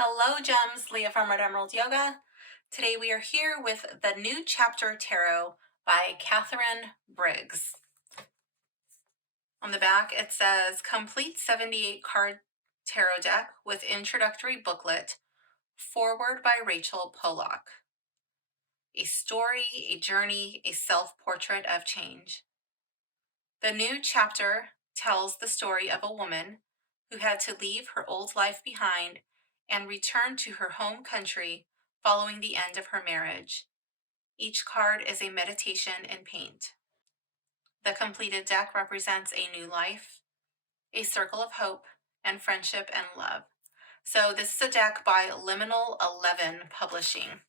Hello, Gems. Leah from Red Emerald Yoga. Today we are here with the New Chapter Tarot by Catherine Briggs. On the back it says, complete 78 card tarot deck with introductory booklet, forward by Rachel Pollock. A story, a journey, a self-portrait of change. The new chapter tells the story of a woman who had to leave her old life behind and return to her home country following the end of her marriage. Each card is a meditation in paint. The completed deck represents a new life, a circle of hope, and friendship and love. So this is a deck by Liminal 11 Publishing.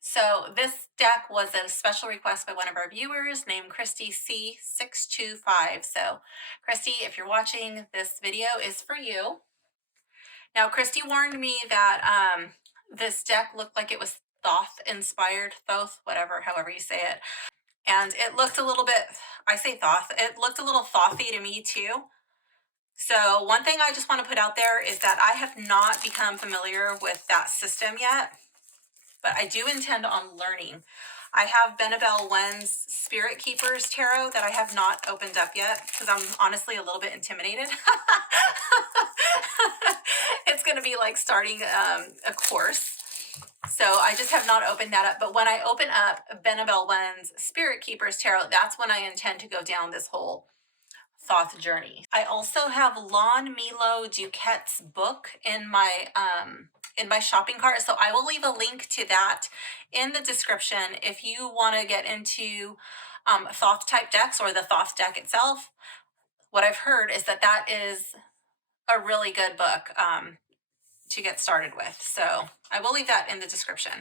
So this deck was a special request by one of our viewers named Christy C625. So Christy, if you're watching, this video is for you. Now, Christy warned me that this deck looked like it was Thoth inspired, Thoth, however you say it. And it looked a little bit, I say Thoth, it looked a little Thothy to me too. So one thing I just want to put out there is that I have not become familiar with that system yet, but I do intend on learning. I have Benabel Wen's Spirit Keepers Tarot that I have not opened up yet because I'm honestly a little bit intimidated. It's going to be like starting a course. So I just have not opened that up. But when I open up Benabel Wen's Spirit Keepers Tarot, that's when I intend to go down this whole Thoth journey. I also have Lon Milo Duquette's book in my shopping cart, so I will leave a link to that in the description if you want to get into Thoth type decks or the Thoth deck itself. What I've heard is that that is a really good book to get started with, so I will leave that in the description.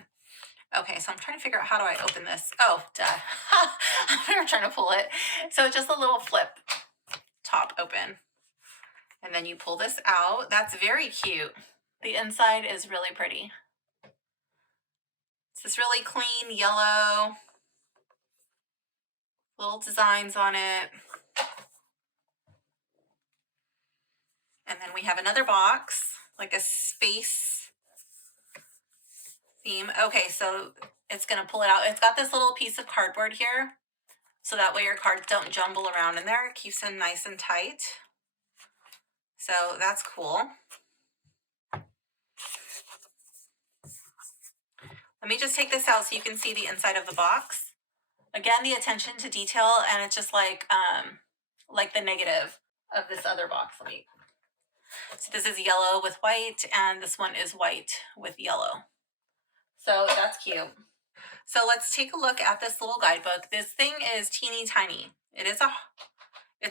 Okay, so I'm trying to figure out how do I open this. Oh, duh. I'm trying to pull it. So it's just a little flip top open, and then you pull this out. That's very cute. The inside is really pretty. It's this really clean yellow, little designs on it. And then we have another box, like a space theme. Okay, so it's gonna pull it out. It's got this little piece of cardboard here, so that way your cards don't jumble around in there. It keeps them nice and tight. So that's cool. Let me just take this out so you can see the inside of the box. Again, the attention to detail, and it's just like the negative of this other box. So this is yellow with white, and this one is white with yellow. So that's cute. So let's take a look at this little guidebook. This thing is teeny tiny. It's a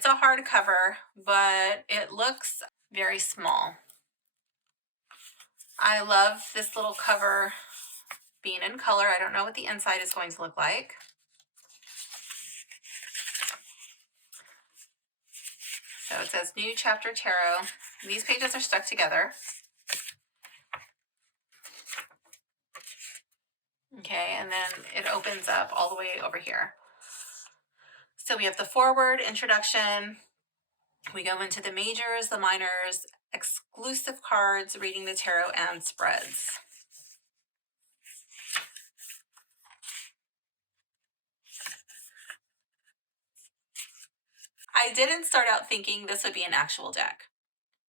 hardcover, but it looks very small. I love this little cover being in color. I don't know what the inside is going to look like. So it says New Chapter Tarot. These pages are stuck together. Okay, and then it opens up all the way over here. So we have the forward, introduction. We go into the majors, the minors, exclusive cards, reading the tarot, and spreads. I didn't start out thinking this would be an actual deck.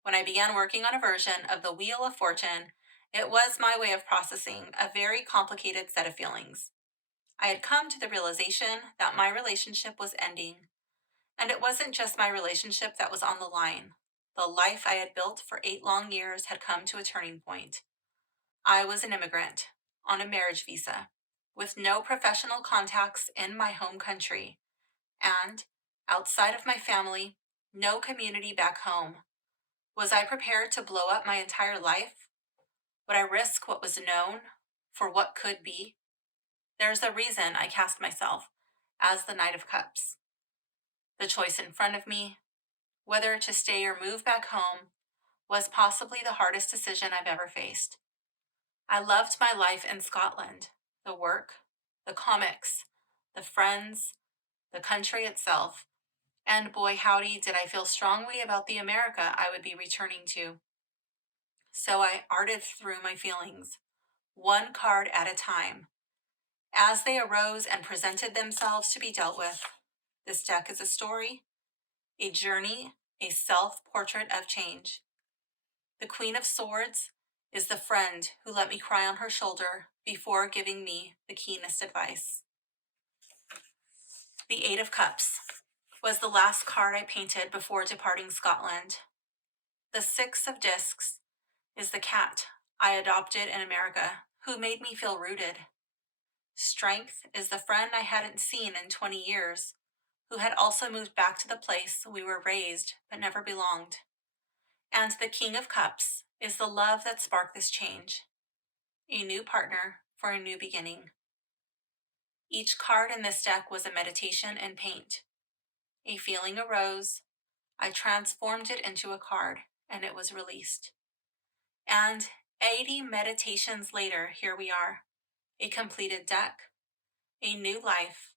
When I began working on a version of the Wheel of Fortune, it was my way of processing a very complicated set of feelings. I had come to the realization that my relationship was ending. And it wasn't just my relationship that was on the line. The life I had built for 8 long years had come to a turning point. I was an immigrant on a marriage visa with no professional contacts in my home country, and outside of my family, no community back home. Was I prepared to blow up my entire life? Would I risk what was known for what could be? There's a reason I cast myself as the Knight of Cups. The choice in front of me, whether to stay or move back home, was possibly the hardest decision I've ever faced. I loved my life in Scotland, the work, the comics, the friends, the country itself, and boy howdy did I feel strongly about the America I would be returning to. So I arted through my feelings, one card at a time, as they arose and presented themselves to be dealt with. This deck is a story, a journey, a self portrait of change. The Queen of Swords is the friend who let me cry on her shoulder before giving me the keenest advice. The Eight of Cups was the last card I painted before departing Scotland. The Six of Discs is the cat I adopted in America who made me feel rooted. Strength is the friend I hadn't seen in 20 years, who had also moved back to the place we were raised but never belonged. And the King of Cups is the love that sparked this change, a new partner for a new beginning. Each card in this deck was a meditation in paint. A feeling arose, I transformed it into a card, and it was released. And 80 meditations later, here we are, a completed deck, a new life,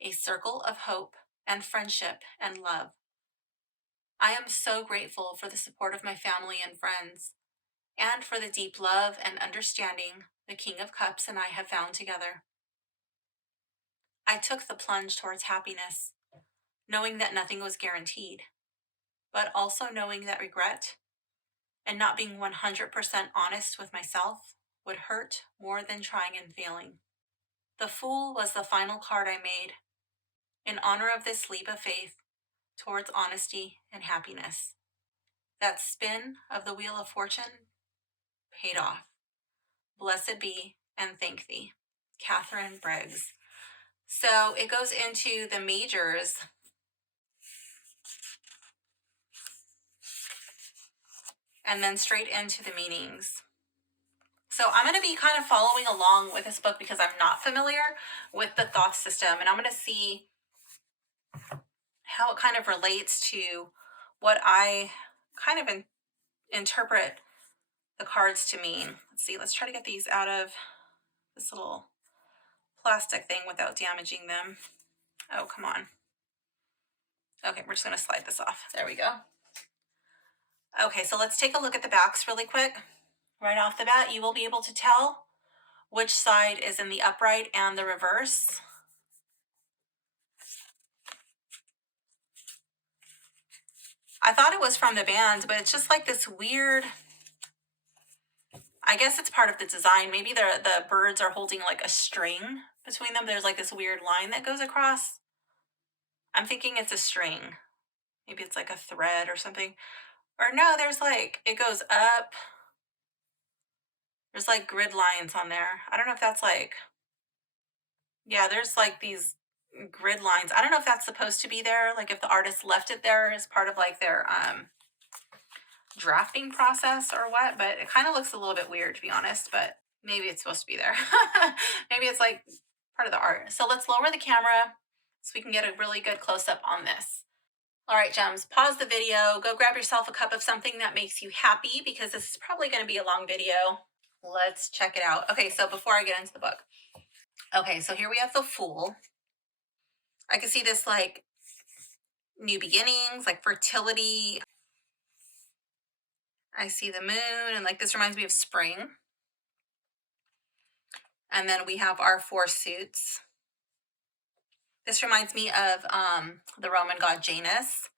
a circle of hope and friendship and love. I am so grateful for the support of my family and friends, and for the deep love and understanding the King of Cups and I have found together. I took the plunge towards happiness, knowing that nothing was guaranteed, but also knowing that regret and not being 100% honest with myself would hurt more than trying and failing. The Fool was the final card I made in honor of this leap of faith towards honesty and happiness. That spin of the Wheel of Fortune paid off. Blessed be and thank thee. Catherine Briggs. So it goes into the majors and then straight into the meanings. So I'm going to be kind of following along with this book because I'm not familiar with the Thoth system, and I'm going to see how it kind of relates to what I kind of interpret the cards to mean. Let's see, let's try to get these out of this little plastic thing without damaging them. Oh, come on. Okay, we're just going to slide this off. There we go. Okay, so let's take a look at the backs really quick. Right off the bat, you will be able to tell which side is in the upright and the reverse. I thought it was from the band, but it's just like this weird, I guess it's part of the design. Maybe the birds are holding like a string between them. There's like this weird line that goes across. I'm thinking it's a string. Maybe it's like a thread or something. Or no, there's like, it goes up. There's like grid lines on there. I don't know if that's like, yeah, there's like these grid lines. I don't know if that's supposed to be there. Like if the artist left it there as part of like their drafting process or what, but it kind of looks a little bit weird to be honest, but maybe it's supposed to be there. Maybe it's like part of the art. So let's lower the camera so we can get a really good close-up on this. All right, gems, pause the video, go grab yourself a cup of something that makes you happy because this is probably going to be a long video. Let's check it out. Okay, so before I get into the book. Okay, so here we have the Fool. I can see this like new beginnings, like fertility. I see the moon, and like this reminds me of spring. And then we have our four suits. This reminds me of the Roman god Janus.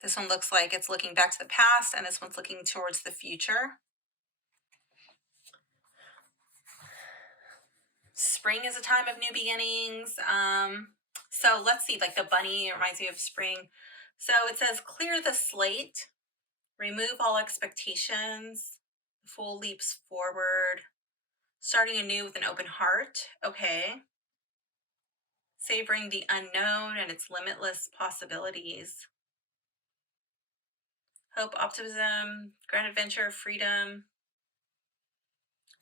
This one looks like it's looking back to the past, and this one's looking towards the future. Spring is a time of new beginnings. So let's see, like the bunny reminds me of spring. So it says, clear the slate, remove all expectations, the Fool leaps forward, starting anew with an open heart. Okay. Savoring the unknown and its limitless possibilities. Hope, optimism, grand adventure, freedom,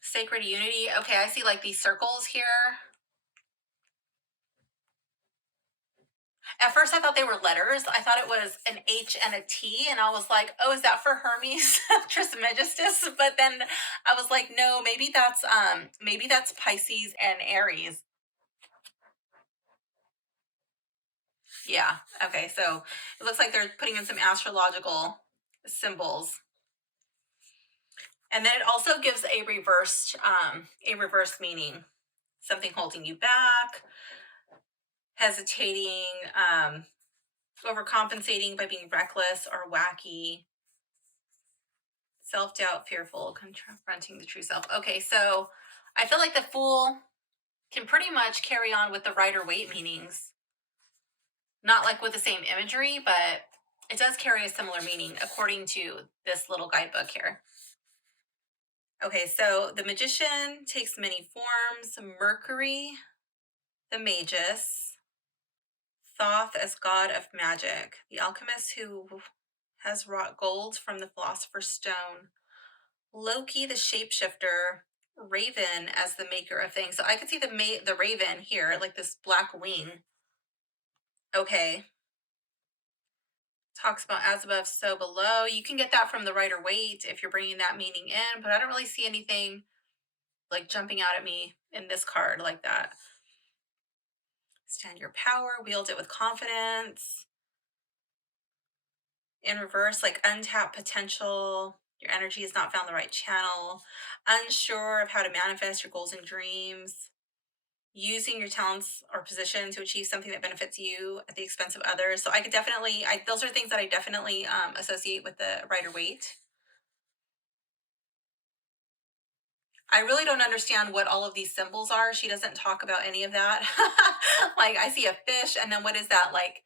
sacred unity. Okay, I see like these circles here. At first I thought they were letters. I thought it was an H and a T, and I was like, oh, is that for Hermes Trismegistus? But then I was like, no, maybe that's Pisces and Aries. Yeah, okay, so it looks like they're putting in some astrological symbols. And then it also gives a reversed meaning. Something holding you back, hesitating, overcompensating by being reckless or wacky, self-doubt, fearful, confronting the true self. Okay, so I feel like the Fool can pretty much carry on with the Rider-Waite meanings. Not like with the same imagery, but it does carry a similar meaning according to this little guidebook here. Okay, so the Magician takes many forms. Mercury, the Magus. Thoth as god of magic. The alchemist who has wrought gold from the philosopher's stone. Loki, the shapeshifter. Raven as the maker of things. So I could see the raven here, like this black wing. Okay. Talks about as above, so below. You can get that from the Rider-Waite if you're bringing that meaning in, but I don't really see anything like jumping out at me in this card like that. Stand your power, wield it with confidence. In reverse, like untapped potential. Your energy has not found the right channel. Unsure of how to manifest your goals and dreams. Using your talents or position to achieve something that benefits you at the expense of others. So I could definitely, those are things that I definitely associate with the Rider-Waite. I really don't understand what all of these symbols are. She doesn't talk about any of that. Like I see a fish, and then what is that? Like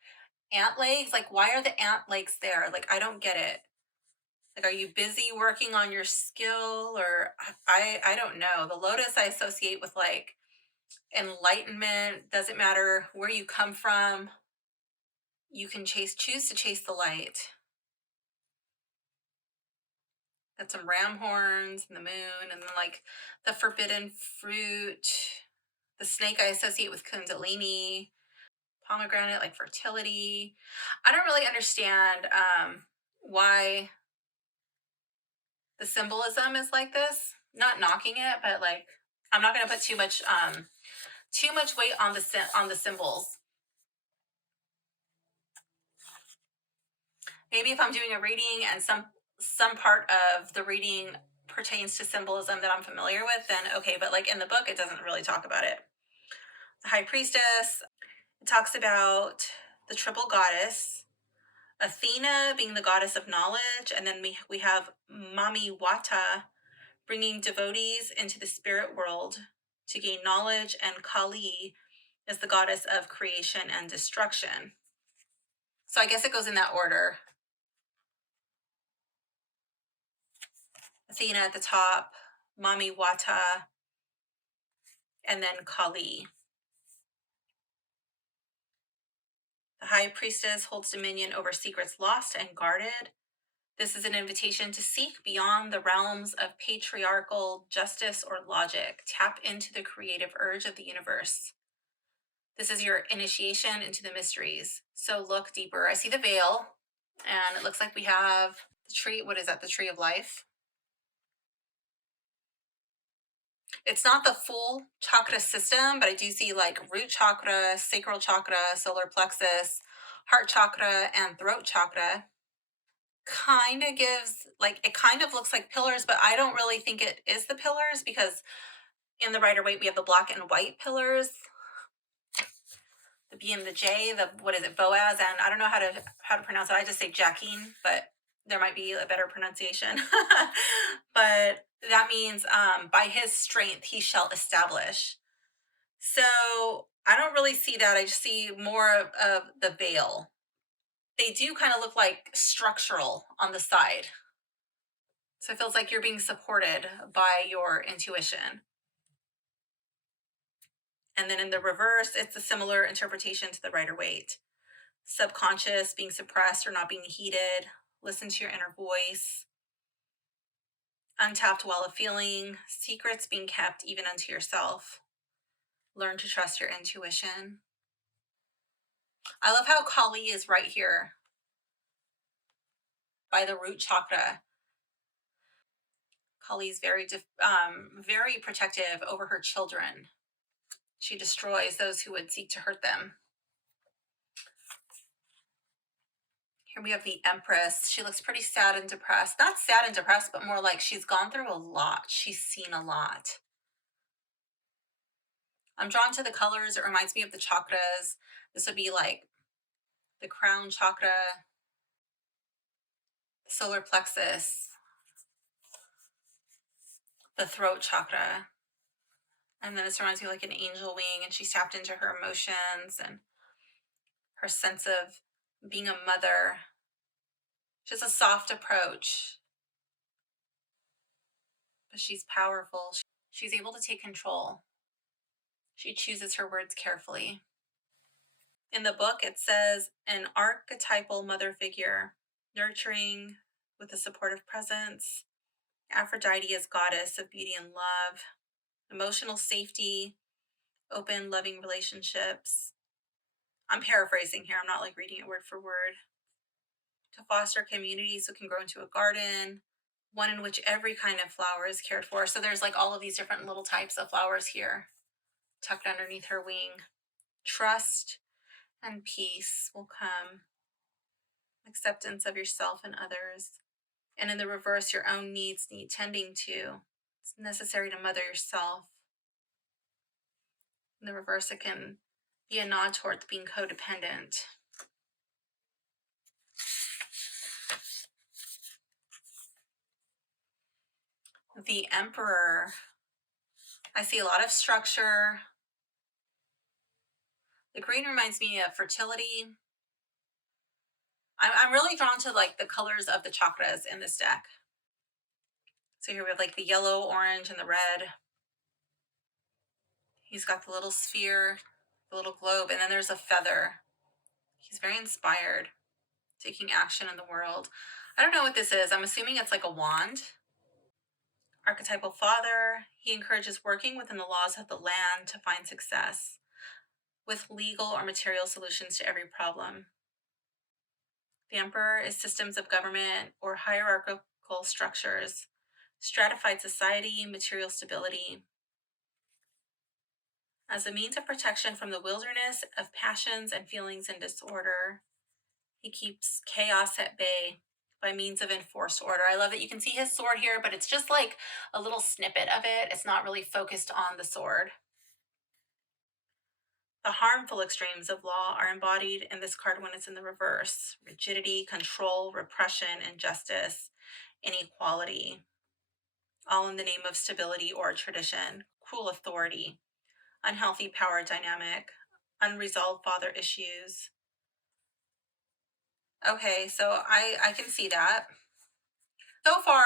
ant legs? Like why are the ant legs there? Like I don't get it. Like are you busy working on your skill, or I don't know. The lotus I associate with like enlightenment. Doesn't matter where you come from. You can choose to chase the light. Got some ram horns and the moon, and then like the forbidden fruit. The snake I associate with Kundalini. Pomegranate, like fertility. I don't really understand why the symbolism is like this. Not knocking it, but like I'm not going to put too much weight on the symbols. Maybe if I'm doing a reading and some part of the reading pertains to symbolism that I'm familiar with, then okay. But like in the book, it doesn't really talk about it. The High Priestess, it talks about the triple goddess, Athena being the goddess of knowledge, and then we have Mami Wata bringing devotees into the spirit world to gain knowledge, and Kali is the goddess of creation and destruction. So I guess it goes in that order. Athena at the top, Mami Wata, and then Kali. The High Priestess holds dominion over secrets lost and guarded. This is an invitation to seek beyond the realms of patriarchal justice or logic. Tap into the creative urge of the universe. This is your initiation into the mysteries. So look deeper. I see the veil, and it looks like we have the tree. What is that? The tree of life. It's not the full chakra system, but I do see like root chakra, sacral chakra, solar plexus, heart chakra, and throat chakra. Kind of gives like, it kind of looks like pillars, but I don't really think it is the pillars, because in the Rider-Waite we have the black and white pillars, the B and the J, the what is it, Boaz, and I don't know how to pronounce it. I just say Jacquine, but there might be a better pronunciation. But that means by his strength he shall establish. So I don't really see that. I just see more of the veil. They do kind of look like structural on the side. So it feels like you're being supported by your intuition. And then in the reverse, it's a similar interpretation to the Rider-Waite. Subconscious being suppressed or not being heeded. Listen to your inner voice. Untapped well of feeling. Secrets being kept even unto yourself. Learn to trust your intuition. I love how Kali is right here by the root chakra. Kali is very protective over her children. She destroys those who would seek to hurt them. Here we have the Empress. She looks pretty sad and depressed. Not sad and depressed, but more like she's gone through a lot. She's seen a lot. I'm drawn to the colors. It reminds me of the chakras. This would be like the crown chakra, the solar plexus, the throat chakra. And then this reminds me of like an angel wing, and she's tapped into her emotions and her sense of being a mother. Just a soft approach, but she's powerful. She's able to take control. She chooses her words carefully. In the book, it says an archetypal mother figure, nurturing with a supportive presence. Aphrodite is goddess of beauty and love, emotional safety, open, loving relationships. I'm paraphrasing here. I'm not like reading it word for word. To foster communities so it can grow into a garden, one in which every kind of flower is cared for. So there's like all of these different little types of flowers here, tucked underneath her wing. Trust and peace will come. Acceptance of yourself and others. And in the reverse, your own needs need tending to. It's necessary to mother yourself. In the reverse, it can be a nod towards being codependent. The Emperor. I see a lot of structure. The green reminds me of fertility. I'm really drawn to like the colors of the chakras in this deck. So here we have like the yellow, orange, and the red. He's got the little sphere, the little globe, and then there's a feather. He's very inspired, taking action in the world. I don't know what this is. I'm assuming it's like a wand. Archetypal father. He encourages working within the laws of the land to find success, with legal or material solutions to every problem. The Emperor is systems of government or hierarchical structures, stratified society, material stability. As a means of protection from the wilderness of passions and feelings in disorder, he keeps chaos at bay by means of enforced order. I love that you can see his sword here, but it's just like a little snippet of it. It's not really focused on the sword. The harmful extremes of law are embodied in this card when it's in the reverse: rigidity, control, repression, injustice, inequality, all in the name of stability or tradition, cruel authority, unhealthy power dynamic, unresolved father issues. Okay, so I can see that. So far,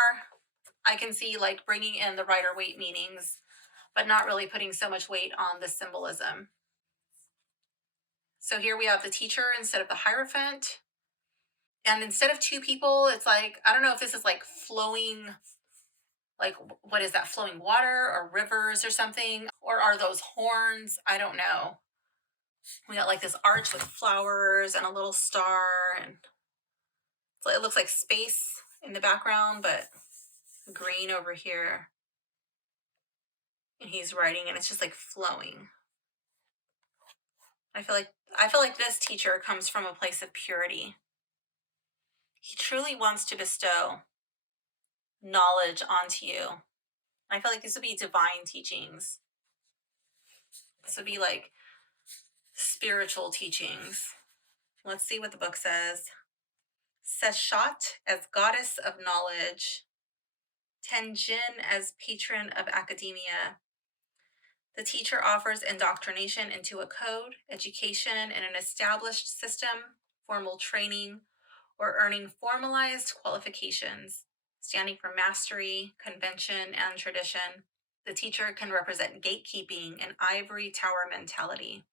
I can see like bringing in the Rider Waite meanings, but not really putting so much weight on the symbolism. So here we have the teacher instead of the Hierophant. And instead of two people, it's like, I don't know if this is like flowing, like, what is that, flowing water or rivers or something? Or are those horns? I don't know. We got like this arch with flowers and a little star, and it looks like space in the background, but green over here. And he's writing, and it's just like flowing. I feel like this teacher comes from a place of purity. He truly wants to bestow knowledge onto you. I feel like these would be divine teachings. This would be like spiritual teachings. Let's see what the book says. Seshat as goddess of knowledge. Tenjin as patron of academia. The teacher offers indoctrination into a code, education in an established system, formal training, or earning formalized qualifications, standing for mastery, convention, and tradition. The teacher can represent gatekeeping and ivory tower mentality,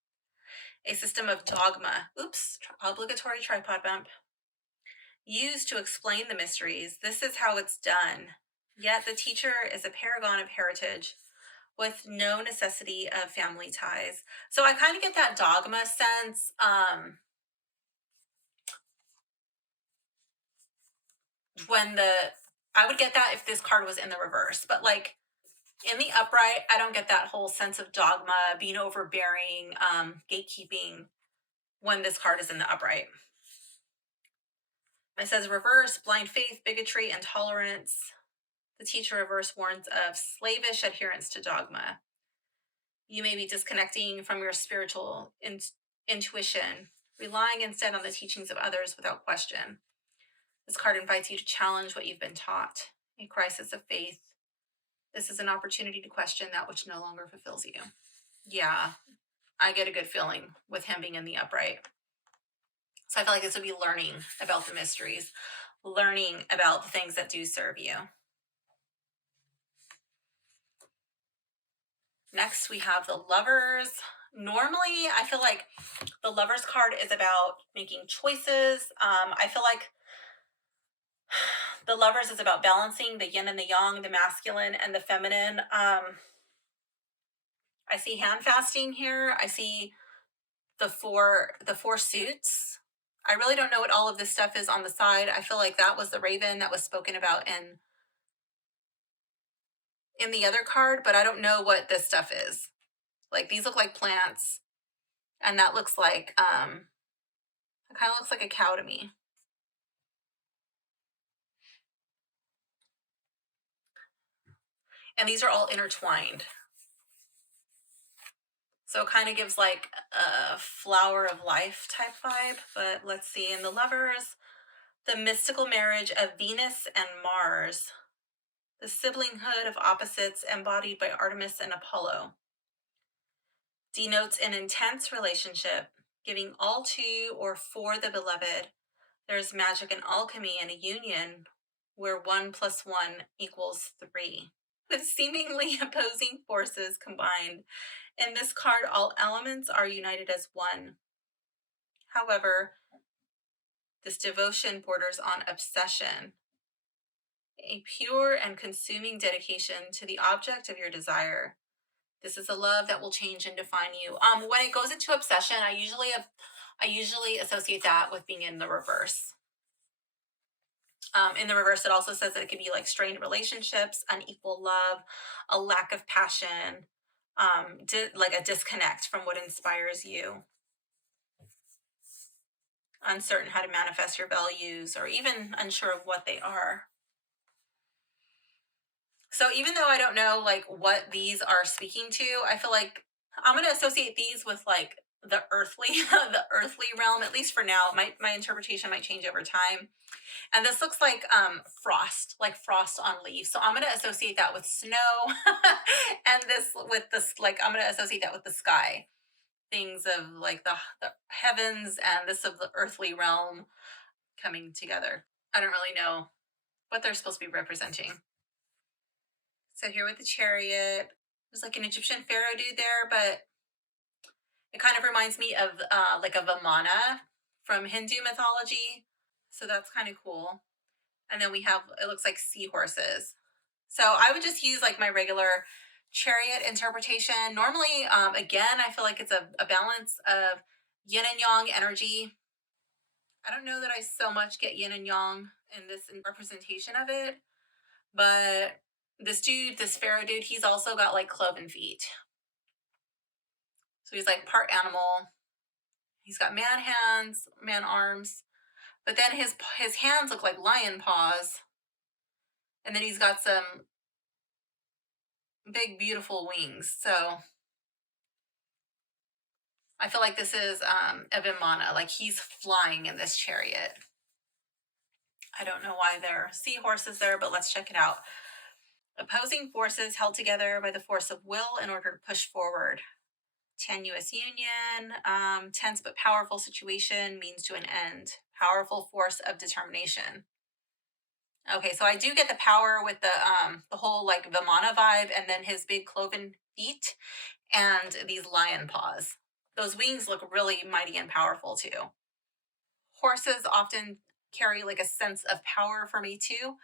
a system of dogma, obligatory tripod bump, used to explain the mysteries. This is how it's done. Yet the teacher is a paragon of heritage with no necessity of family ties. So I kind of get that dogma sense. I would get that if this card was in the reverse, but like in the upright, I don't get that whole sense of dogma, being overbearing, gatekeeping when this card is in the upright. It says reverse, blind faith, bigotry, intolerance. The teacher reverse warns of slavish adherence to dogma. You may be disconnecting from your spiritual intuition, relying instead on the teachings of others without question. This card invites you to challenge what you've been taught, a crisis of faith. This is an opportunity to question that which no longer fulfills you. Yeah, I get a good feeling with him being in the upright. So I feel like this would be learning about the mysteries, learning about the things that do serve you. Next, we have the Lovers. Normally, I feel like the Lovers card is about making choices. I feel like the Lovers is about balancing the yin and the yang, the masculine and the feminine. I see hand fasting here. I see the four suits. I really don't know what all of this stuff is on the side. I feel like that was the raven that was spoken about in the other card, but I don't know what this stuff is. Like these look like plants, and that looks like it kind of looks like a cow to me. And these are all intertwined. So it kind of gives like a flower of life type vibe, but let's see. In the Lovers, the mystical marriage of Venus and Mars, the siblinghood of opposites embodied by Artemis and Apollo, denotes an intense relationship, giving all to or for the beloved. There's magic and alchemy in a union where 1 + 1 = 3. With seemingly opposing forces combined, in this card, all elements are united as one. However, this devotion borders on obsession, a pure and consuming dedication to the object of your desire. This is a love that will change and define you. When it goes into obsession, I usually associate that with being in the reverse. In the reverse, it also says that it could be like strained relationships, unequal love, a lack of passion, like a disconnect from what inspires you, uncertain how to manifest your values, or even unsure of what they are. So even though I don't know like what these are speaking to, I feel like I'm going to associate these with like the earthly, the earthly realm, at least for now. My interpretation might change over time. And this looks like frost on leaves. So I'm going to associate that with snow and this with this, like, I'm going to associate that with the sky, things of like the heavens and this of the earthly realm coming together. I don't really know what they're supposed to be representing. So here with the chariot, there's like an Egyptian pharaoh dude there, but it kind of reminds me of like a Vamana from Hindu mythology. So that's kind of cool. And then we have, it looks like seahorses. So I would just use like my regular chariot interpretation. Normally, again, I feel like it's a balance of yin and yang energy. I don't know that I so much get yin and yang in this representation of it, but this dude, this pharaoh dude, he's also got like cloven feet. So he's like part animal. He's got man hands, man arms, but then his hands look like lion paws. And then he's got some big, beautiful wings. So I feel like this is a Vimana, like he's flying in this chariot. I don't know why there are seahorses there, but let's check it out. Opposing forces held together by the force of will in order to push forward. Tenuous union, tense but powerful situation means to an end. Powerful force of determination. Okay, so I do get the power with the whole like Vimana vibe, and then his big cloven feet and these lion paws. Those wings look really mighty and powerful too. Horses often carry like a sense of power for me too,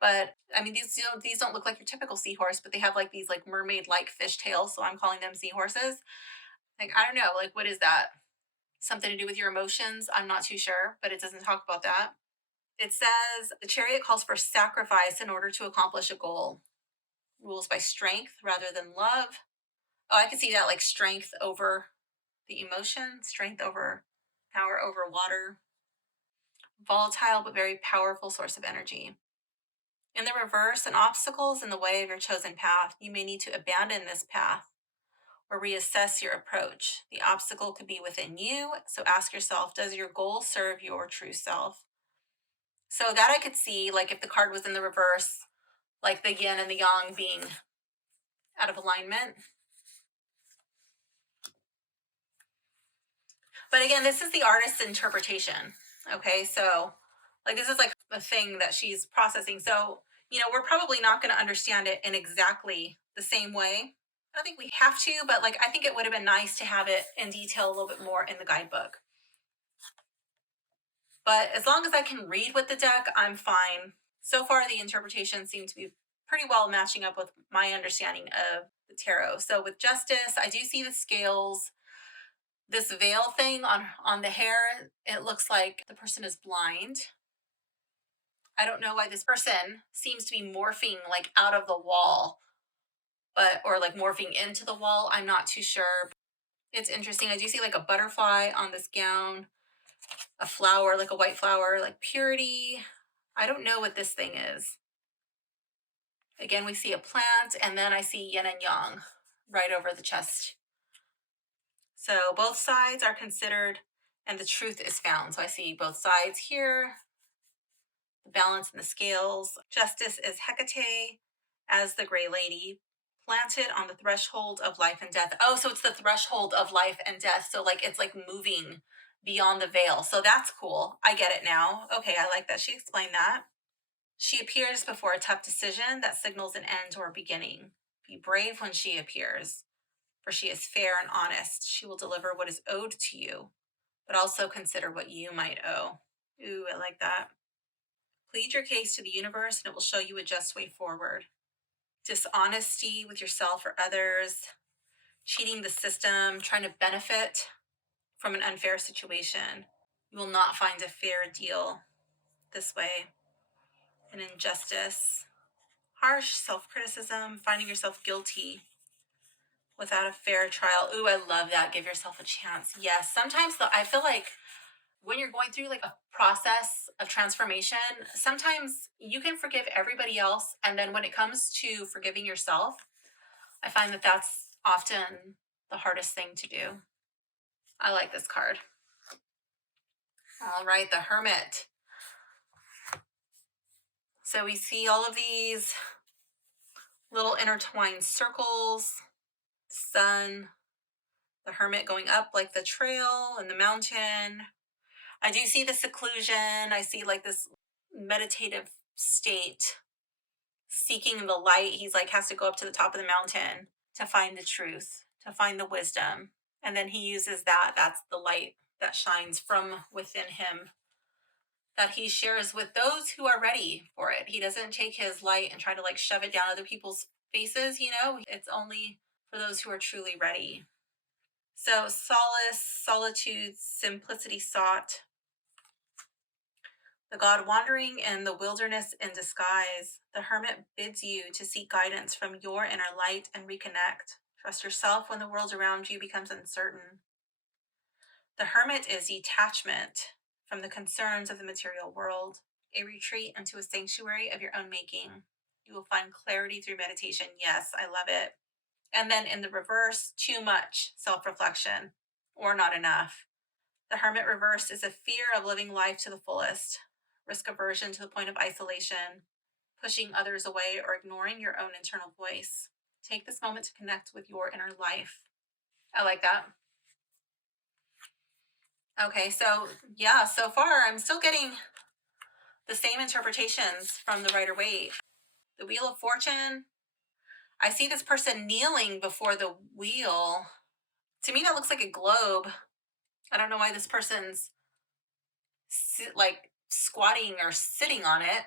but I mean these don't look like your typical seahorse, but they have like these like mermaid-like fish tails, so I'm calling them seahorses. Like I don't know, like what is that? Something to do with your emotions? I'm not too sure, but it doesn't talk about that. It says the chariot calls for sacrifice in order to accomplish a goal. Rules by strength rather than love. Oh, I can see that like strength over the emotion, strength over power over water. volatile but very powerful source of energy. In the reverse, an obstacle is in the way of your chosen path. You may need to abandon this path or reassess your approach. The obstacle could be within you, so ask yourself, does your goal serve your true self? So that I could see, like if the card was in the reverse, like the yin and the yang being out of alignment. But again, this is the artist's interpretation. Okay, so like this is like a thing that she's processing. So, we're probably not going to understand it in exactly the same way. I don't think we have to, but like I think it would have been nice to have it in detail a little bit more in the guidebook. But as long as I can read with the deck, I'm fine. So far, the interpretations seem to be pretty well matching up with my understanding of the tarot. So with Justice, I do see the scales. This veil thing on the hair, it looks like the person is blind. I don't know why this person seems to be morphing like out of the wall, or like morphing into the wall. I'm not too sure. It's interesting. I do see like a butterfly on this gown, a flower, like a white flower, like purity. I don't know what this thing is. Again, we see a plant, and then I see yin and yang right over the chest. So both sides are considered, and the truth is found. So I see both sides here, the balance in the scales. Justice is Hecate as the Gray Lady, planted on the threshold of life and death. Oh, so it's the threshold of life and death. So like it's like moving beyond the veil. So that's cool. I get it now. Okay, I like that she explained that. She appears before a tough decision that signals an end or a beginning. Be brave when she appears, for she is fair and honest. She will deliver what is owed to you, but also consider what you might owe. Ooh, I like that. Plead your case to the universe and it will show you a just way forward. Dishonesty with yourself or others, cheating the system, trying to benefit from an unfair situation. You will not find a fair deal this way. An injustice, harsh self-criticism, finding yourself guilty without a fair trial. Ooh, I love that. Give yourself a chance. Yes, sometimes though, I feel like when you're going through like a process of transformation, sometimes you can forgive everybody else. And then when it comes to forgiving yourself, I find that that's often the hardest thing to do. I like this card. All right, the Hermit. So we see all of these little intertwined circles, sun, the Hermit going up like the trail and the mountain. I do see the seclusion. I see like this meditative state, seeking the light. He's like has to go up to the top of the mountain to find the truth, to find the wisdom. And then he uses that. That's the light that shines from within him that he shares with those who are ready for it. He doesn't take his light and try to like shove it down other people's faces, It's only for those who are truly ready. So solace, solitude, simplicity sought. The God wandering in the wilderness in disguise, the hermit bids you to seek guidance from your inner light and reconnect. Trust yourself when the world around you becomes uncertain. The hermit is detachment from the concerns of the material world, a retreat into a sanctuary of your own making. You will find clarity through meditation. Yes, I love it. And then in the reverse, too much self-reflection or not enough. The hermit reversed is a fear of living life to the fullest, risk aversion to the point of isolation, pushing others away or ignoring your own internal voice. Take this moment to connect with your inner life. I like that. Okay, so yeah, so far I'm still getting the same interpretations from the Rider-Waite. The Wheel of Fortune, I see this person kneeling before the wheel. To me, that looks like a globe. I don't know why this person's like squatting or sitting on it.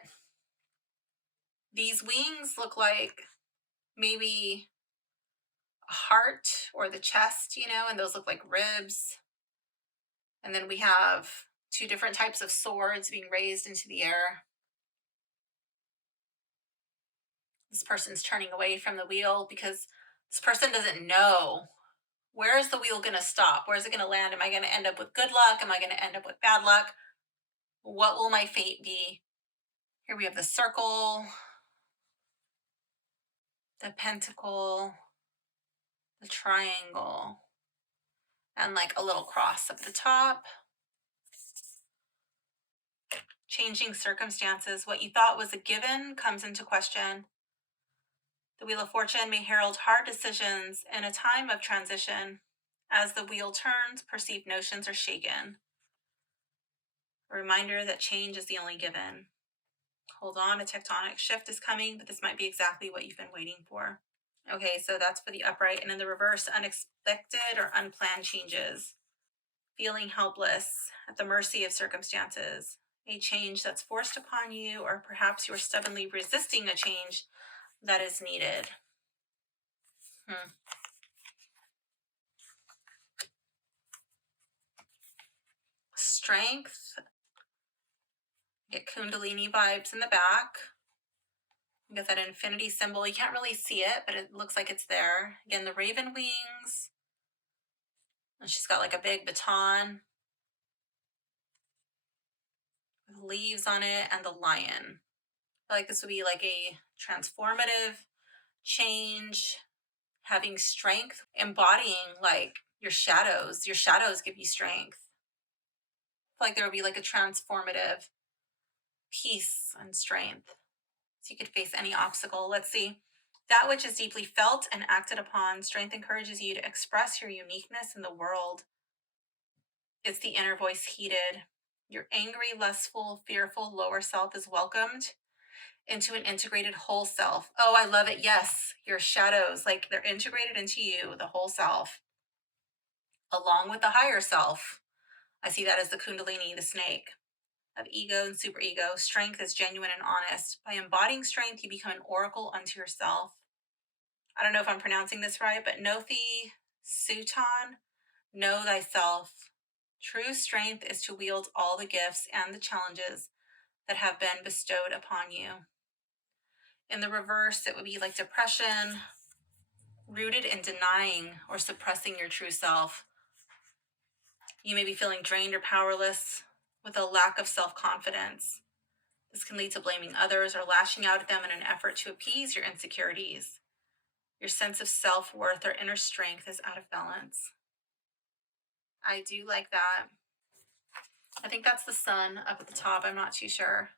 These wings look like maybe a heart or the chest, and those look like ribs. And then we have two different types of swords being raised into the air. This person's turning away from the wheel because this person doesn't know, where is the wheel going to stop? Where is it going to land? Am I going to end up with good luck? Am I going to end up with bad luck? What will my fate be? Here we have the circle, the pentacle, the triangle, and like a little cross up the top. Changing circumstances. What you thought was a given comes into question. The Wheel of Fortune may herald hard decisions in a time of transition. As the wheel turns, perceived notions are shaken. A reminder that change is the only given. Hold on, a tectonic shift is coming, but this might be exactly what you've been waiting for. Okay, so that's for the upright. And in the reverse, unexpected or unplanned changes. Feeling helpless, at the mercy of circumstances. A change that's forced upon you, or perhaps you're stubbornly resisting a change that is needed. Strength. Get Kundalini vibes in the back. You get that infinity symbol. You can't really see it, but it looks like it's there. Again, the raven wings. And she's got like a big baton with leaves on it, and the lion. I feel like this would be like a transformative change, having strength, embodying like your shadows. Your shadows give you strength. I feel like there would be like a transformative peace and strength. So you could face any obstacle. Let's see. That which is deeply felt and acted upon, strength encourages you to express your uniqueness in the world. It's the inner voice heated. Your angry, lustful, fearful lower self is welcomed into an integrated whole self. Oh, I love it. Yes, your shadows, like they're integrated into you, the whole self, along with the higher self. I see that as the Kundalini, the snake of ego and superego. Strength is genuine and honest. By embodying strength, you become an oracle unto yourself. I don't know if I'm pronouncing this right, but Nothi Sutan, know thyself. True strength is to wield all the gifts and the challenges that have been bestowed upon you. In the reverse, it would be like depression, rooted in denying or suppressing your true self. You may be feeling drained or powerless with a lack of self-confidence. This can lead to blaming others or lashing out at them in an effort to appease your insecurities. Your sense of self-worth or inner strength is out of balance. I do like that. I think that's the sun up at the top. I'm not too sure.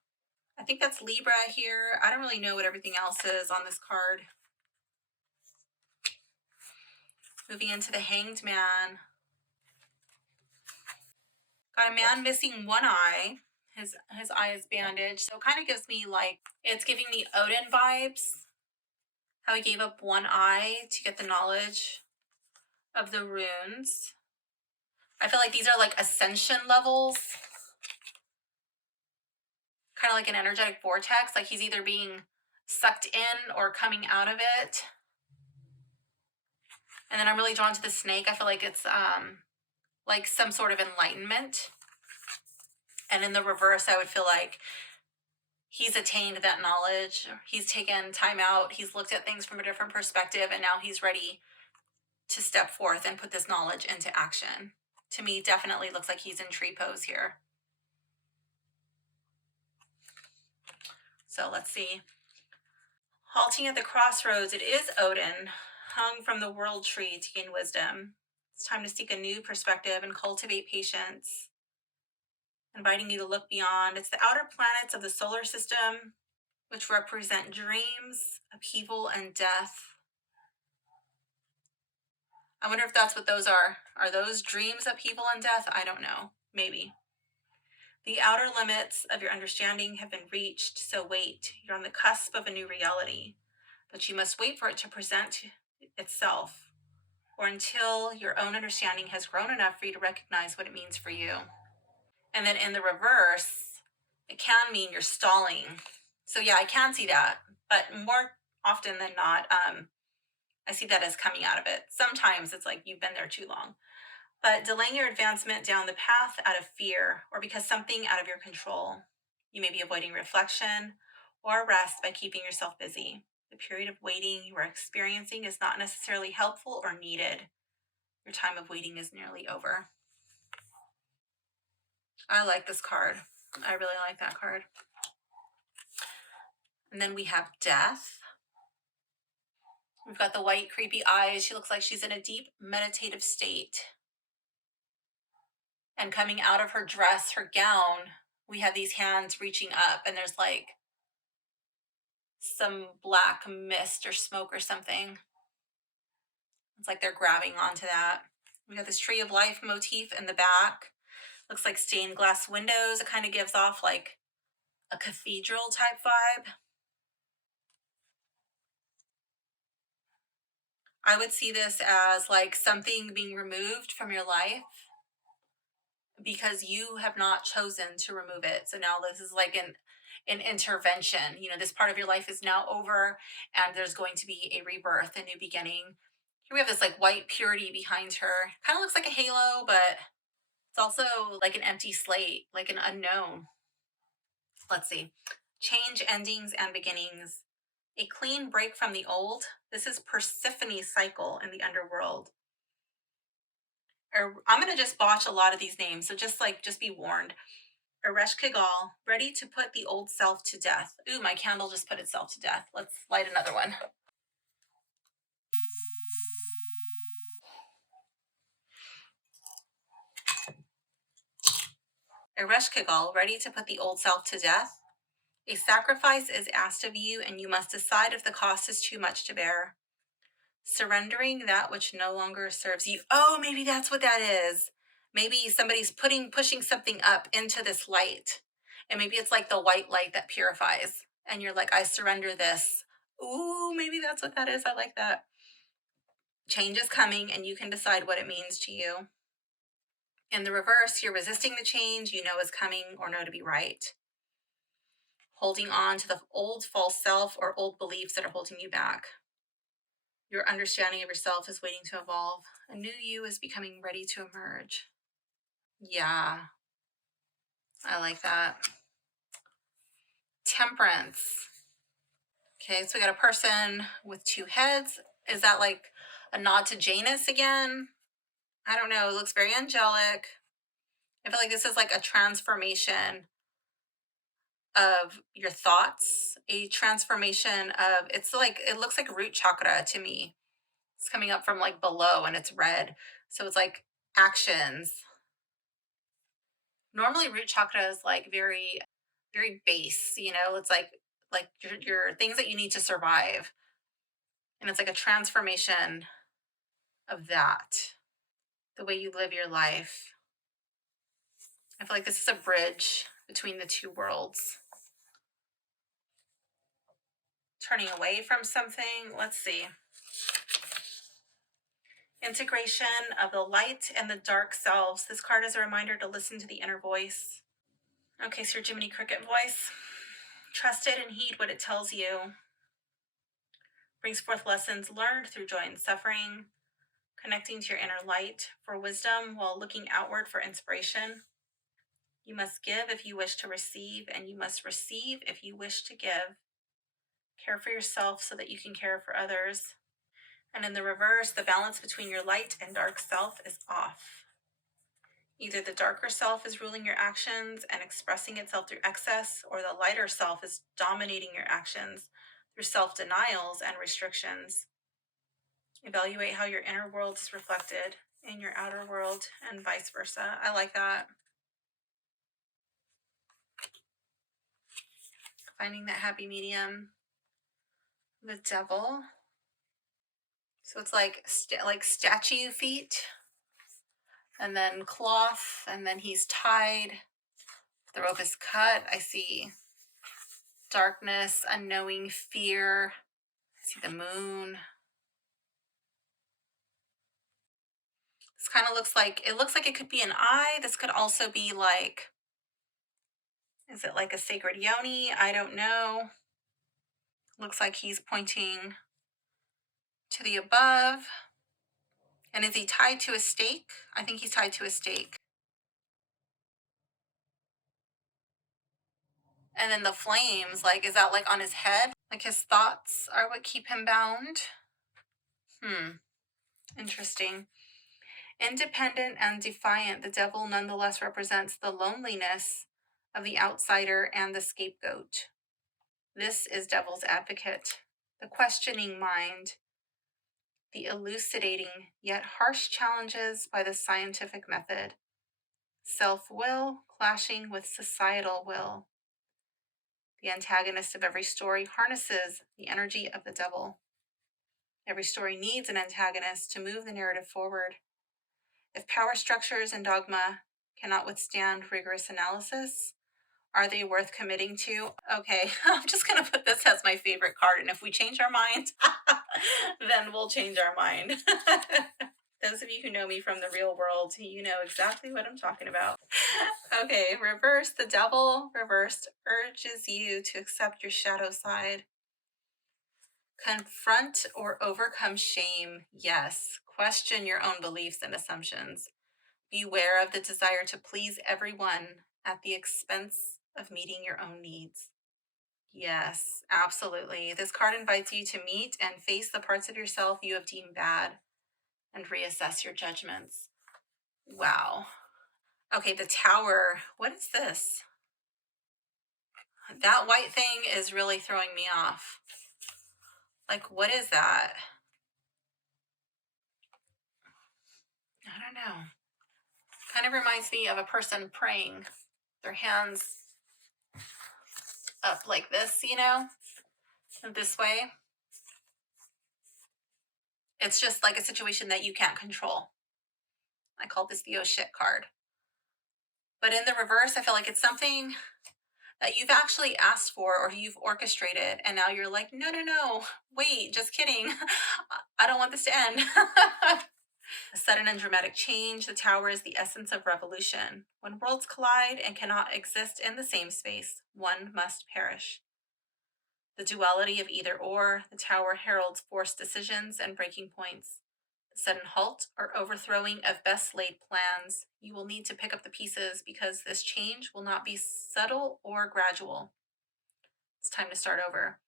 I think that's Libra here. I don't really know what everything else is on this card. Moving into the Hanged Man. Got a man missing one eye. His eye is bandaged. So it kind of gives me like, it's giving me Odin vibes. How he gave up one eye to get the knowledge of the runes. I feel like these are like ascension levels. Kind of like an energetic vortex. Like he's either being sucked in or coming out of it. And then I'm really drawn to the snake. I feel like it's like some sort of enlightenment. And in the reverse, I would feel like he's attained that knowledge. He's taken time out. He's looked at things from a different perspective. And now he's ready to step forth and put this knowledge into action. To me, definitely looks like he's in tree pose here. So let's see. Halting at the crossroads, it is Odin, hung from the world tree to gain wisdom. It's time to seek a new perspective and cultivate patience, inviting you to look beyond. It's the outer planets of the solar system, which represent dreams, upheaval, and death. I wonder if that's what those are. Are those dreams, upheaval, and death? I don't know. Maybe. The outer limits of your understanding have been reached, so wait. You're on the cusp of a new reality, but you must wait for it to present itself, or until your own understanding has grown enough for you to recognize what it means for you. And then in the reverse, it can mean you're stalling. So yeah, I can see that, but more often than not, I see that as coming out of it. Sometimes it's like you've been there too long. But delaying your advancement down the path out of fear or because something out of your control. You may be avoiding reflection or rest by keeping yourself busy. The period of waiting you are experiencing is not necessarily helpful or needed. Your time of waiting is nearly over. I like this card. I really like that card. And then we have Death. We've got the white, creepy eyes. She looks like she's in a deep meditative state. And coming out of her dress, her gown, we have these hands reaching up, and there's like some black mist or smoke or something. It's like they're grabbing onto that. We got this tree of life motif in the back. Looks like stained glass windows. It kind of gives off like a cathedral type vibe. I would see this as like something being removed from your life because you have not chosen to remove it. So now this is like an intervention. You know, this part of your life is now over and there's going to be a rebirth, a new beginning. Here we have this like white purity behind her. Kind of looks like a halo, but it's also like an empty slate, like an unknown. Let's see. Change, endings, and beginnings. A clean break from the old. This is Persephone's cycle in the underworld. I'm going to just botch a lot of these names, so just be warned. Eresh Kigal, ready to put the old self to death. Ooh, my candle just put itself to death. Let's light another one. Eresh Kigal, ready to put the old self to death. A sacrifice is asked of you, and you must decide if the cost is too much to bear. Surrendering that which no longer serves you. Oh, maybe that's what that is. Maybe somebody's pushing something up into this light. And maybe it's like the white light that purifies. And you're like, I surrender this. Ooh, maybe that's what that is. I like that. Change is coming, and you can decide what it means to you. In the reverse, you're resisting the change you know is coming or know to be right. Holding on to the old false self or old beliefs that are holding you back. Your understanding of yourself is waiting to evolve. A new you is becoming ready to emerge. Yeah, I like that. Temperance. Okay, so we got a person with two heads. Is that like a nod to Janus again? I don't know. It looks very angelic. I feel like this is like a transformation of your thoughts, a transformation of, it's like, it looks like root chakra to me. It's coming up from like below and it's red. So it's like actions. Normally root chakra is like very, very base, you know, it's like your things that you need to survive. And it's like a transformation of that, the way you live your life. I feel like this is a bridge between the two worlds. Turning away from something. Let's see. Integration of the light and the dark selves. This card is a reminder to listen to the inner voice. Okay, so your Jiminy Cricket voice. Trust it and heed what it tells you. Brings forth lessons learned through joy and suffering. Connecting to your inner light for wisdom while looking outward for inspiration. You must give if you wish to receive, and you must receive if you wish to give. Care for yourself so that you can care for others. And in the reverse, the balance between your light and dark self is off. Either the darker self is ruling your actions and expressing itself through excess, or the lighter self is dominating your actions through self-denials and restrictions. Evaluate how your inner world is reflected in your outer world and vice versa. I like that. Finding that happy medium. The Devil. So it's like statue feet, and then cloth, and then he's tied. The rope is cut. I see darkness, unknowing fear. I see the moon. This kind of looks like it could be an eye. This could also be like, is it like a sacred yoni? I don't know. Looks like he's pointing to the above. And is he tied to a stake? I think he's tied to a stake. And then the flames, like, is that like on his head? Like his thoughts are what keep him bound? Interesting. Independent and defiant, the devil nonetheless represents the loneliness of the outsider and the scapegoat. This is devil's advocate, the questioning mind, the elucidating yet harsh challenges by the scientific method, self-will clashing with societal will. The antagonist of every story harnesses the energy of the devil. Every story needs an antagonist to move the narrative forward. If power structures and dogma cannot withstand rigorous analysis, are they worth committing to? Okay, I'm just going to put this as my favorite card, and if we change our mind, then we'll change our mind. Those of you who know me from the real world, you know exactly what I'm talking about. Okay, reverse. The devil reversed urges you to accept your shadow side. Confront or overcome shame. Yes. Question your own beliefs and assumptions. Beware of the desire to please everyone at the expense of meeting your own needs. Yes, absolutely. This card invites you to meet and face the parts of yourself you have deemed bad and reassess your judgments. Wow. Okay, the Tower. What is this? That white thing is really throwing me off. Like, what is that? I don't know. Kind of reminds me of a person praying, their hands up like this, this way. It's just like a situation that you can't control. I call this the oh shit card. But in the reverse, I feel like it's something that you've actually asked for or you've orchestrated, and now you're like, no, wait, just kidding. I don't want this to end. A sudden and dramatic change. The Tower is the essence of revolution. When worlds collide and cannot exist in the same space, one must perish. The duality of either or, the Tower heralds forced decisions and breaking points. The sudden halt or overthrowing of best laid plans. You will need to pick up the pieces because this change will not be subtle or gradual. It's time to start over.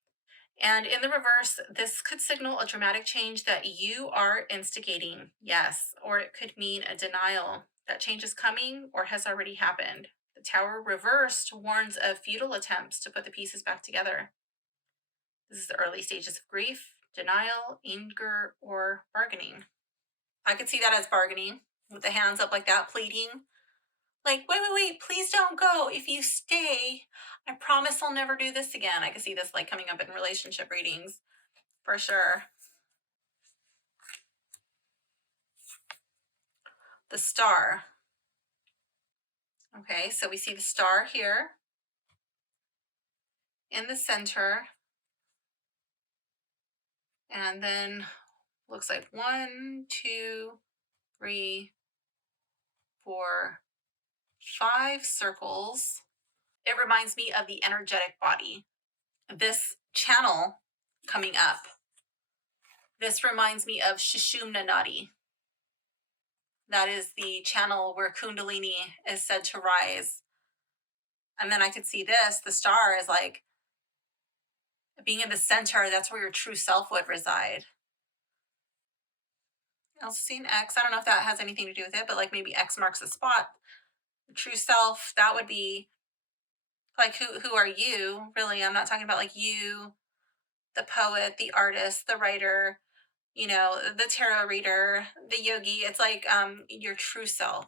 And in the reverse, this could signal a dramatic change that you are instigating, yes, or it could mean a denial that change is coming or has already happened. The Tower reversed warns of futile attempts to put the pieces back together. This is the early stages of grief, denial, anger, or bargaining. I could see that as bargaining, with the hands up like that, pleading. Like, wait, please don't go. If you stay, I promise I'll never do this again. I could see this like coming up in relationship readings, for sure. The Star. Okay, so we see the star here in the center. And then looks like 1, 2, 3, 4, 5 circles. It reminds me of the energetic body. This channel coming up. This reminds me of Sushumna Nadi. That is the channel where Kundalini is said to rise. And then I could see this, the star is like being in the center. That's where your true self would reside. I also see an X. I don't know if that has anything to do with it, but like maybe X marks the spot. The true self, that would be like who are you? Really, I'm not talking about like you, the poet, the artist, the writer, the tarot reader, the yogi. It's like your true self,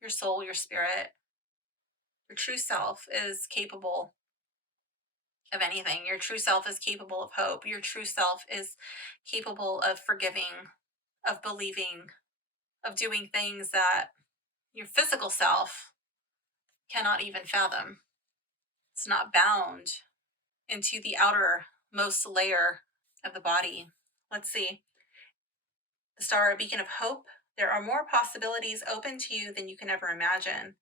your soul, your spirit. Your true self is capable of anything. Your true self is capable of hope. Your true self is capable of forgiving, of believing, of doing things that your physical self cannot even fathom. It's not bound into the outermost layer of the body. Let's see. The star, a beacon of hope. There are more possibilities open to you than you can ever imagine.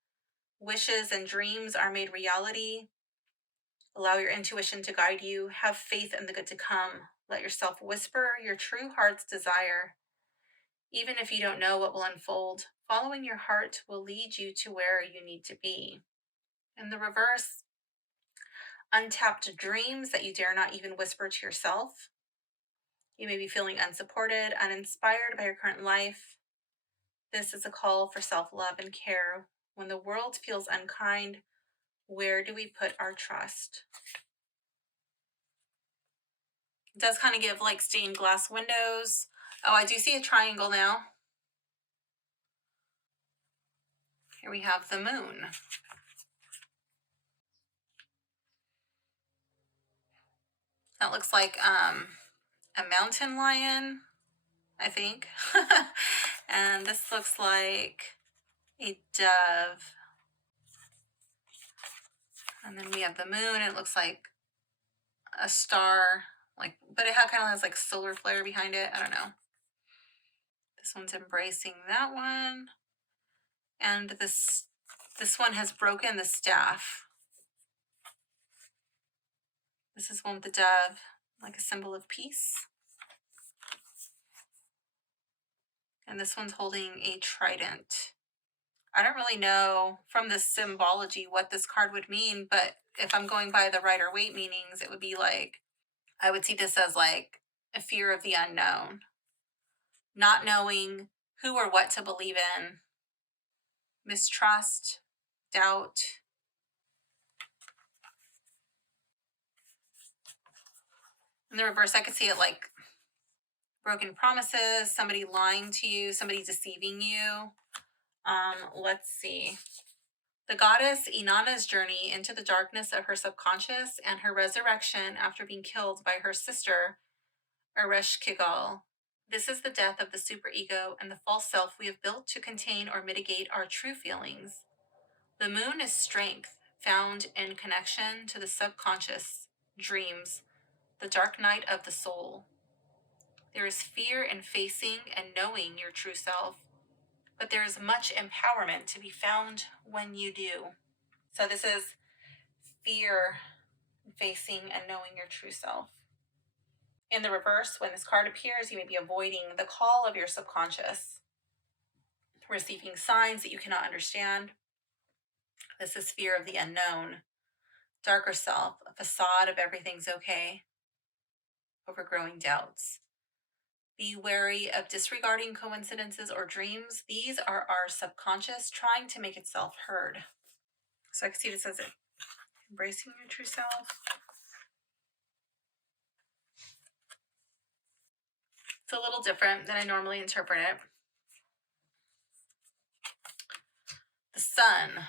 Wishes and dreams are made reality. Allow your intuition to guide you. Have faith in the good to come. Let yourself whisper your true heart's desire. Even if you don't know what will unfold, following your heart will lead you to where you need to be. In the reverse, untapped dreams that you dare not even whisper to yourself. You may be feeling unsupported, uninspired by your current life. This is a call for self-love and care. When the world feels unkind, Where do we put our trust? It does kind of give like stained glass windows. Oh, I do see a triangle now. Here we have the moon. That looks like a mountain lion, I think. And this looks like a dove. And then we have the moon. It looks like a star, like, but it kind of has like solar flare behind it. I don't know. This one's embracing that one. And this one has broken the staff. This is one with the dove, like a symbol of peace. And this one's holding a trident. I don't really know from the symbology what this card would mean, but if I'm going by the Rider-Waite meanings, it would be like, I would see this as like a fear of the unknown, not knowing who or what to believe in, mistrust, doubt. In the reverse, I could see it like broken promises, somebody lying to you, somebody deceiving you. Let's see. The goddess Inanna's journey into the darkness of her subconscious and her resurrection after being killed by her sister, Ereshkigal. This is the death of the superego and the false self we have built to contain or mitigate our true feelings. The moon is strength found in connection to the subconscious, dreams, the dark night of the soul. There is fear in facing and knowing your true self, but there is much empowerment to be found when you do. So this is fear, facing and knowing your true self. In the reverse, when this card appears, you may be avoiding the call of your subconscious, receiving signs that you cannot understand. This is fear of the unknown, darker self, a facade of everything's okay, overgrowing doubts. Be wary of disregarding coincidences or dreams. These are our subconscious trying to make itself heard. So I can see it says it, embracing your true self. It's a little different than I normally interpret it. The sun.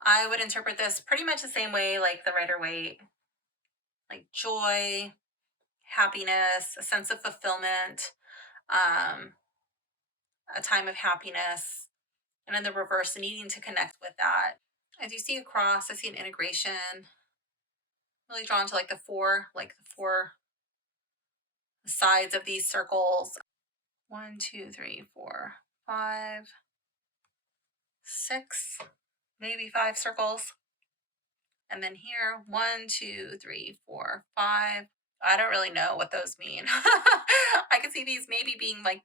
I would interpret this pretty much the same way like the Rider-Waite, like joy, happiness, a sense of fulfillment, a time of happiness, and in the reverse, needing to connect with that. I do see a cross. I see an integration. Really drawn to like the four sides of these circles. 1, 2, 3, 4, 5, 6, maybe 5 circles. And then here, 1, 2, 3, 4, 5. I don't really know what those mean. I could see these maybe being like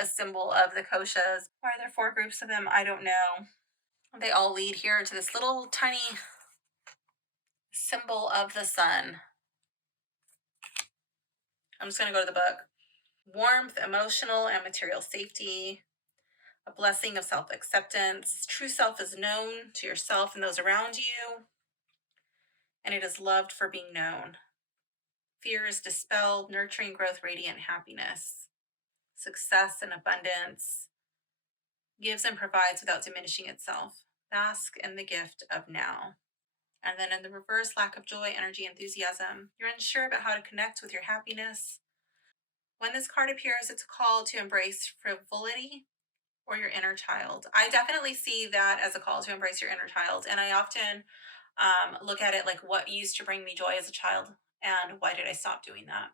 a symbol of the koshas. Why are there 4 groups of them? I don't know. They all lead here to this little tiny symbol of the sun. I'm just going to go to the book. Warmth, emotional and material safety, a blessing of self-acceptance. True self is known to yourself and those around you, and it is loved for being known. Fear is dispelled, nurturing growth, radiant happiness. Success and abundance, gives and provides without diminishing itself. Bask in the gift of now. And then in the reverse, lack of joy, energy, enthusiasm. You're unsure about how to connect with your happiness. When this card appears, it's a call to embrace frivolity or your inner child. I definitely see that as a call to embrace your inner child. And I often look at it like what used to bring me joy as a child and why did I stop doing that?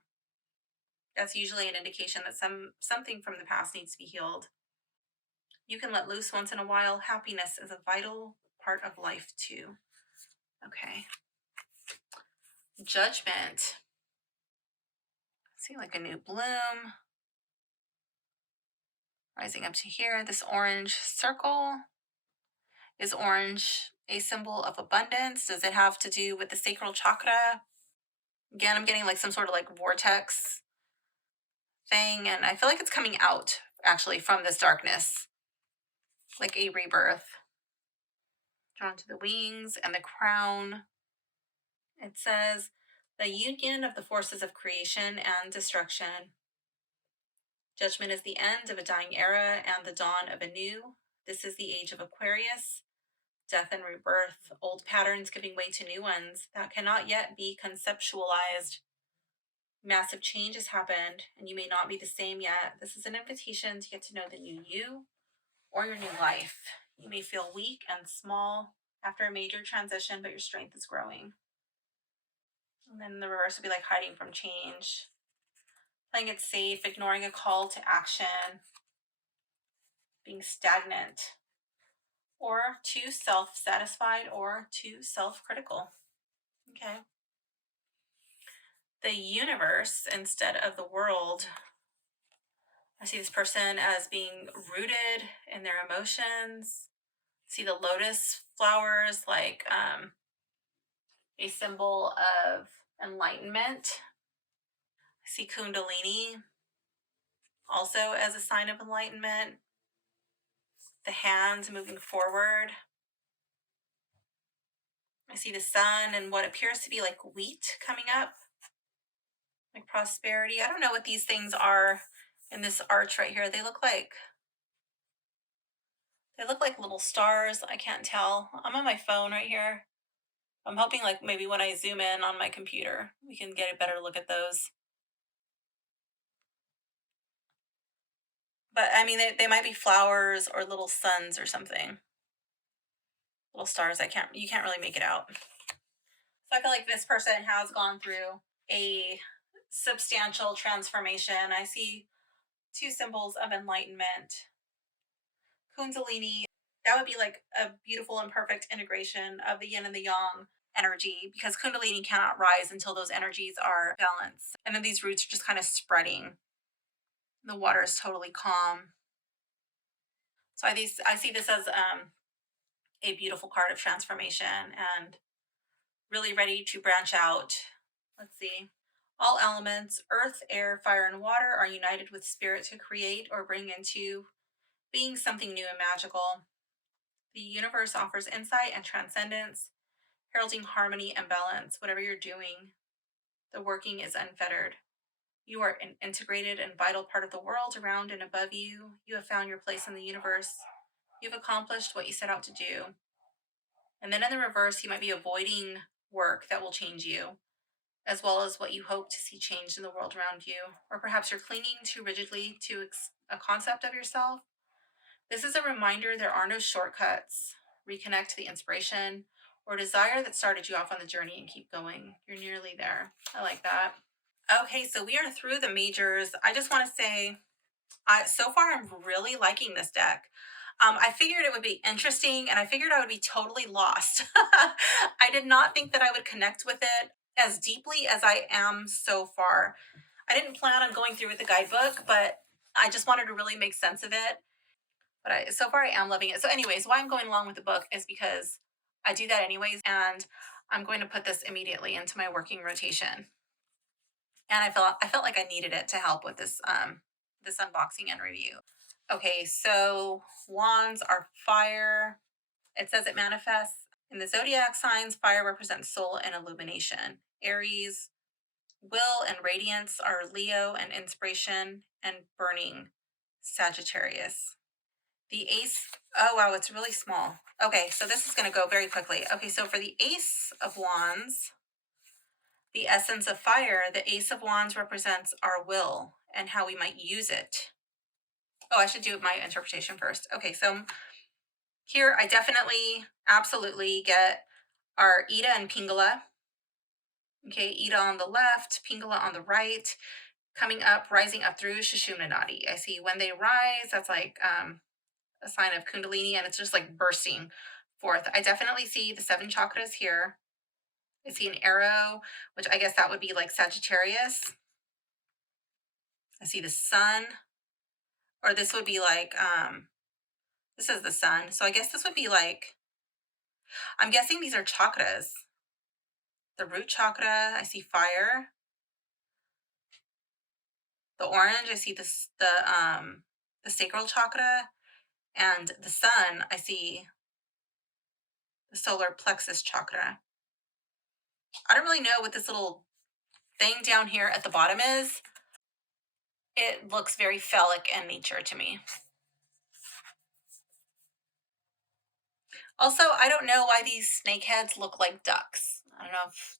That's usually an indication that something from the past needs to be healed. You can let loose once in a while. Happiness is a vital part of life too. Okay. Judgment. See, like a new bloom. Rising up to here. This orange circle. Is orange a symbol of abundance? Does it have to do with the sacral chakra? Again, I'm getting like some sort of like vortex thing, and I feel like it's coming out actually from this darkness, like a rebirth. Drawn to the wings and the crown. It says, the union of the forces of creation and destruction. Judgment is the end of a dying era and the dawn of a new. This is the age of Aquarius. Death and rebirth, old patterns giving way to new ones that cannot yet be conceptualized. Massive change has happened, and you may not be the same yet. This is an invitation to get to know the new you or your new life. You may feel weak and small after a major transition, but your strength is growing. And then the reverse would be like hiding from change, playing it safe, ignoring a call to action, being stagnant, or too self-satisfied or too self-critical. Okay. The universe instead of the world. I see this person as being rooted in their emotions. See the lotus flowers like a symbol of enlightenment. I see Kundalini also as a sign of enlightenment. The hands moving forward. I see the sun and what appears to be like wheat coming up, like prosperity. I don't know what these things are in this arch right here. They look like little stars. I can't tell. I'm on my phone right here. I'm hoping like maybe when I zoom in on my computer, we can get a better look at those. But I mean, they might be flowers or little suns or something. Little stars. You can't really make it out. So I feel like this person has gone through a substantial transformation. I see two symbols of enlightenment. Kundalini, that would be like a beautiful and perfect integration of the yin and the yang energy, because Kundalini cannot rise until those energies are balanced. And then these roots are just kind of spreading. The water is totally calm. So I see this as a beautiful card of transformation and really ready to branch out. Let's see. All elements, earth, air, fire, and water, are united with spirit to create or bring into being something new and magical. The universe offers insight and transcendence, heralding harmony and balance. Whatever you're doing, the working is unfettered. You are an integrated and vital part of the world around and above you. You have found your place in the universe. You've accomplished what you set out to do. And then in the reverse, you might be avoiding work that will change you, as well as what you hope to see changed in the world around you. Or perhaps you're clinging too rigidly to a concept of yourself. This is a reminder there are no shortcuts. Reconnect to the inspiration or desire that started you off on the journey and keep going. You're nearly there. I like that. Okay, so we are through the majors. I just want to say, so far I'm really liking this deck. I figured it would be interesting, and I figured I would be totally lost. I did not think that I would connect with it as deeply as I am so far. I didn't plan on going through with the guidebook, but I just wanted to really make sense of it. But so far I am loving it. So anyways, why I'm going along with the book is because I do that anyways, and I'm going to put this immediately into my working rotation. And I felt like I needed it to help with this this unboxing and review. Okay, so wands are fire. It says it manifests in the zodiac signs. Fire represents soul and illumination. Aries, will and radiance are Leo, and inspiration and burning, Sagittarius. The ace, oh wow, it's really small. Okay, so this is going to go very quickly. Okay, so for the ace of wands, the essence of fire, the ace of wands represents our will and how we might use it. Oh, I should do my interpretation first. Okay, so here I definitely, absolutely get our Ida and Pingala. Okay, Ida on the left, Pingala on the right, coming up, rising up through Sushumna Nadi. I see when they rise, that's like a sign of Kundalini, and it's just like bursting forth. I definitely see the 7 chakras here. I see an arrow, which I guess that would be like Sagittarius. I see the sun, or this would be like, this is the sun. So I guess this would be like, I'm guessing these are chakras. The root chakra, I see fire. The orange, I see the sacral chakra, and the sun, I see the solar plexus chakra. I don't really know what this little thing down here at the bottom is. It looks very phallic in nature to me. Also, I don't know why these snake heads look like ducks. I don't know if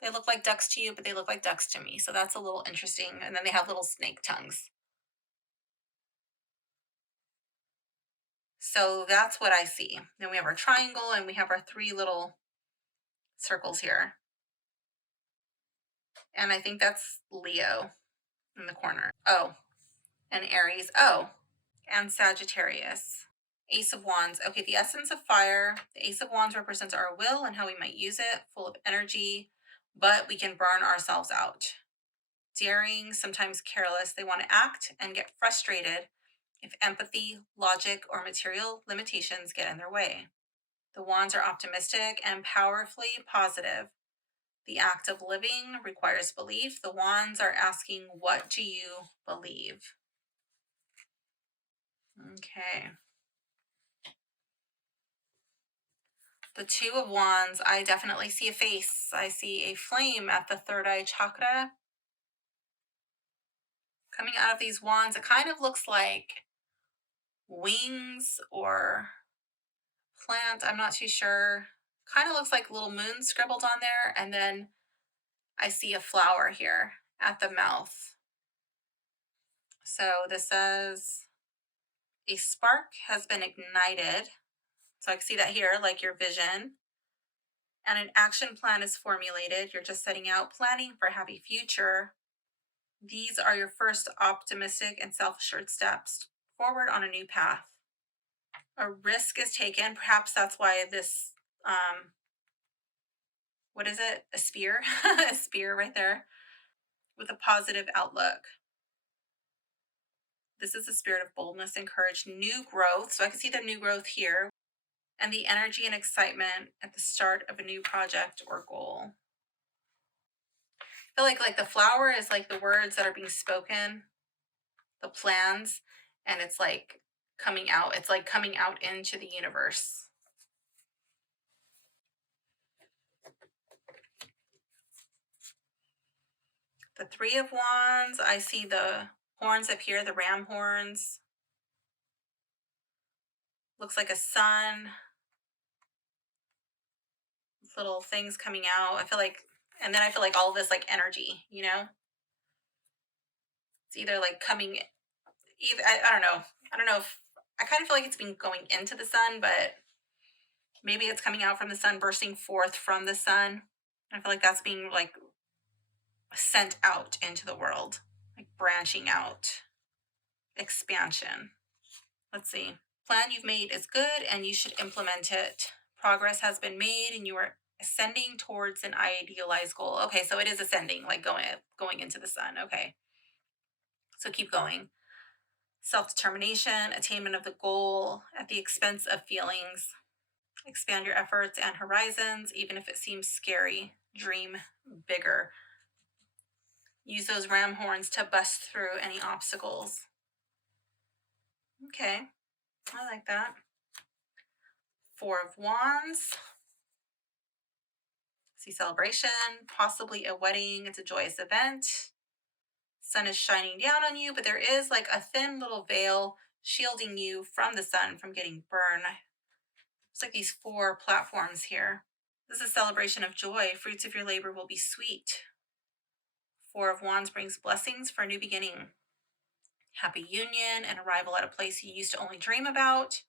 they look like ducks to you, but they look like ducks to me. So that's a little interesting. And then they have little snake tongues. So that's what I see. Then we have our triangle and we have our 3 little circles here. And I think that's Leo in the corner. Oh, and Aries. Oh, and Sagittarius. Ace of Wands. Okay, the essence of fire. The Ace of Wands represents our will and how we might use it, full of energy, but we can burn ourselves out. Daring, sometimes careless. They want to act and get frustrated if empathy, logic, or material limitations get in their way. The Wands are optimistic and powerfully positive. The act of living requires belief. The Wands are asking, what do you believe? Okay. The 2 of Wands, I definitely see a face. I see a flame at the third eye chakra. Coming out of these wands, it kind of looks like wings or plant. I'm not too sure. Kind of looks like little moons scribbled on there. And then I see a flower here at the mouth. So this says a spark has been ignited. So I can see that here, like your vision. And an action plan is formulated. You're just setting out, planning for a happy future. These are your first optimistic and self-assured steps forward on a new path. A risk is taken. Perhaps that's why this, what is it? A spear? A spear right there with a positive outlook. This is the spirit of boldness and courage, new growth. So I can see the new growth here and the energy and excitement at the start of a new project or goal. I feel like the flower is like the words that are being spoken, the plans, and it's like coming out. It's like coming out into the universe. The 3 of Wands, I see the horns up here, the ram horns. Looks like a sun. Little things coming out. I feel like, and then I feel like all of this like energy, you know? It's either like coming, either, I don't know. I don't know if, I kind of feel like it's been going into the sun, but maybe it's coming out from the sun, bursting forth from the sun. I feel like that's being like sent out into the world, like branching out, expansion. Let's see. Plan you've made is good and you should implement it. Progress has been made and you are ascending towards an idealized goal. Okay, so it is ascending, like going into the sun. Okay. So keep going. Self-determination, attainment of the goal at the expense of feelings. Expand your efforts and horizons, even if it seems scary. Dream bigger. Use those ram horns to bust through any obstacles. Okay, I like that. 4 of Wands. See celebration, possibly a wedding. It's a joyous event. Sun is shining down on you, but there is like a thin little veil shielding you from the sun from getting burned. It's like these 4 platforms here. This is a celebration of joy. Fruits of your labor will be sweet. 4 of Wands brings blessings for a new beginning. Happy union and arrival at a place you used to only dream about.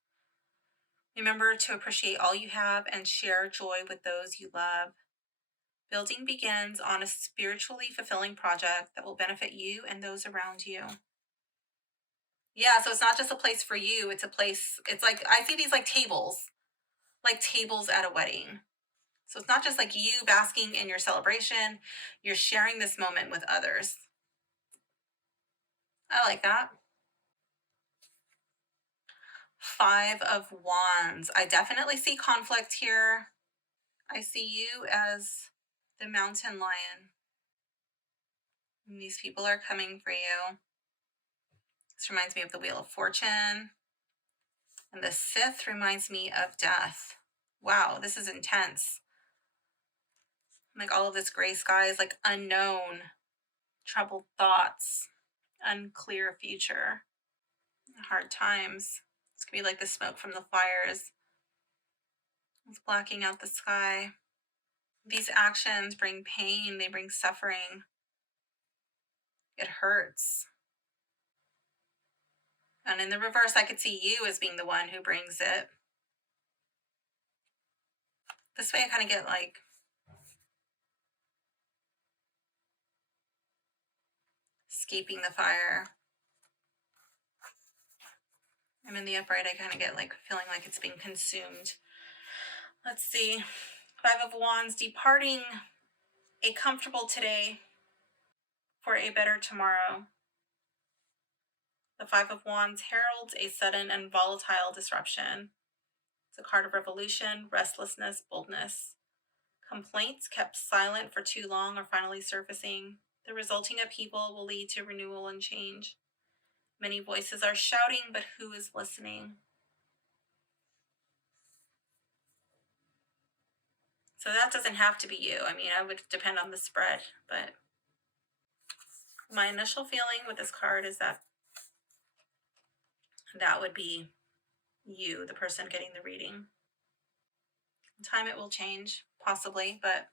Remember to appreciate all you have and share joy with those you love. Building begins on a spiritually fulfilling project that will benefit you and those around you. Yeah, so it's not just a place for you, it's a place, it's like, I see these like tables at a wedding. So it's not just like you basking in your celebration, you're sharing this moment with others. I like that. 5 of Wands. I definitely see conflict here. I see you as the mountain lion. And these people are coming for you. This reminds me of the Wheel of Fortune. And the Sith reminds me of death. wow, this is intense. Like all of this gray sky is like unknown, troubled thoughts, unclear future, hard times. It's gonna be like the smoke from the fires. It's blacking out the sky. These actions bring pain, they bring suffering. It hurts. And in the reverse, I could see you as being the one who brings it. This way I kind of get like escaping the fire. And in the upright, I kind of get like feeling like it's being consumed. Let's see. Five of Wands, departing a comfortable today for a better tomorrow. The Five of Wands heralds a sudden and volatile disruption. It's a card of revolution, restlessness, boldness. Complaints kept silent for too long are finally surfacing. The resulting upheaval will lead to renewal and change. Many voices are shouting, but who is listening? So that doesn't have to be you. I mean, I would depend on the spread, but my initial feeling with this card is that that would be you, the person getting the reading. In time it will change, possibly, but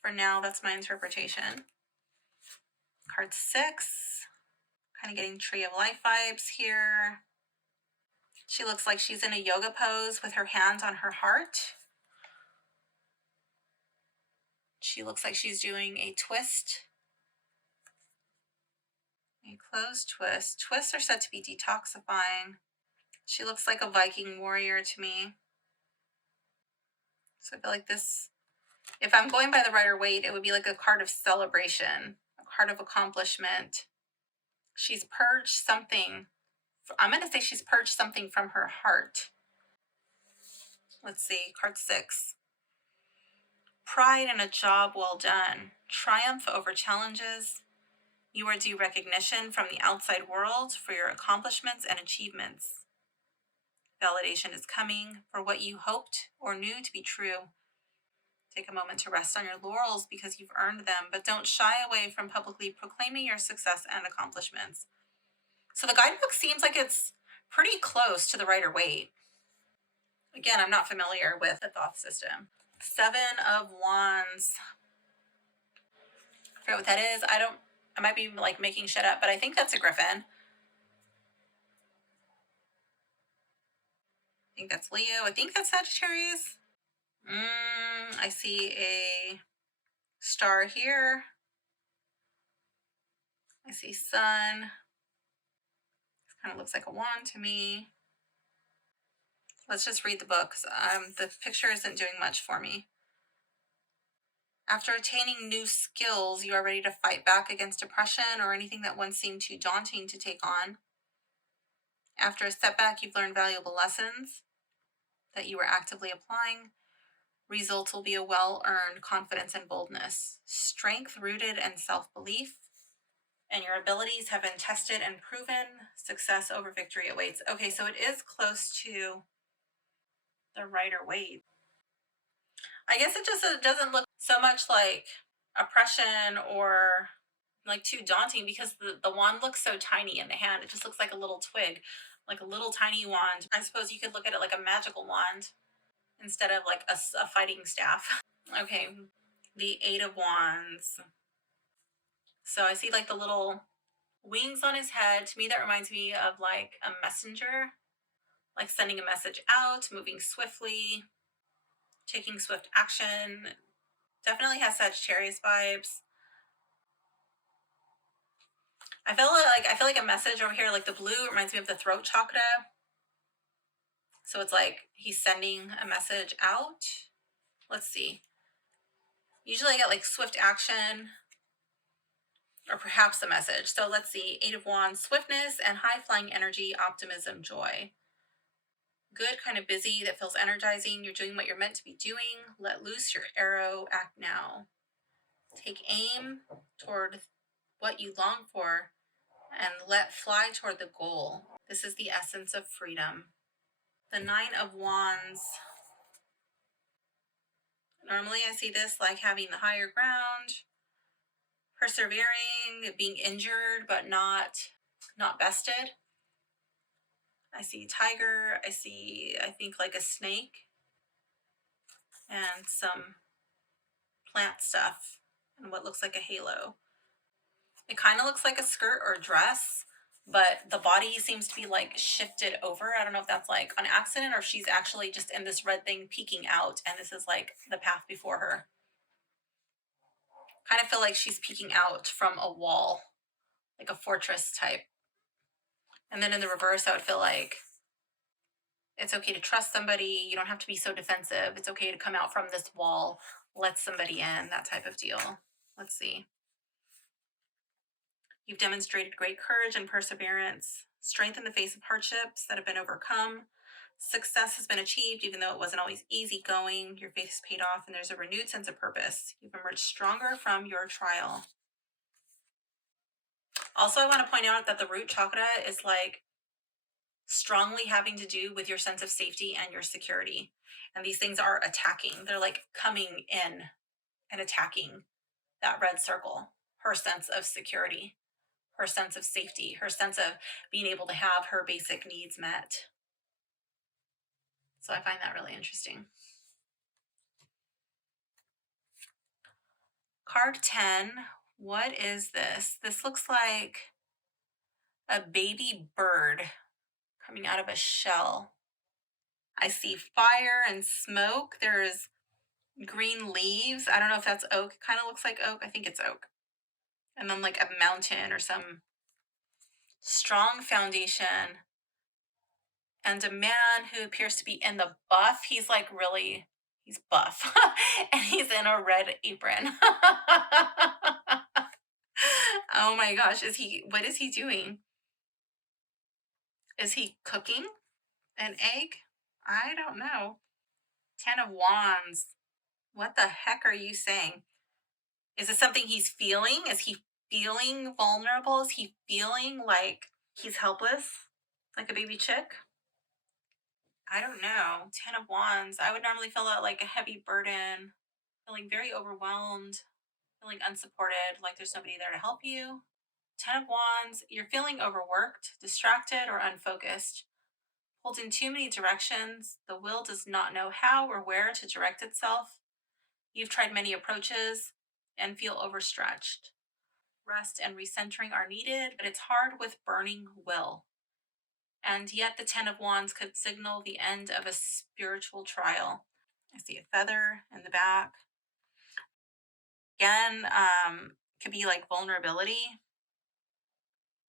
for now, that's my interpretation. Card 6, kind of getting Tree of Life vibes here. She looks like she's in a yoga pose with her hands on her heart. She looks like she's doing a twist. A closed twist. Twists are said to be detoxifying. She looks like a Viking warrior to me. So I feel like this, if I'm going by the Rider-Waite, it would be like a card of celebration, a card of accomplishment. She's purged something. I'm going to say she's purged something from her heart. Let's see, card 6. Pride in a job well done. Triumph over challenges. You are due recognition from the outside world for your accomplishments and achievements. Validation is coming for what you hoped or knew to be true. Take a moment to rest on your laurels because you've earned them, but don't shy away from publicly proclaiming your success and accomplishments. So the guidebook seems like it's pretty close to the Rider-Waite. Again, I'm not familiar with the Thoth system. 7 of Wands. I forget what that is. I might be like making shit up, but I think that's a griffin. I think that's Leo. I think that's Sagittarius. I see a star here. I see sun. Kind of looks like a wand to me. Let's just read the book. The picture isn't doing much for me. After attaining new skills, you are ready to fight back against depression or anything that once seemed too daunting to take on. After a setback, you've learned valuable lessons that you are actively applying. Results will be a well-earned confidence and boldness, strength rooted in self-belief, and your abilities have been tested and proven. Success over victory awaits. Okay, so it is close to the Rider-Waite. I guess it just doesn't look so much like oppression or like too daunting because the wand looks so tiny in the hand. It just looks like a little twig, like a little tiny wand. I suppose you could look at it like a magical wand instead of like a fighting staff. Okay, the 8 of Wands. So I see like the little wings on his head. To me, that reminds me of like a messenger, like sending a message out, moving swiftly, taking swift action. Definitely has Sagittarius vibes. I feel like a message over here, like the blue reminds me of the throat chakra. So it's like he's sending a message out. Let's see. Usually I get like swift action or perhaps a message. So let's see. 8 of Wands, swiftness and high flying energy, optimism, joy. Good, kind of busy, that feels energizing. You're doing what you're meant to be doing. Let loose your arrow, act now. Take aim toward what you long for and let fly toward the goal. This is the essence of freedom. The 9 of Wands. Normally I see this like having the higher ground, persevering, being injured, but not bested. I see tiger. I see, I think, like a snake and some plant stuff and what looks like a halo. It kind of looks like a skirt or dress, but the body seems to be like shifted over. I don't know if that's like an accident or if she's actually just in this red thing peeking out and this is like the path before her. Kind of feel like she's peeking out from a wall, like a fortress type. And then in the reverse, I would feel like it's okay to trust somebody. You don't have to be so defensive. It's okay to come out from this wall, let somebody in, that type of deal. Let's see. You've demonstrated great courage and perseverance, strength in the face of hardships that have been overcome. Success has been achieved, even though it wasn't always easy going. Your faith has paid off, and there's a renewed sense of purpose. You've emerged stronger from your trial. Also, I want to point out that the root chakra is like strongly having to do with your sense of safety and your security. And these things are attacking. They're like coming in and attacking that red circle, her sense of security, her sense of safety, her sense of being able to have her basic needs met. So I find that really interesting. Card 10, what is this? This looks like a baby bird coming out of a shell. I see fire and smoke. There's green leaves. I don't know if that's oak. It kind of looks like oak. I think it's oak. And then like a mountain or some strong foundation. And a man who appears to be in the buff. He's like really, he's buff. And he's in a red apron. Oh my gosh, what is he doing? Is he cooking an egg? I don't know. 10 of Wands. What the heck are you saying? Is it something he's feeling? Is he feeling vulnerable? Is he feeling like he's helpless? Like a baby chick? I don't know. 10 of Wands. I would normally feel that like a heavy burden, feeling very overwhelmed, feeling unsupported, like there's nobody there to help you. 10 of Wands, you're feeling overworked, distracted, or unfocused. Pulled in too many directions. The will does not know how or where to direct itself. You've tried many approaches and feel overstretched. Rest and recentering are needed, but it's hard with burning will. And yet the 10 of Wands could signal the end of a spiritual trial. I see a feather in the back. Again, could be like vulnerability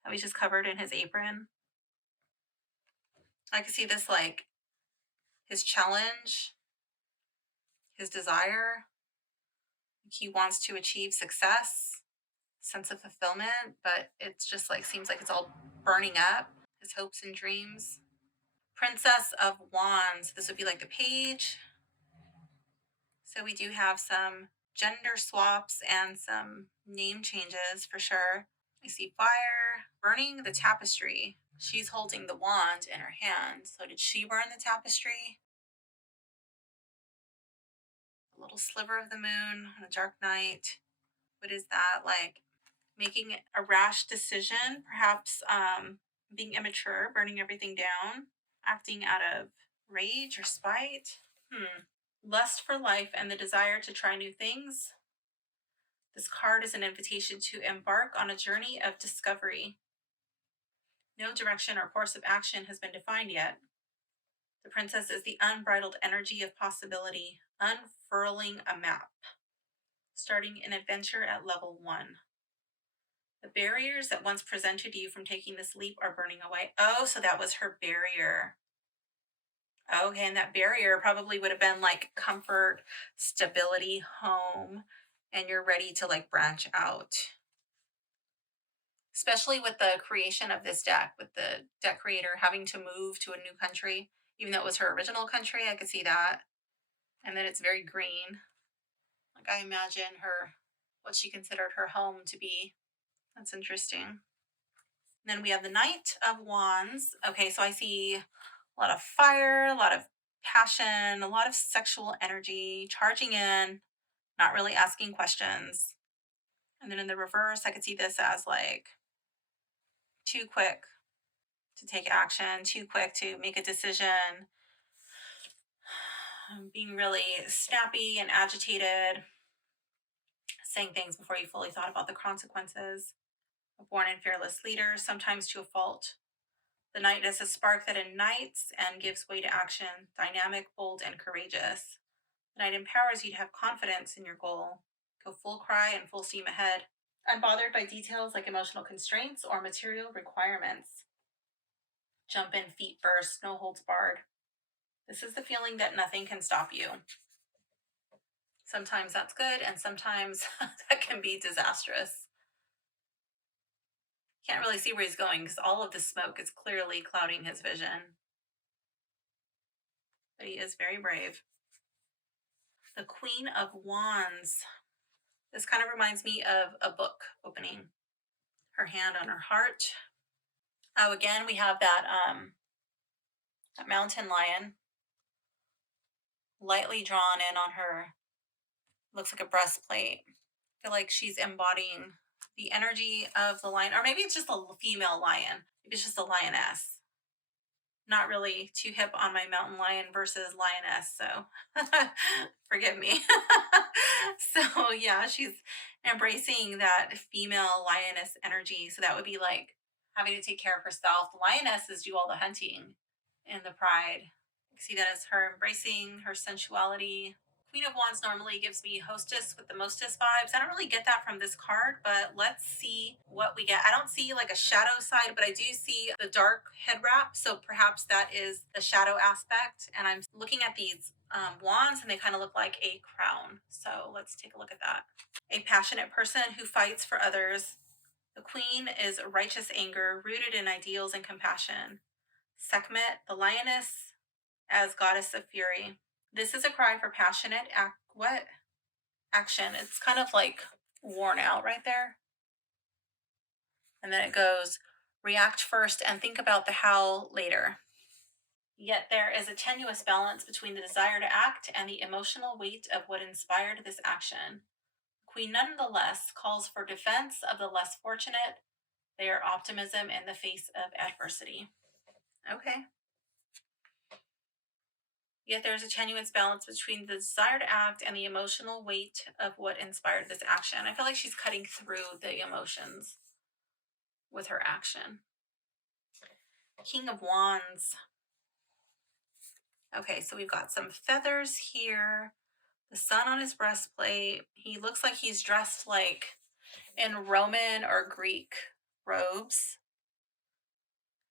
that we just covered in his apron. I could see this like his challenge, his desire. He wants to achieve success, sense of fulfillment, but it's just like seems like it's all burning up, his hopes and dreams. Princess of Wands. This would be like the page. So we do have some gender swaps and some name changes for sure. I see fire burning the tapestry. She's holding the wand in her hand. So did she burn the tapestry? A little sliver of the moon on a dark night. What is that like? Making a rash decision, perhaps being immature, burning everything down, acting out of rage or spite. Lust for life and the desire to try new things. This card is an invitation to embark on a journey of discovery. No direction or course of action has been defined yet. The princess is the unbridled energy of possibility, unfurling a map, starting an adventure at level 1. The barriers that once prevented you from taking this leap are burning away. Oh, so that was her barrier. Okay, and that barrier probably would have been like comfort, stability, home, and you're ready to like branch out. Especially with the creation of this deck, with the deck creator having to move to a new country, even though it was her original country, I could see that. And then it's very green. Like I imagine what she considered her home to be. That's interesting. Then we have the Knight of Wands. Okay, so I see a lot of fire, a lot of passion, a lot of sexual energy, charging in, not really asking questions. And then in the reverse, I could see this as like too quick to take action, too quick to make a decision, being really snappy and agitated, saying things before you fully thought about the consequences. A born and fearless leader, sometimes to a fault. The knight is a spark that ignites and gives way to action, dynamic, bold, and courageous. The knight empowers you to have confidence in your goal. Go full cry and full steam ahead. Unbothered by details like emotional constraints or material requirements. Jump in feet first, no holds barred. This is the feeling that nothing can stop you. Sometimes that's good, and sometimes that can be disastrous. Can't really see where he's going because all of the smoke is clearly clouding his vision. But he is very brave. The Queen of Wands. This kind of reminds me of a book opening. Her hand on her heart. Oh, again, we have that mountain lion lightly drawn in on her. Looks like a breastplate. I feel like she's embodying the energy of the lion, or maybe it's just a female lion. Maybe it's just a lioness. Not really too hip on my mountain lion versus lioness, so forgive me. So yeah, she's embracing that female lioness energy. So that would be like having to take care of herself. The lionesses do all the hunting in the pride. You see that as her embracing her sensuality. Queen of Wands normally gives me hostess with the mostest vibes. I don't really get that from this card, but let's see what we get. I don't see like a shadow side, but I do see the dark head wrap. So perhaps that is the shadow aspect. And I'm looking at these wands and they kind of look like a crown. So let's take a look at that. A passionate person who fights for others. The queen is righteous anger, rooted in ideals and compassion. Sekhmet, the lioness, as goddess of fury. This is a cry for passionate action. It's kind of like worn out right there. And then it goes, react first and think about the how later. Yet there is a tenuous balance between the desire to act and the emotional weight of what inspired this action. Queen nonetheless calls for defense of the less fortunate, their optimism in the face of adversity. Okay. Yet there is a tenuous balance between the desire to act and the emotional weight of what inspired this action. I feel like she's cutting through the emotions with her action. King of Wands. Okay, so we've got some feathers here. The sun on his breastplate. He looks like he's dressed like in Roman or Greek robes.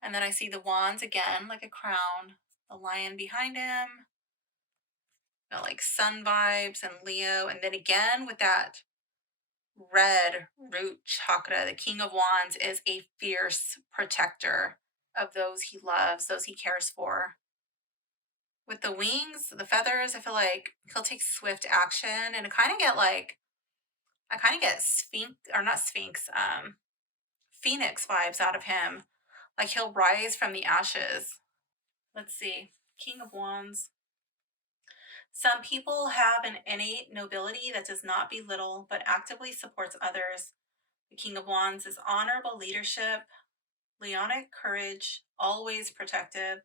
And then I see the wands again, like a crown. The lion behind him. Like sun vibes and Leo. And then again with that red root chakra, the King of Wands is a fierce protector of those he loves, those he cares for. With the wings, the feathers, I feel like he'll take swift action, and I kind of get Sphinx, or not Sphinx, Phoenix vibes out of him. Like he'll rise from the ashes. Let's see. King of Wands. Some people have an innate nobility that does not belittle but actively supports others. The King of Wands is honorable leadership, leonic courage, always protective.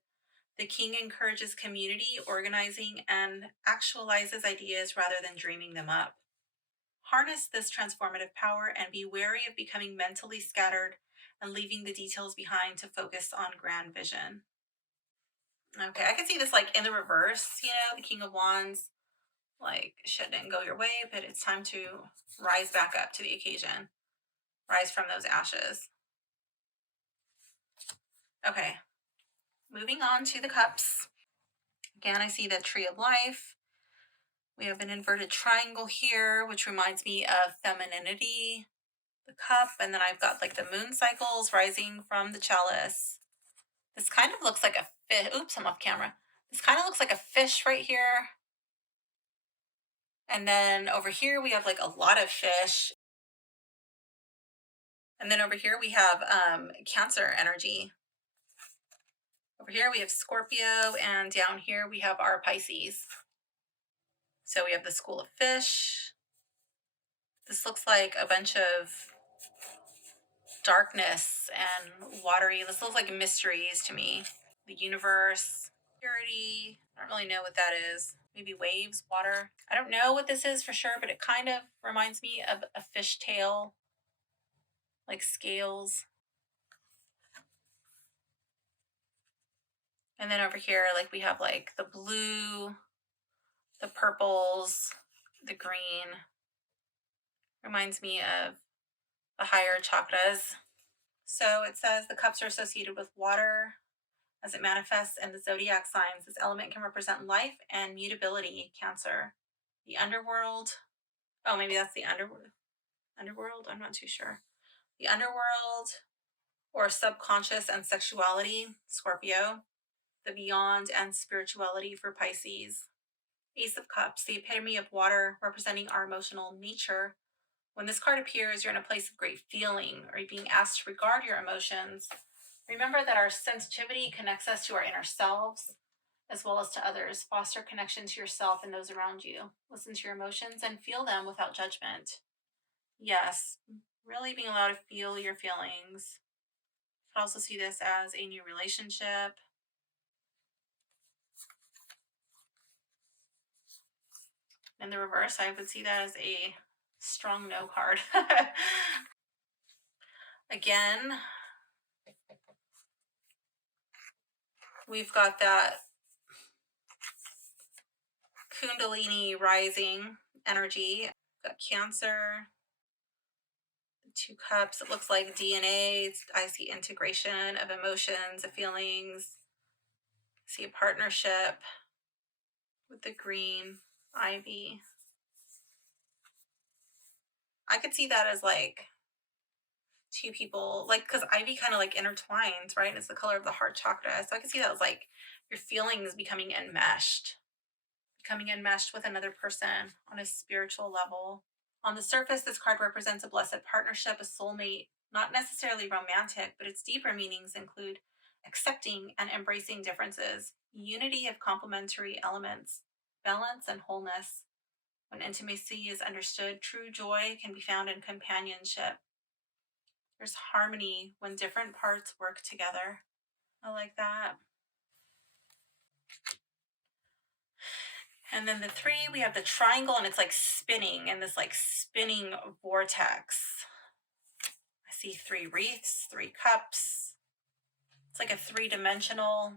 The king encourages community organizing and actualizes ideas rather than dreaming them up. Harness this transformative power and be wary of becoming mentally scattered and leaving the details behind to focus on grand vision. Okay, I can see this like in the reverse, the King of Wands, like shit didn't go your way, but it's time to rise back up to the occasion, rise from those ashes. Okay, moving on to the cups. Again, I see the tree of life. We have an inverted triangle here, which reminds me of femininity, the cup, and then I've got like the moon cycles rising from the chalice. This kind of looks like a fish. Oops, I'm off camera. This kind of looks like a fish right here. And then over here we have like a lot of fish. And then over here we have Cancer energy. Over here we have Scorpio, and down here we have our Pisces. So we have the School of Fish. This looks like a bunch of darkness and watery. This looks like mysteries to me. The universe, purity. I don't really know what that is. Maybe waves, water. I don't know what this is for sure, but it kind of reminds me of a fish tail, like scales. And then over here, like we have like the blue, the purples, the green. Reminds me of the higher chakras. So it says the cups are associated with water as it manifests in the zodiac signs. This element can represent life and mutability, Cancer. The underworld. Oh, maybe that's the underworld. I'm not too sure. The underworld or subconscious and sexuality, Scorpio. The beyond and spirituality for Pisces. Ace of Cups, the epitome of water, representing our emotional nature. When this card appears, you're in a place of great feeling, or you're being asked to regard your emotions. Remember that our sensitivity connects us to our inner selves as well as to others. Foster connection to yourself and those around you. Listen to your emotions and feel them without judgment. Yes, really being allowed to feel your feelings. You could also see this as a new relationship. In the reverse, I would see that as a strong no card. Again, we've got that Kundalini rising energy. We've got Cancer, the two cups. It looks like DNA. I see integration of emotions, of feelings. I see a partnership with the green ivy. I could see that as like two people, like, because ivy kind of like intertwines, right? And it's the color of the heart chakra. So I could see that as like your feelings becoming enmeshed with another person on a spiritual level. On the surface, this card represents a blessed partnership, a soulmate, not necessarily romantic, but its deeper meanings include accepting and embracing differences, unity of complementary elements, balance and wholeness. When intimacy is understood, true joy can be found in companionship. There's harmony when different parts work together. I like that. And then the three, we have the triangle, and it's like spinning in this like spinning vortex. I see three wreaths, three cups. It's like a three-dimensional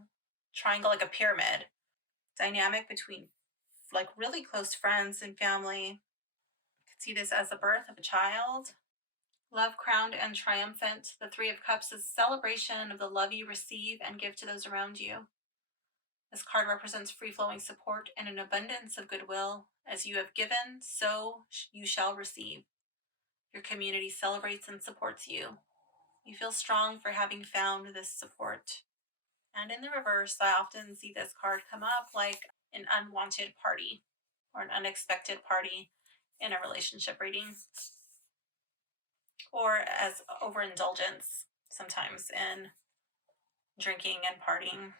triangle, like a pyramid. Dynamic between like really close friends and family. You could see this as the birth of a child. Love crowned and triumphant. The Three of Cups is a celebration of the love you receive and give to those around you. This card represents free-flowing support and an abundance of goodwill. As you have given, so you shall receive. Your community celebrates and supports you. You feel strong for having found this support. And in the reverse, I often see this card come up like an unwanted party or an unexpected party in a relationship reading, or as overindulgence sometimes in drinking and partying.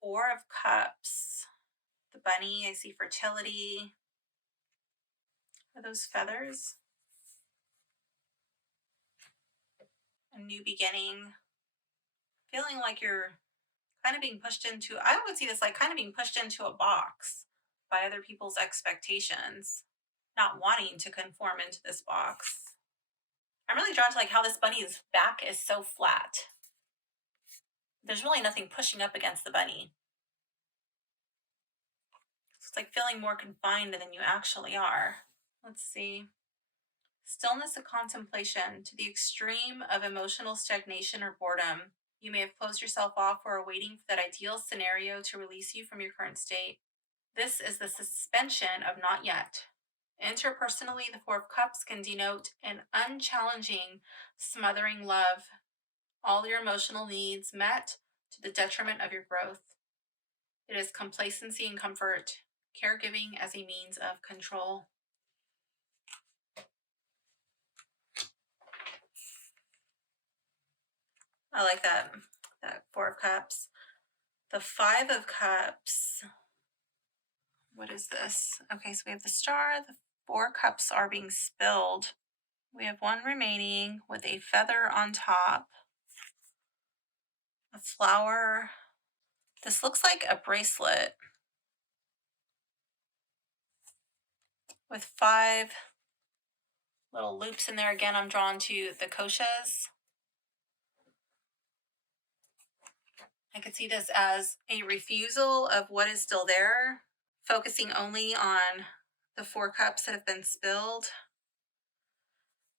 Four of Cups, the bunny, I see fertility. Are those feathers? A new beginning. Feeling like you're kind of being pushed into, I would see this like kind of being pushed into a box by other people's expectations, not wanting to conform into this box. I'm really drawn to like how this bunny's back is so flat. There's really nothing pushing up against the bunny. It's like feeling more confined than you actually are. Let's see. Stillness of contemplation to the extreme of emotional stagnation or boredom. You may have closed yourself off or are waiting for that ideal scenario to release you from your current state. This is the suspension of not yet. Interpersonally, the Four of Cups can denote an unchallenging, smothering love. All your emotional needs met to the detriment of your growth. It is complacency and comfort, caregiving as a means of control. I like that Four of Cups. The Five of Cups. What is this? Okay, so we have the Star. The Four Cups are being spilled. We have one remaining with a feather on top. A flower. This looks like a bracelet with 5 little loops in there. Again, I'm drawn to the koshas. I could see this as a refusal of what is still there, focusing only on the 4 cups that have been spilled,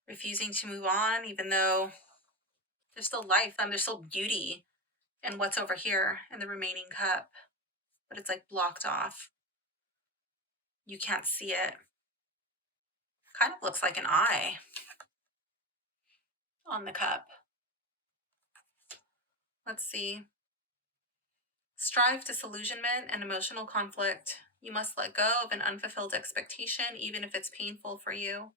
refusing to move on, even though there's still life, there's still beauty in what's over here in the remaining cup, but it's like blocked off. You can't see it. Kind of looks like an eye on the cup. Let's see. Strive, disillusionment, and emotional conflict. You must let go of an unfulfilled expectation, even if it's painful for you.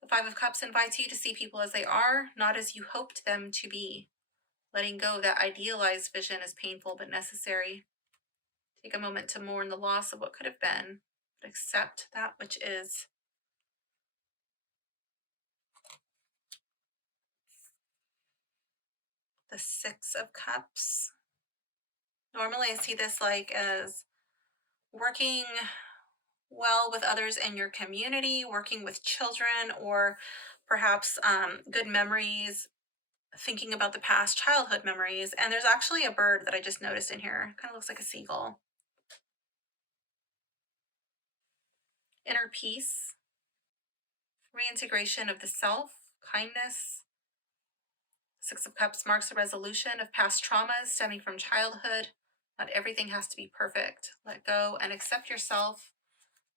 The Five of Cups invites you to see people as they are, not as you hoped them to be. Letting go of that idealized vision is painful but necessary. Take a moment to mourn the loss of what could have been, but accept that which is. The Six of Cups. Normally I see this like as working well with others in your community, working with children, or perhaps good memories, thinking about the past childhood memories. And there's actually a bird that I just noticed in here. Kind of looks like a seagull. Inner peace, reintegration of the self, kindness. Six of Cups marks a resolution of past traumas stemming from childhood. Not everything has to be perfect. Let go and accept yourself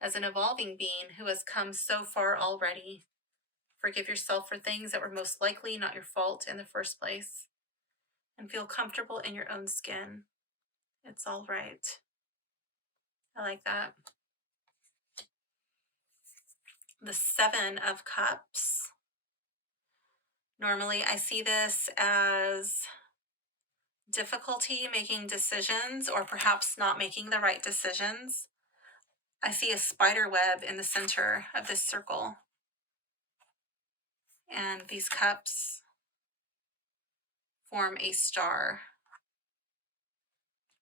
as an evolving being who has come so far already. Forgive yourself for things that were most likely not your fault in the first place. And feel comfortable in your own skin. It's all right. I like that. The Seven of Cups. Normally I see this as difficulty making decisions, or perhaps not making the right decisions. I see a spider web in the center of this circle. And these cups form a star.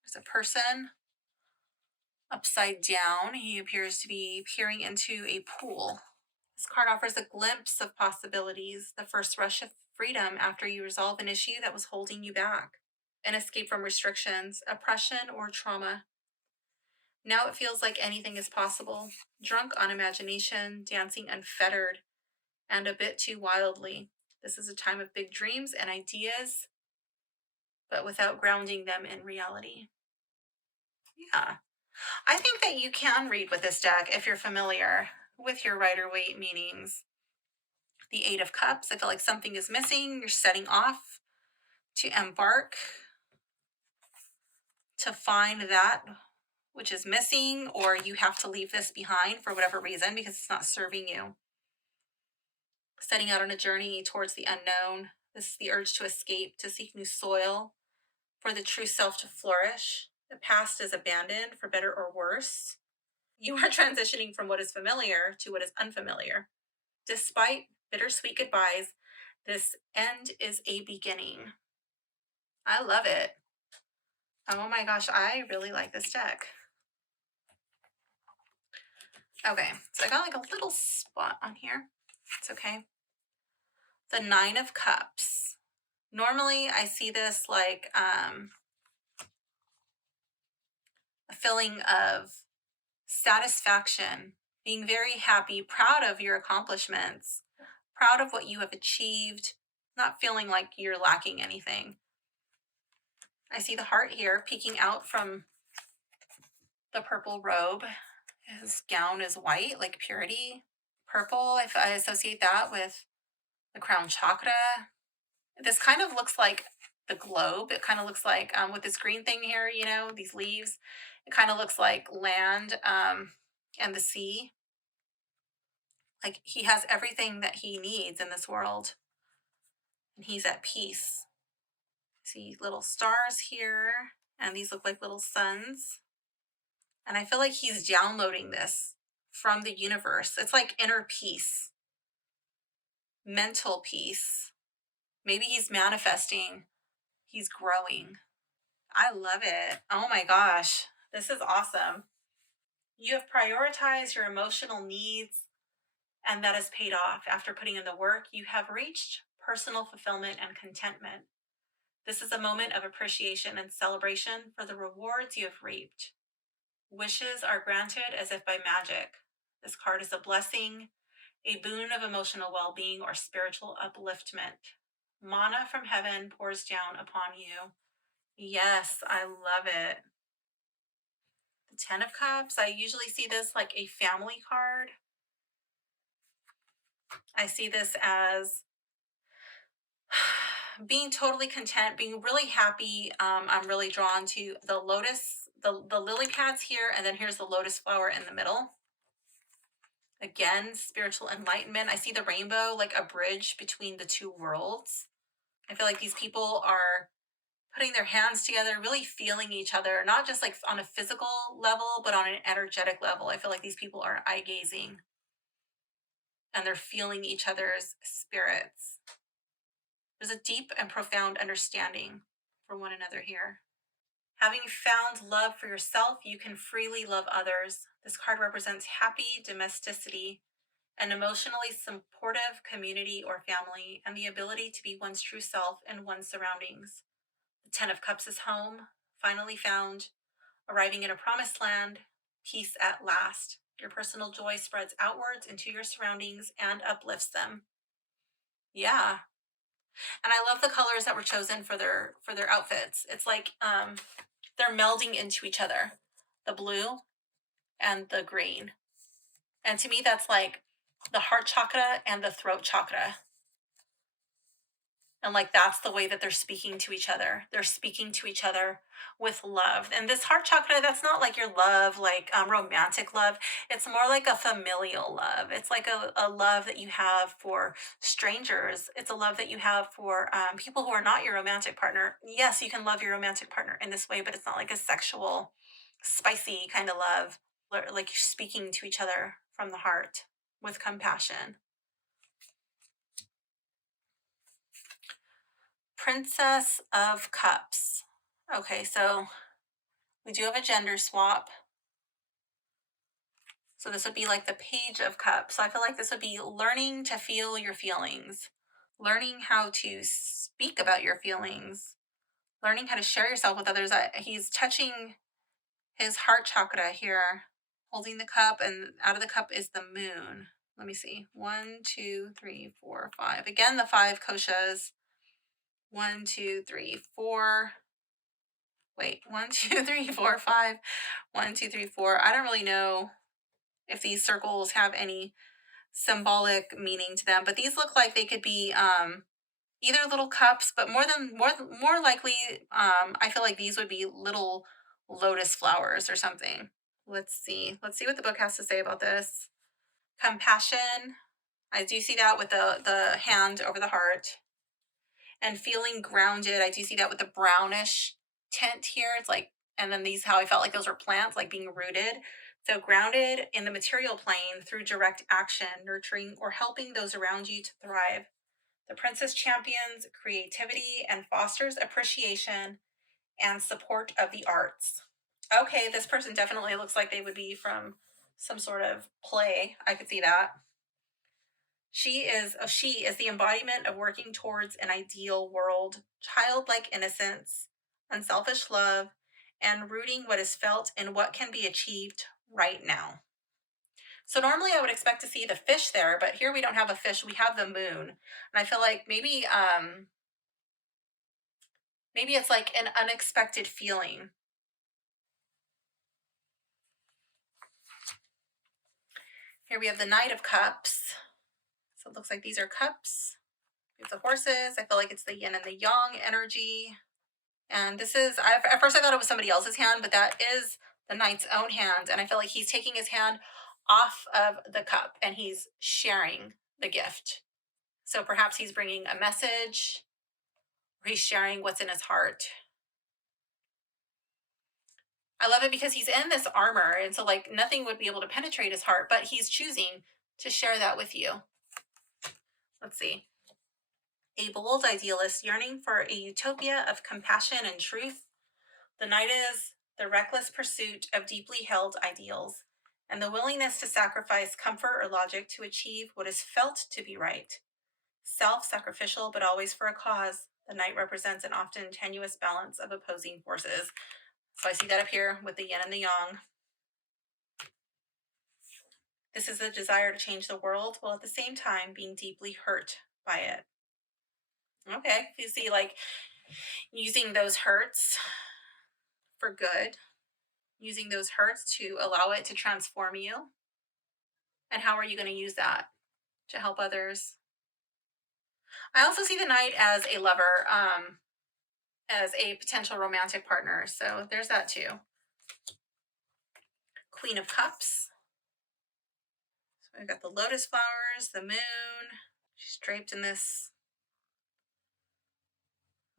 There's a person upside down. He appears to be peering into a pool. This card offers a glimpse of possibilities, the first rush of freedom after you resolve an issue that was holding you back, an escape from restrictions, oppression, or trauma. Now it feels like anything is possible, drunk on imagination, dancing unfettered, and a bit too wildly. This is a time of big dreams and ideas, but without grounding them in reality. Yeah. I think that you can read with this deck if you're familiar with your Rider-Waite meanings. The Eight of Cups, I feel like something is missing. You're setting off to embark, to find that which is missing, or you have to leave this behind for whatever reason because it's not serving you. Setting out on a journey towards the unknown. This is the urge to escape, to seek new soil, for the true self to flourish. The past is abandoned, for better or worse. You are transitioning from what is familiar to what is unfamiliar. Despite bittersweet goodbyes, this end is a beginning. I love it. Oh my gosh, I really like this deck. Okay, so I got like a little spot on here. It's okay. The Nine of Cups. Normally I see this like a feeling of satisfaction, being very happy, proud of your accomplishments, proud of what you have achieved, not feeling like you're lacking anything. I see the heart here peeking out from the purple robe. His gown is white, like purity. Purple, I associate that with the crown chakra. This kind of looks like the globe. It kind of looks like, with this green thing here, you know, these leaves, it kind of looks like land and the sea. Like he has everything that he needs in this world. And he's at peace. See little stars here, and these look like little suns. And I feel like he's downloading this from the universe. It's like inner peace, mental peace. Maybe he's manifesting, he's growing. I love it. Oh my gosh, this is awesome. You have prioritized your emotional needs, and that has paid off. After putting in the work, you have reached personal fulfillment and contentment. This is a moment of appreciation and celebration for the rewards you have reaped. Wishes are granted as if by magic. This card is a blessing, a boon of emotional well being or spiritual upliftment. Mana from heaven pours down upon you. Yes, I love it. The Ten of Cups, I usually see this like a family card. I see this as being totally content, being really happy. I'm really drawn to the lotus, the lily pads here, and then here's the lotus flower in the middle. Again, spiritual enlightenment. I see the rainbow like a bridge between the two worlds. I feel like these people are putting their hands together, really feeling each other, not just like on a physical level, but on an energetic level. I feel like these people are eye gazing and they're feeling each other's spirits. There's a deep and profound understanding for one another here. Having found love for yourself, you can freely love others. This card represents happy domesticity, an emotionally supportive community or family, and the ability to be one's true self in one's surroundings. The Ten of Cups is home, finally found, arriving in a promised land, peace at last. Your personal joy spreads outwards into your surroundings and uplifts them. Yeah. And I love the colors that were chosen for their outfits. It's like they're melding into each other. The blue and the green. And to me that's like the heart chakra and the throat chakra. And like that's the way that they're speaking to each other. They're speaking to each other with love. And this heart chakra, that's not like your love, like romantic love. It's more like a familial love. It's like a love that you have for strangers. It's a love that you have for people who are not your romantic partner. Yes, you can love your romantic partner in this way, but it's not like a sexual, spicy kind of love. Like you're speaking to each other from the heart with compassion. Princess of Cups. Okay, so we do have a gender swap. So this would be like the Page of Cups. So I feel like this would be learning to feel your feelings, learning how to speak about your feelings, learning how to share yourself with others. He's touching his heart chakra here, holding the cup, and out of the cup is the moon. Let me see. 1, 2, 3, 4, 5. Again, the 5 koshas. 1, 2, 3, 4. Wait, 1, 2, 3, 4, 5. 1, 2, 3, 4. I don't really know if these circles have any symbolic meaning to them, but these look like they could be either little cups, but more likely, I feel like these would be little lotus flowers or something. Let's see. Let's see what the book has to say about this. Compassion. I do see that with the hand over the heart. And feeling grounded. I do see that with the brownish tint here. It's like, and then these, how I felt like those were plants, like being rooted. So grounded in the material plane through direct action, nurturing or helping those around you to thrive. The princess champions creativity and fosters appreciation and support of the arts. Okay, this person definitely looks like they would be from some sort of play. I could see that. She is the embodiment of working towards an ideal world, childlike innocence, unselfish love, and rooting what is felt in what can be achieved right now. So normally I would expect to see the fish there, but here we don't have a fish, we have the moon. And I feel like maybe it's like an unexpected feeling. Here we have the Knight of Cups. So it looks like these are cups. We have the horses. I feel like it's the yin and the yang energy. And this is, at first I thought it was somebody else's hand, but that is the knight's own hand. And I feel like he's taking his hand off of the cup and he's sharing the gift. So perhaps he's bringing a message, or he's sharing what's in his heart. I love it because he's in this armor, and so like nothing would be able to penetrate his heart, but he's choosing to share that with you. Let's see. A bold idealist yearning for a utopia of compassion and truth. The knight is the reckless pursuit of deeply held ideals and the willingness to sacrifice comfort or logic to achieve what is felt to be right. Self-sacrificial, but always for a cause, the knight represents an often tenuous balance of opposing forces. So I see that up here with the yin and the yang. This is a desire to change the world while at the same time being deeply hurt by it. Okay, you see, like using those hurts for good, using those hurts to allow it to transform you. And how are you going to use that to help others? I also see the knight as a lover, as a potential romantic partner. So there's that too. Queen of Cups. So we've got the lotus flowers, the moon. She's draped in this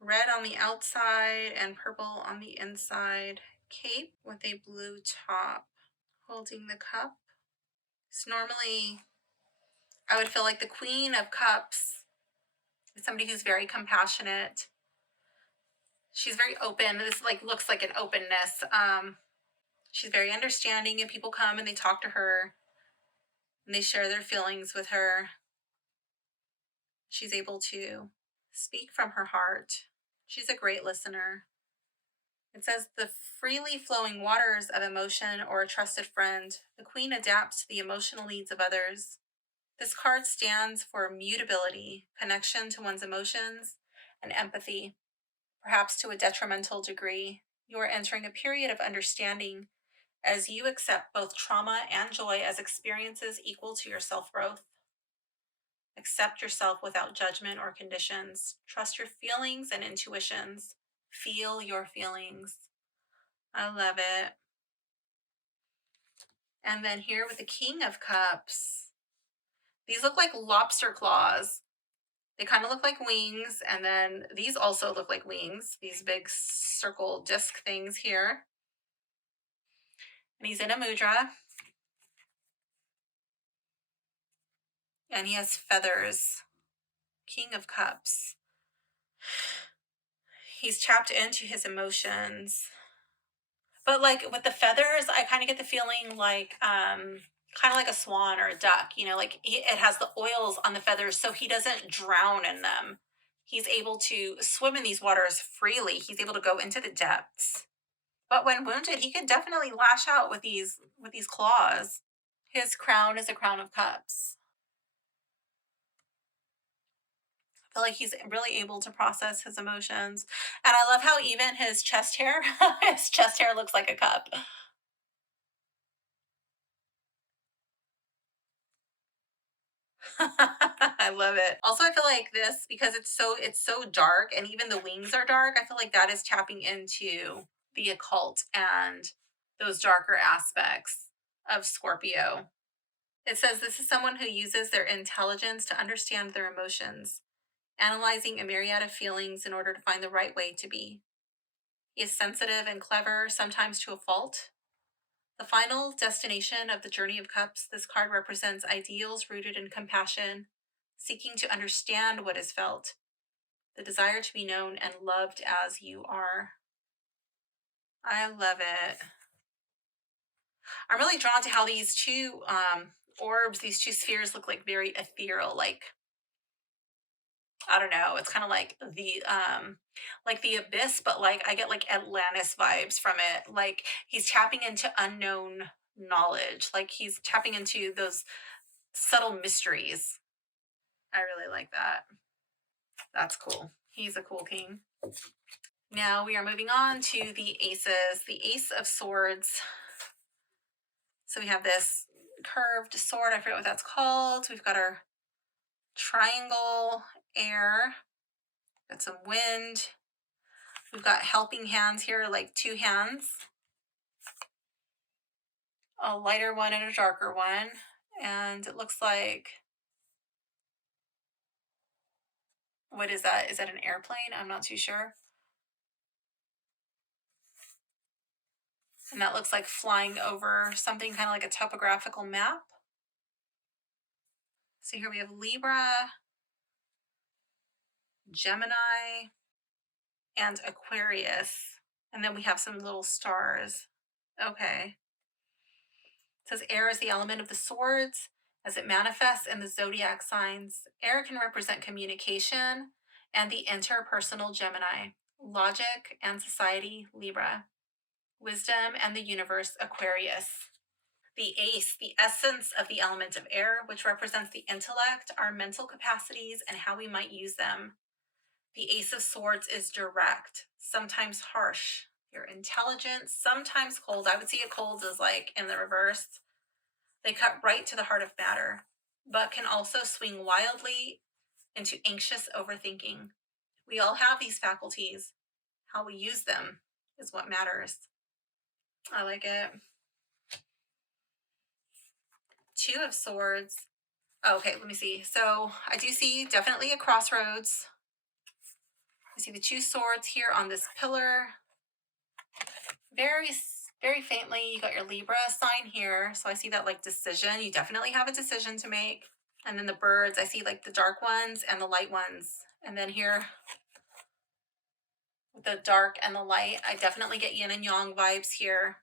red on the outside and purple on the inside cape with a blue top, holding the cup. So normally I would feel like the Queen of Cups is somebody who's very compassionate. She's very open. This like looks like an openness. She's very understanding, and people come and they talk to her and they share their feelings with her. She's able to speak from her heart. She's a great listener. It says the freely flowing waters of emotion or a trusted friend. The queen adapts to the emotional needs of others. This card stands for mutability, connection to one's emotions, and empathy, perhaps to a detrimental degree. You are entering a period of understanding as you accept both trauma and joy as experiences equal to your self-growth. Accept yourself without judgment or conditions. Trust your feelings and intuitions. Feel your feelings. I love it. And then here with the King of Cups, these look like lobster claws. They kind of look like wings, and then these also look like wings, these big circle disc things here. And he's in a mudra. And he has feathers. King of Cups. He's tapped into his emotions. But like with the feathers, I kind of get the feeling like kind of like a swan or a duck, you know, like it has the oils on the feathers so he doesn't drown in them. He's able to swim in these waters freely. He's able to go into the depths. But when wounded, he could definitely lash out with these claws. His crown is a crown of cups. I feel like he's really able to process his emotions. And I love how even his chest hair, his chest hair looks like a cup. I love it. Also, I feel like this, because it's so dark and even the wings are dark, I feel like that is tapping into the occult and those darker aspects of Scorpio. It says this is someone who uses their intelligence to understand their emotions, analyzing a myriad of feelings in order to find the right way to be. He is sensitive and clever, sometimes to a fault. The final destination of the Journey of Cups, this card represents ideals rooted in compassion, seeking to understand what is felt, the desire to be known and loved as you are. I love it. I'm really drawn to how these two orbs, these two spheres look like very ethereal, like, I don't know, it's kind of like the abyss, but like I get like Atlantis vibes from it. Like he's tapping into unknown knowledge, like he's tapping into those subtle mysteries. I really like that. That's cool. He's a cool king. Now we are moving on to the aces. The Ace of Swords. So we have this curved sword. I forget what that's called. We've got our triangle, air. Got some wind. We've got helping hands here, like two hands. A lighter one and a darker one. And it looks like What is that? Is that an airplane? I'm not too sure. And that looks like flying over something kind of like a topographical map. So here we have Libra, Gemini, and Aquarius. And then we have some little stars. Okay. It says air is the element of the swords as it manifests in the zodiac signs. Air can represent communication and the interpersonal Gemini, logic and society Libra, wisdom and the universe Aquarius. The ace, the essence of the element of air, which represents the intellect, our mental capacities, and how we might use them. The ace of swords is direct, sometimes harsh. You're intelligent, sometimes cold. I would see it cold as like in the reverse. They cut right to the heart of matter, but can also swing wildly into anxious overthinking. We all have these faculties. How we use them is what matters. I like it. Two of swords. Okay, let me see. So I do see definitely a crossroads. I see the two swords here on this pillar. Very, very faintly, you got your Libra sign here. So I see that like decision. You definitely have a decision to make. And then the birds, I see like the dark ones and the light ones. And then here, with the dark and the light, I definitely get yin and yang vibes here.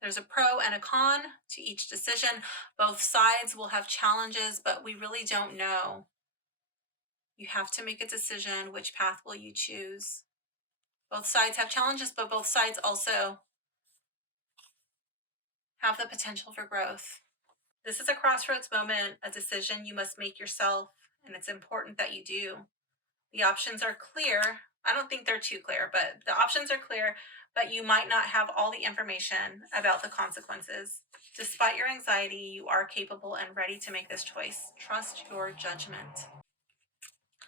There's a pro and a con to each decision. Both sides will have challenges, but we really don't know. You have to make a decision. Which path will you choose? Both sides have challenges, but both sides also have the potential for growth. This is a crossroads moment, a decision you must make yourself, and it's important that you do. The options are clear. I don't think they're too clear, but the options are clear, but you might not have all the information about the consequences. Despite your anxiety, you are capable and ready to make this choice. Trust your judgment.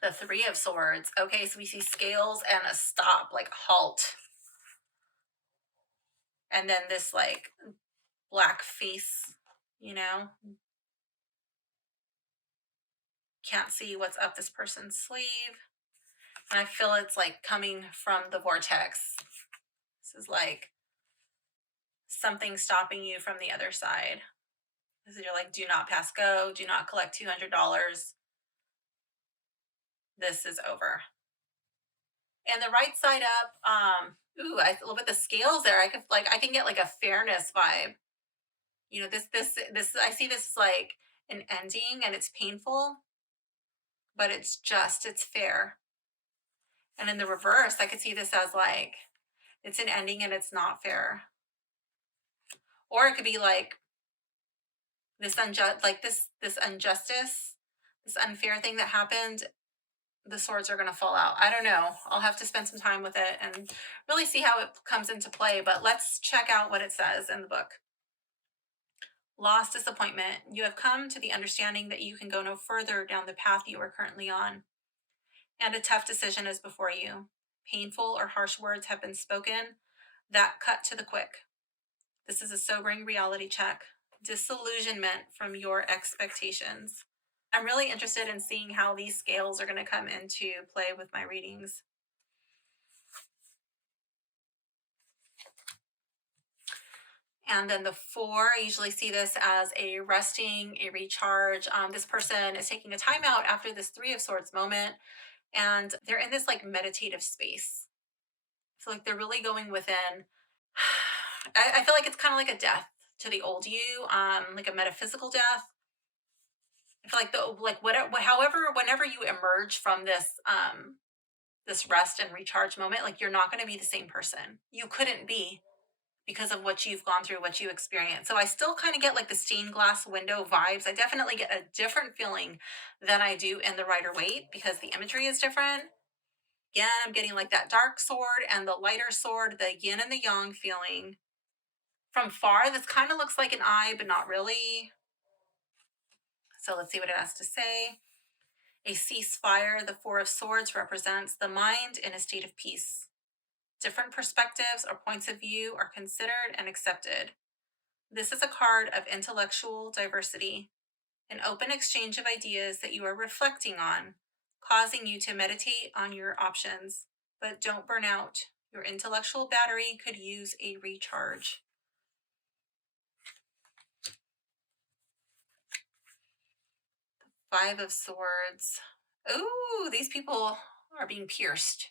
The Three of Swords. Okay, so we see scales and a stop, like halt. And then this like black face, you know, can't see what's up this person's sleeve. And I feel it's like coming from the vortex. This is like something stopping you from the other side. This is you're like, do not pass go, do not collect $200. This is over. And the right side up, I a little bit the scales there. I can get like a fairness vibe. You know, this I see this as like an ending and it's painful, but it's fair. And in the reverse, I could see this as like it's an ending and it's not fair. Or it could be like this injustice, this unfair thing that happened, the swords are going to fall out. I don't know. I'll have to spend some time with it and really see how it comes into play, but let's check out what it says in the book. Loss, disappointment. You have come to the understanding that you can go no further down the path you are currently on, and a tough decision is before you. Painful or harsh words have been spoken that cut to the quick. This is a sobering reality check. Disillusionment from your expectations. I'm really interested in seeing how these scales are going to come into play with my readings. And then the Four, I usually see this as a resting, a recharge. This person is taking a time out after this Three of Swords moment, and they're in this like meditative space. I feel like they're really going within. I feel like it's kind of like a death to the old you, like a metaphysical death. I feel like whenever you emerge from this rest and recharge moment, like you're not going to be the same person. You couldn't be because of what you've gone through, what you experienced. So I still kind of get like the stained glass window vibes. I definitely get a different feeling than I do in the Rider-Waite because the imagery is different. Again, I'm getting like that dark sword and the lighter sword, the yin and the yang feeling. From far, this kind of looks like an eye, but not really. So let's see what it has to say. A ceasefire, the Four of Swords represents the mind in a state of peace. Different perspectives or points of view are considered and accepted. This is a card of intellectual diversity, an open exchange of ideas that you are reflecting on, causing you to meditate on your options, but don't burn out. Your intellectual battery could use a recharge. Five of Swords. Ooh, these people are being pierced.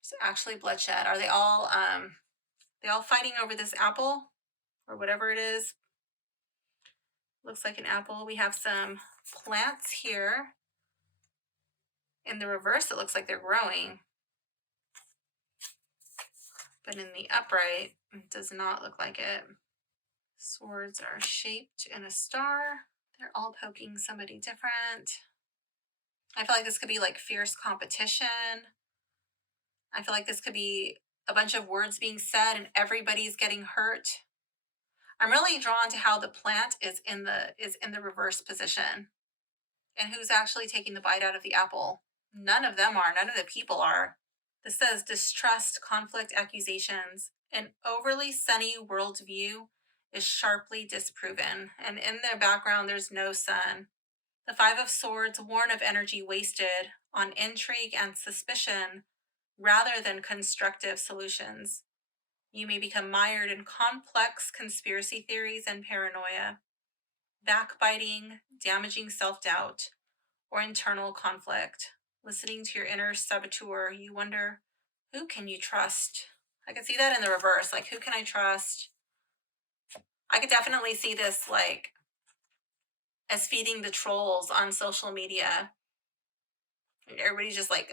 It's actually bloodshed. Are they all fighting over this apple or whatever it is? Looks like an apple. We have some plants here. In the reverse, it looks like they're growing. But in the upright, it does not look like it. Swords are shaped in a star. They're all poking somebody different. I feel like this could be like fierce competition. I feel like this could be a bunch of words being said and everybody's getting hurt. I'm really drawn to how the plant is in the reverse position. And who's actually taking the bite out of the apple? None of them are. None of the people are. This says distrust, conflict, accusations. An overly sunny worldview is sharply disproven. And in their background, there's no sun. The Five of Swords warn of energy wasted on intrigue and suspicion rather than constructive solutions. You may become mired in complex conspiracy theories and paranoia, backbiting, damaging self-doubt, or internal conflict. Listening to your inner saboteur, you wonder, who can you trust? I could see that in the reverse. Like, who can I trust? I could definitely see this like as feeding the trolls on social media. Everybody's just like,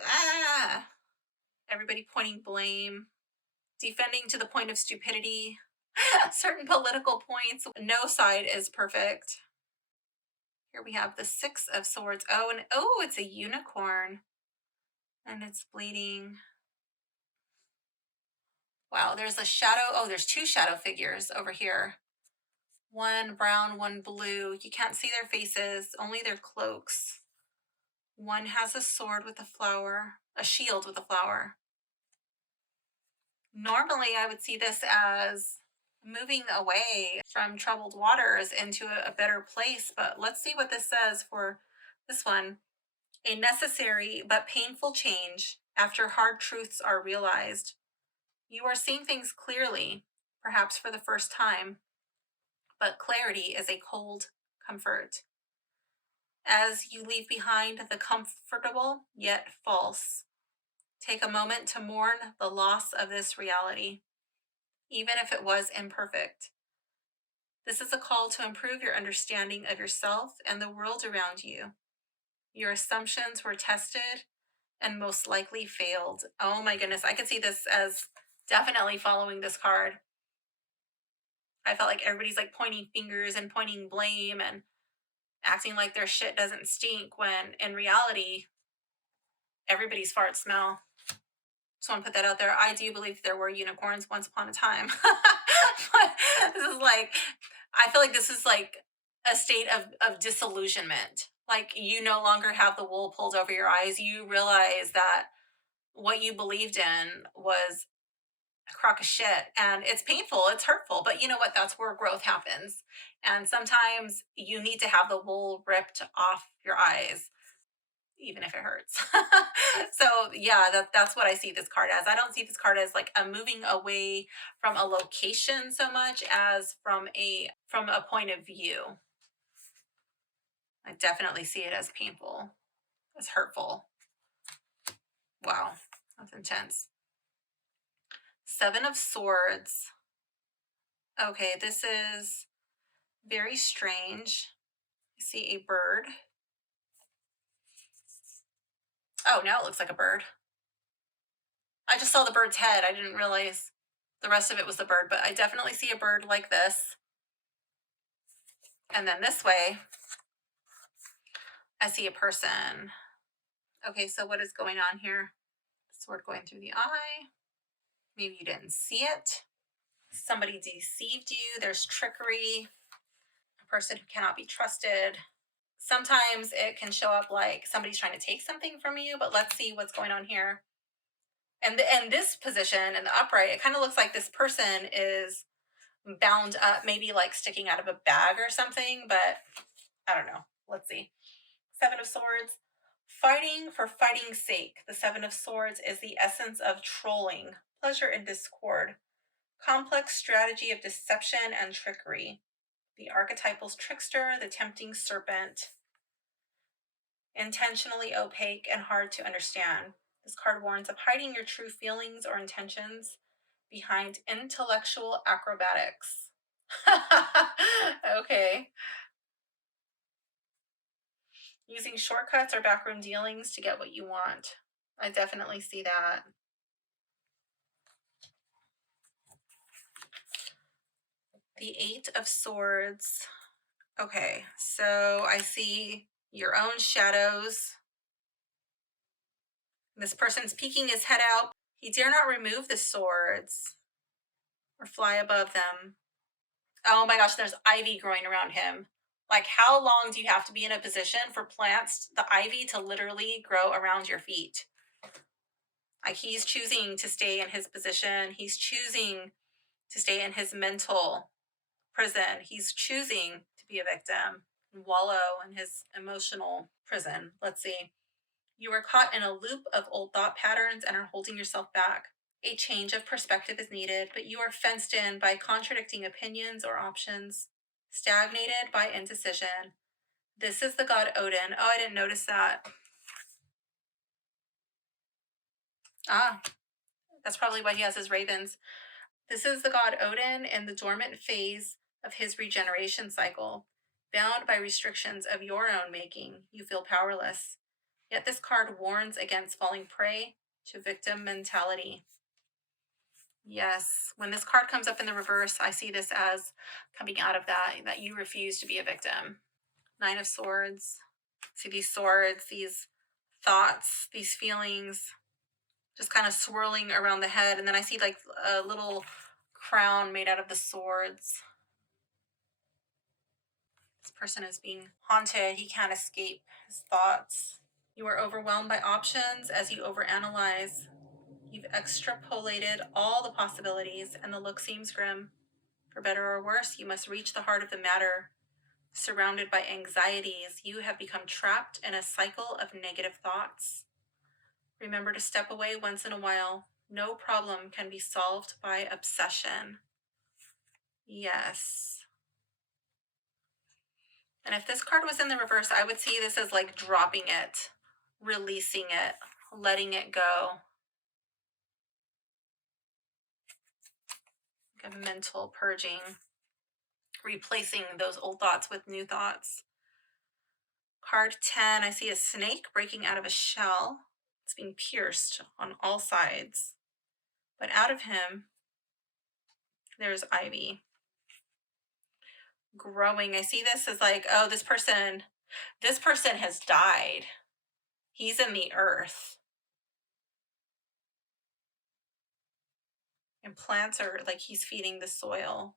everybody pointing blame, defending to the point of stupidity. Certain political points. No side is perfect. Here we have the Six of Swords. Oh, and it's a unicorn. And it's bleeding. Wow, there's a shadow. Oh, there's two shadow figures over here. One brown, one blue. You can't see their faces, only their cloaks. One has a sword with a flower, a shield with a flower. Normally, I would see this as moving away from troubled waters into a better place, but let's see what this says for this one. A necessary but painful change after hard truths are realized. You are seeing things clearly, perhaps for the first time, but clarity is a cold comfort. As you leave behind the comfortable yet false, take a moment to mourn the loss of this reality, even if it was imperfect. This is a call to improve your understanding of yourself and the world around you. Your assumptions were tested and most likely failed. Oh my goodness, I could see this as definitely following this card. I felt like everybody's like pointing fingers and pointing blame and acting like their shit doesn't stink when in reality, everybody's farts smell. Just want to put that out there. I do believe there were unicorns once upon a time. But this is like, I feel like this is like a state of disillusionment. Like you no longer have the wool pulled over your eyes. You realize that what you believed in was a crock of shit and it's painful, it's hurtful, but you know what? That's where growth happens. And sometimes you need to have the wool ripped off your eyes even if it hurts. So yeah, that's what I see this card as. I don't see this card as like a moving away from a location so much as from a point of view. I definitely see it as painful, as hurtful. Wow, that's intense. Seven of Swords. Okay, this is very strange. I see a bird. Oh, now it looks like a bird. I just saw the bird's head. I didn't realize the rest of it was the bird, but I definitely see a bird like this. And then this way, I see a person. Okay, so what is going on here? Sword going through the eye. Maybe you didn't see it. Somebody deceived you. There's trickery. A person who cannot be trusted. Sometimes it can show up like somebody's trying to take something from you, but let's see what's going on here. And this position in the upright, it kind of looks like this person is bound up, maybe like sticking out of a bag or something, but I don't know. Let's see. Seven of Swords. Fighting for fighting's sake. The Seven of Swords is the essence of trolling, pleasure and discord, complex strategy of deception and trickery. The archetypal trickster, the tempting serpent, intentionally opaque and hard to understand. This card warns of hiding your true feelings or intentions behind intellectual acrobatics. Okay. Using shortcuts or backroom dealings to get what you want. I definitely see that. The Eight of Swords. Okay, so I see your own shadows. This person's peeking his head out. He dare not remove the swords or fly above them. Oh my gosh, there's ivy growing around him. Like, how long do you have to be in a position for plants, the ivy, to literally grow around your feet? Like, he's choosing to stay in his position. He's choosing to stay in his mental prison. He's choosing to be a victim and wallow in his emotional prison. Let's see. You are caught in a loop of old thought patterns and are holding yourself back. A change of perspective is needed, but you are fenced in by contradicting opinions or options, stagnated by indecision. This is the god Odin. Oh, I didn't notice that. Ah, that's probably why he has his ravens. This is the god Odin in the dormant phase of his regeneration cycle. Bound by restrictions of your own making, you feel powerless. Yet this card warns against falling prey to victim mentality. Yes, when this card comes up in the reverse, I see this as coming out of that you refuse to be a victim. Nine of Swords. See these swords, these thoughts, these feelings just kind of swirling around the head. And then I see like a little crown made out of the swords. This person is being haunted. He can't escape his thoughts. You are overwhelmed by options as you overanalyze. You've extrapolated all the possibilities, and the look seems grim. For better or worse, you must reach the heart of the matter. Surrounded by anxieties, you have become trapped in a cycle of negative thoughts. Remember to step away once in a while. No problem can be solved by obsession. Yes. And if this card was in the reverse, I would see this as like dropping it, releasing it, letting it go. Like a mental purging, replacing those old thoughts with new thoughts. Card 10, I see a snake breaking out of a shell. It's being pierced on all sides. But out of him, there's ivy growing. I see this as like, oh, this person has died. He's in the earth. And plants are like, he's feeding the soil.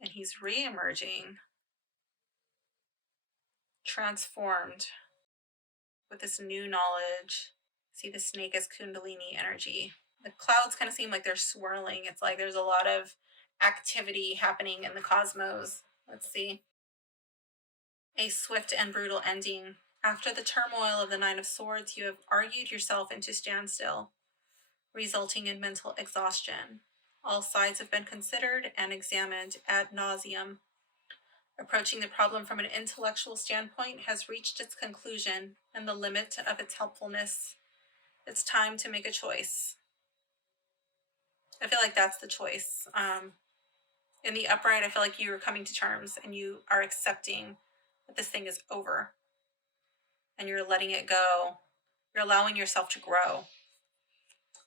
And he's re-emerging, transformed with this new knowledge. See the snake as Kundalini energy. The clouds kind of seem like they're swirling. It's like there's a lot of activity happening in the cosmos. Let's see. A swift and brutal ending. After the turmoil of the Nine of Swords, you have argued yourself into standstill, resulting in mental exhaustion. All sides have been considered and examined ad nauseum. Approaching the problem from an intellectual standpoint has reached its conclusion and the limit of its helpfulness. It's time to make a choice. I feel like that's the choice. In the upright, I feel like you're coming to terms and you are accepting that this thing is over and you're letting it go. You're allowing yourself to grow.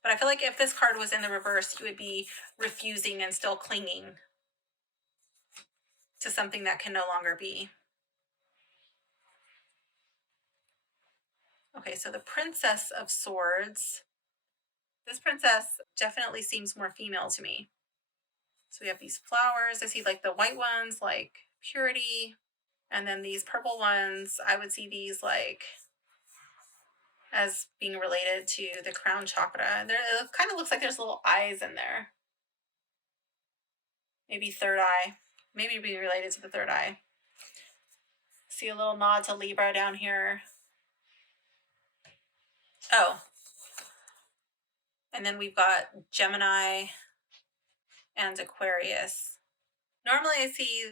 But I feel like if this card was in the reverse, you would be refusing and still clinging to something that can no longer be. Okay, so the Princess of Swords. This princess definitely seems more female to me. So we have these flowers. I see like the white ones, like purity. And then these purple ones, I would see these like as being related to the crown chakra. There, it kind of looks like there's little eyes in there. Maybe third eye. Maybe be related to the third eye. See a little nod to Libra down here. Oh, and then we've got Gemini and Aquarius. Normally I see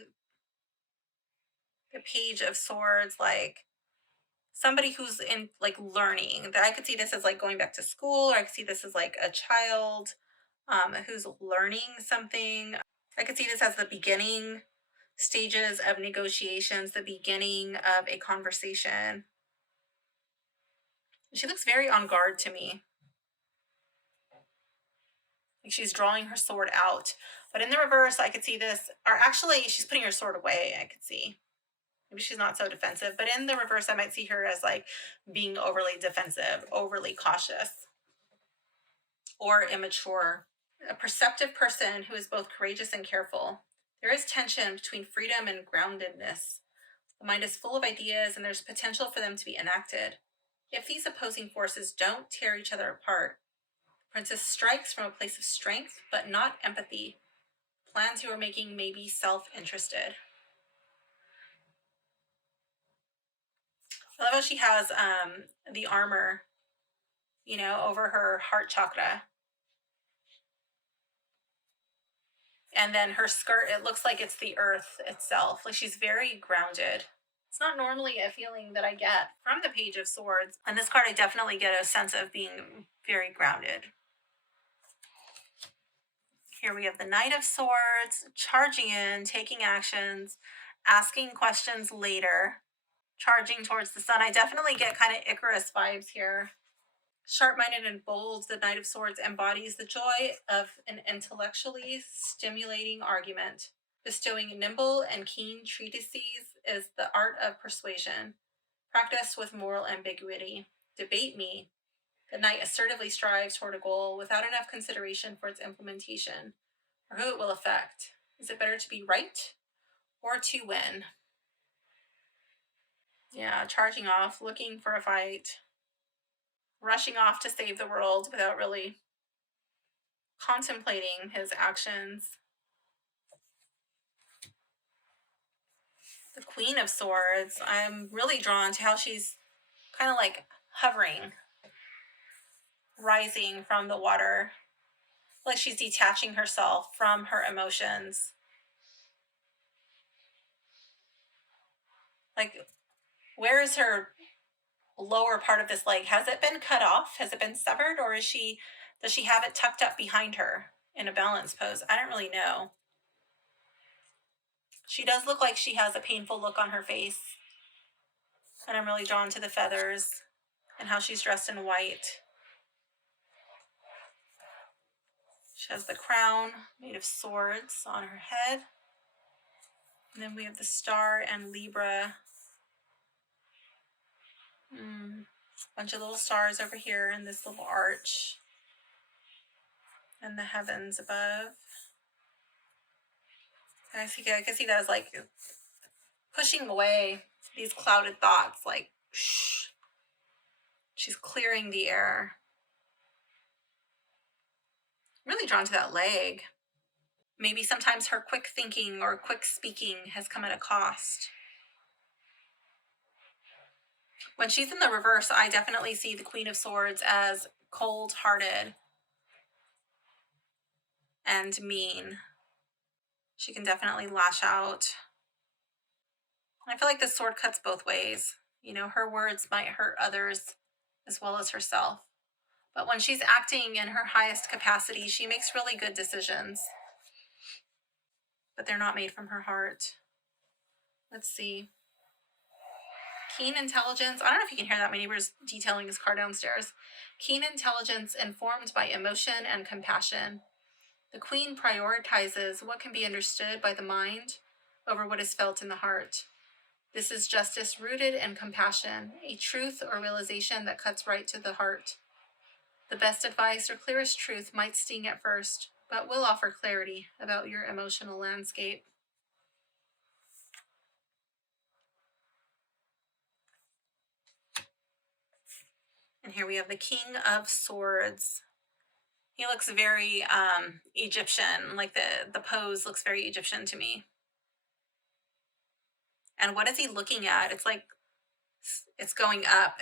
the Page of Swords like somebody who's in like learning. That I could see this as like going back to school, or I could see this as like a child who's learning something. I could see this as the beginning stages of negotiations, the beginning of a conversation. She looks very on guard to me. Like she's drawing her sword out. But in the reverse, I could see this, or actually, she's putting her sword away, I could see. Maybe she's not so defensive. But in the reverse, I might see her as like being overly defensive, overly cautious, or immature. A perceptive person who is both courageous and careful. There is tension between freedom and groundedness. The mind is full of ideas, and there's potential for them to be enacted. If these opposing forces don't tear each other apart, Princess strikes from a place of strength, but not empathy. Plans you are making may be self-interested. I love how she has the armor, over her heart chakra. And then her skirt, it looks like it's the earth itself. Like she's very grounded. It's not normally a feeling that I get from the Page of Swords. And this card, I definitely get a sense of being very grounded. Here we have the Knight of Swords, charging in, taking actions, asking questions later, charging towards the sun. I definitely get kind of Icarus vibes here. Sharp-minded and bold, the Knight of Swords embodies the joy of an intellectually stimulating argument. Bestowing nimble and keen treatises is the art of persuasion, practiced with moral ambiguity. Debate me. The knight assertively strives toward a goal without enough consideration for its implementation, or who it will affect. Is it better to be right or to win? Yeah, charging off, looking for a fight, rushing off to save the world without really contemplating his actions. The Queen of Swords, I'm really drawn to how she's kind of like hovering, rising from the water, like she's detaching herself from her emotions. Like, where is her lower part of this leg? Has it been cut off? Has it been severed? Or does she have it tucked up behind her in a balance pose? I don't really know. She does look like she has a painful look on her face. And I'm really drawn to the feathers and how she's dressed in white. She has the crown made of swords on her head. And then we have the star and Libra. Bunch of little stars over here in this little arch. And the heavens above. And I can see that as like pushing away these clouded thoughts, like shh. She's clearing the air. I'm really drawn to that leg. Maybe sometimes her quick thinking or quick speaking has come at a cost. When she's in the reverse, I definitely see the Queen of Swords as cold-hearted and mean. She can definitely lash out. I feel like this sword cuts both ways. Her words might hurt others as well as herself. But when she's acting in her highest capacity, she makes really good decisions. But they're not made from her heart. Let's see. Keen intelligence. I don't know if you can hear that. My neighbor's detailing his car downstairs. Keen intelligence informed by emotion and compassion. The Queen prioritizes what can be understood by the mind over what is felt in the heart. This is justice rooted in compassion, a truth or realization that cuts right to the heart. The best advice or clearest truth might sting at first, but will offer clarity about your emotional landscape. And here we have the King of Swords. He looks very Egyptian, like the pose looks very Egyptian to me. And what is he looking at? It's like it's going up.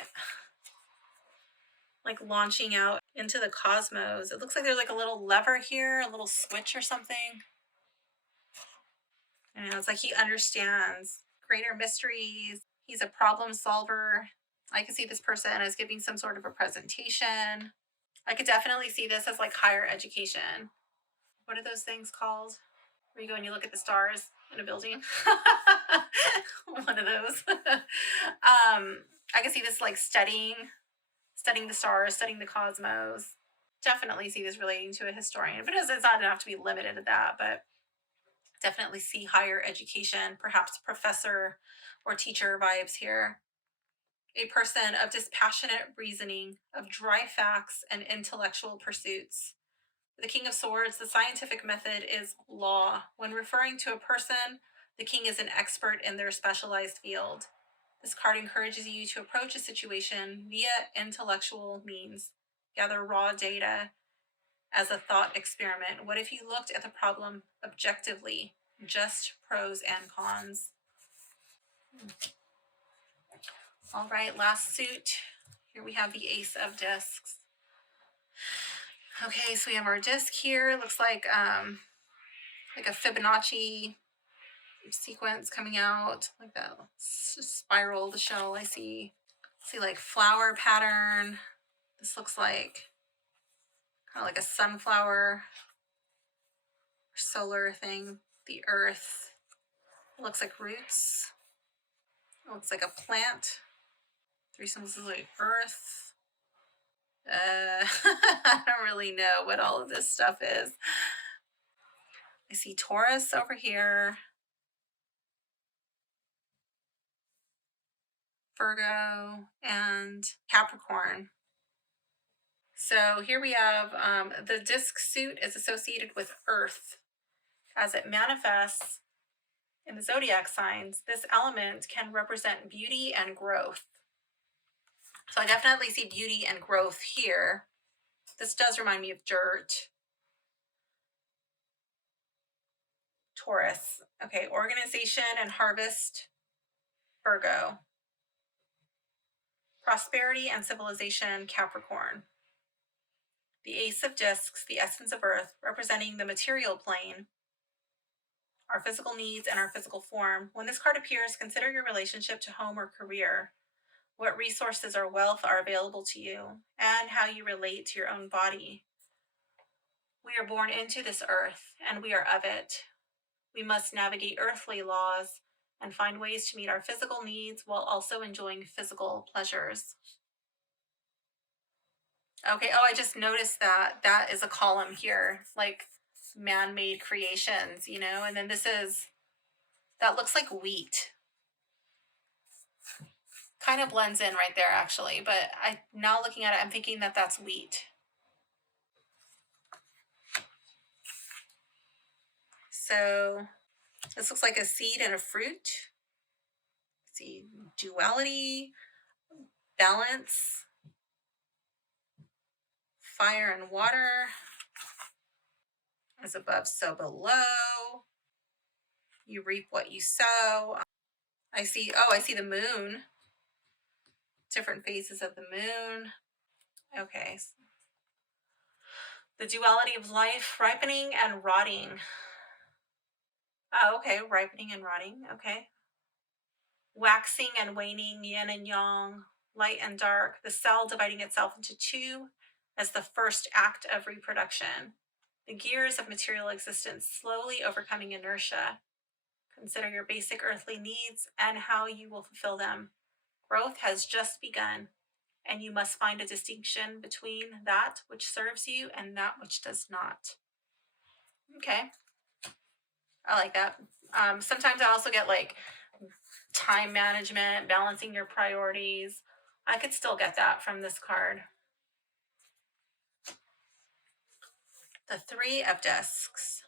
like launching out into the cosmos. It looks like there's like a little lever here, a little switch or something. And it's like he understands greater mysteries. He's a problem solver. I could see this person as giving some sort of a presentation. I could definitely see this as like higher education. What are those things called? Where you go and you look at the stars in a building? One of those. I can see this like studying the stars, studying the cosmos. Definitely see this relating to a historian, but it's not enough to be limited to that. But definitely see higher education, perhaps professor or teacher vibes here. A person of dispassionate reasoning, of dry facts and intellectual pursuits. The King of Swords, the scientific method is law. When referring to a person, the king is an expert in their specialized field. This card encourages you to approach a situation via intellectual means. Gather raw data as a thought experiment. What if you looked at the problem objectively, just pros and cons? All right, last suit. Here we have the Ace of Discs. Okay, so we have our disc here. Looks like a Fibonacci sequence coming out, like that spiral, the shell. I see like flower pattern. This looks like kind of like a sunflower or solar thing. The earth. It looks like roots. It looks like a plant. Three symbols is like earth. I don't really know what all of this stuff is. I see Taurus over here. Virgo and Capricorn. So here we have the disc suit is associated with Earth. As it manifests in the zodiac signs, this element can represent beauty and growth. So I definitely see beauty and growth here. This does remind me of dirt. Taurus. Okay, organization and harvest. Virgo. Prosperity and civilization. Capricorn. The Ace of Discs, the essence of Earth, representing the material plane, our physical needs and our physical form. When this card appears, consider your relationship to home or career, what resources or wealth are available to you, and how you relate to your own body. We are born into this earth, and we are of it. We must navigate earthly laws and find ways to meet our physical needs while also enjoying physical pleasures. Okay, oh, I just noticed that is a column here, like man-made creations, and then that looks like wheat. Kind of blends in right there, actually, but now looking at it, I'm thinking that that's wheat. So this looks like a seed and a fruit. See, duality, balance, fire and water, as above, so below. You reap what you sow. I see the moon. Different phases of the moon. Okay. The duality of life, ripening and rotting. Oh, okay, ripening and rotting. Okay. Waxing and waning, yin and yang, light and dark, the cell dividing itself into two as the first act of reproduction. The gears of material existence slowly overcoming inertia. Consider your basic earthly needs and how you will fulfill them. Growth has just begun, and you must find a distinction between that which serves you and that which does not. Okay. I like that. Sometimes I also get like time management, balancing your priorities. I could still get that from this card. The Three of Discs.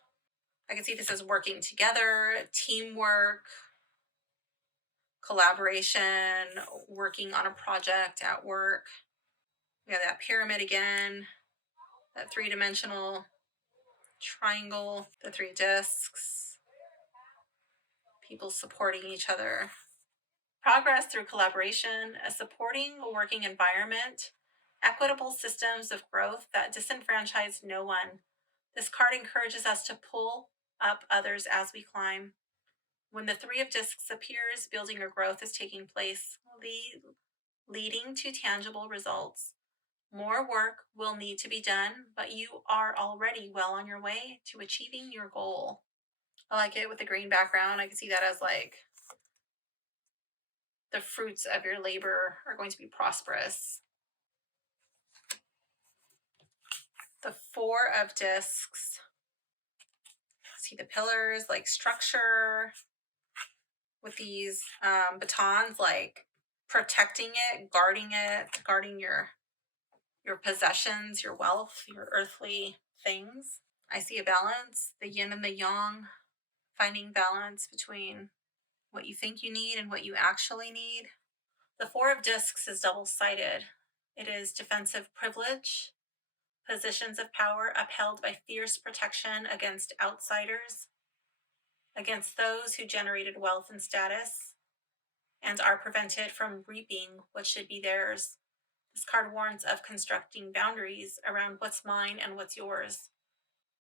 I can see this as working together, teamwork, collaboration, working on a project at work. We have that pyramid again, that three-dimensional triangle, the three discs, people supporting each other. Progress through collaboration, a supporting working environment, equitable systems of growth that disenfranchise no one. This card encourages us to pull up others as we climb. When the Three of Discs appears, building or growth is taking place, leading to tangible results. More work will need to be done, but you are already well on your way to achieving your goal. I like it with the green background. I can see that as like the fruits of your labor are going to be prosperous. The Four of Discs. See the pillars, like structure with these batons, like protecting it, guarding your possessions, your wealth, your earthly things. I see a balance, the yin and the yang, finding balance between what you think you need and what you actually need. The Four of Discs is double-sided. It is defensive privilege, positions of power upheld by fierce protection against outsiders, against those who generated wealth and status, and are prevented from reaping what should be theirs. This card warns of constructing boundaries around what's mine and what's yours.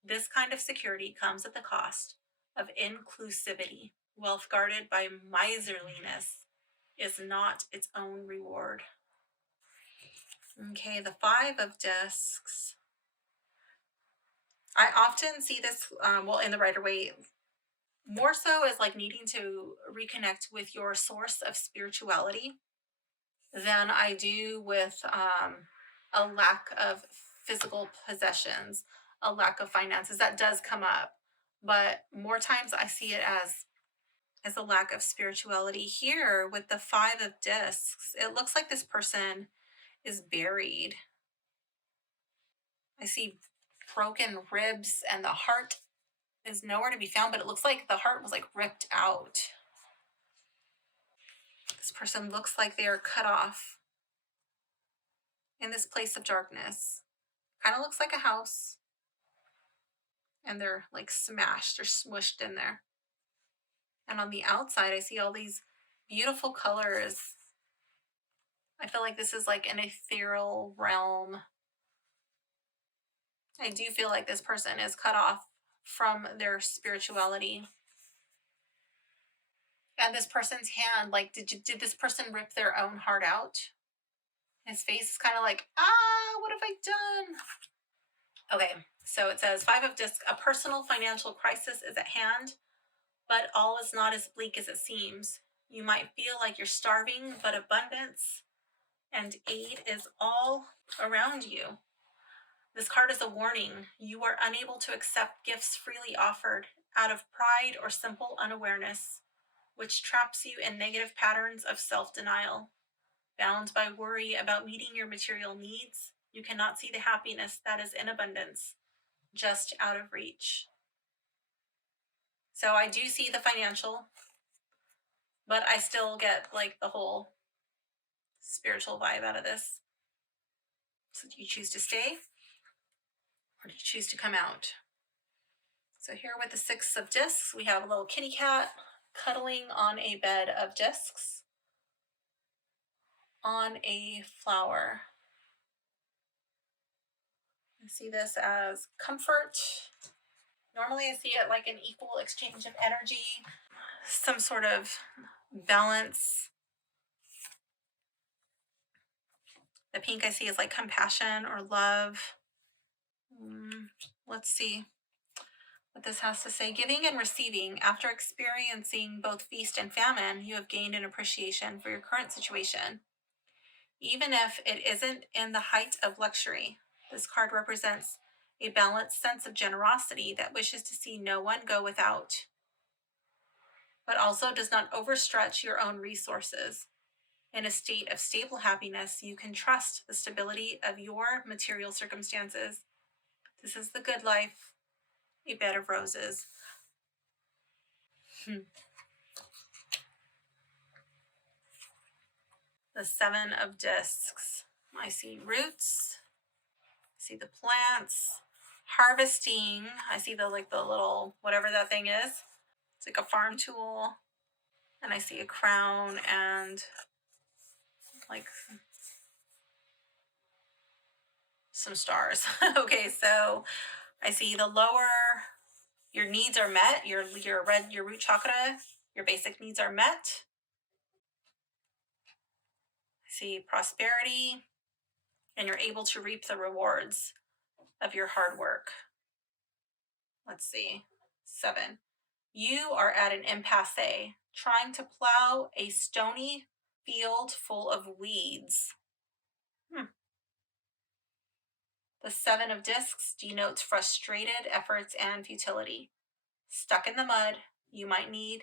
This kind of security comes at the cost of inclusivity. Wealth guarded by miserliness is not its own reward. Okay, the Five of Discs. I often see this, in the Rider-Waite, more so as like needing to reconnect with your source of spirituality than I do with a lack of physical possessions, a lack of finances. That does come up, but more times I see it as a lack of spirituality. Here with the Five of Discs, it looks like this person is buried. I see broken ribs and the heart is nowhere to be found, but it looks like the heart was like ripped out. This person looks like they are cut off in this place of darkness. Kind of looks like a house, and they're like smashed or smushed in there. And on the outside, I see all these beautiful colors. I feel like this is like an ethereal realm. I do feel like this person is cut off from their spirituality. And this person's hand, like, did this person rip their own heart out? His face is kind of like, what have I done? Okay, so it says, Five of Discs, a personal financial crisis is at hand, but all is not as bleak as it seems. You might feel like you're starving, but abundance and aid is all around you. This card is a warning. You are unable to accept gifts freely offered out of pride or simple unawareness, which traps you in negative patterns of self-denial. Bound by worry about meeting your material needs, you cannot see the happiness that is in abundance, just out of reach. So I do see the financial, but I still get like the whole spiritual vibe out of this. So do you choose to stay, or do you choose to come out? So here with the Six of Discs, we have a little kitty cat cuddling on a bed of discs on a flower. I see this as comfort. Normally I see it like an equal exchange of energy, some sort of balance. The pink I see is like compassion or love. Let's see what this has to say. Giving and receiving. After experiencing both feast and famine, you have gained an appreciation for your current situation, even if it isn't in the height of luxury. This card represents a balanced sense of generosity that wishes to see no one go without, but also does not overstretch your own resources. In a state of stable happiness, you can trust the stability of your material circumstances. This is the good life, a bed of roses. The Seven of Discs. I see roots. I see the plants. Harvesting. I see the little, whatever that thing is. It's like a farm tool. And I see a crown and like some stars. Okay, so I see the lower, your needs are met, your root chakra, your basic needs are met. I see prosperity, and you're able to reap the rewards of your hard work. Let's see. 7. You are at an impasse, trying to plow a stony field full of weeds. The 7 of discs denotes frustrated efforts and futility. Stuck in the mud, you might need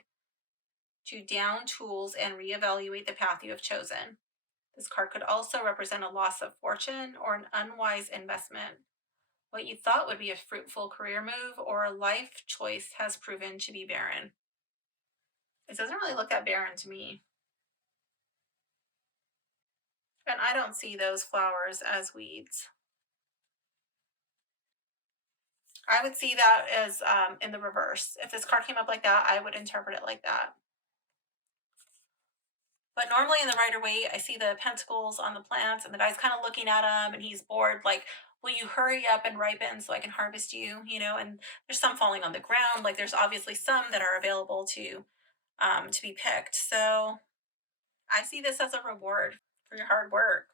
to down tools and reevaluate the path you have chosen. This card could also represent a loss of fortune or an unwise investment. What you thought would be a fruitful career move or a life choice has proven to be barren. It doesn't really look that barren to me. And I don't see those flowers as weeds. I would see that as in the reverse. If this card came up like that, I would interpret it like that. But normally in the Rider-Waite, I see the pentacles on the plants, and the guy's kind of looking at them, and he's bored. Like, will you hurry up and ripen so I can harvest you? You know, and there's some falling on the ground. Like, there's obviously some that are available to be picked. So I see this as a reward for your hard work.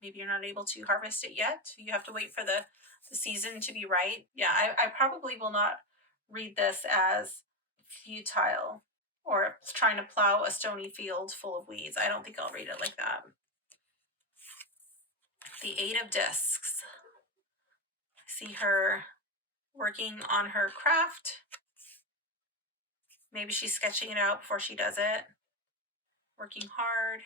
Maybe you're not able to harvest it yet. You have to wait for the season to be right. Yeah, I probably will not read this as futile or trying to plow a stony field full of weeds. I don't think I'll read it like that. The 8 of discs. I see her working on her craft. Maybe she's sketching it out before she does it. Working hard.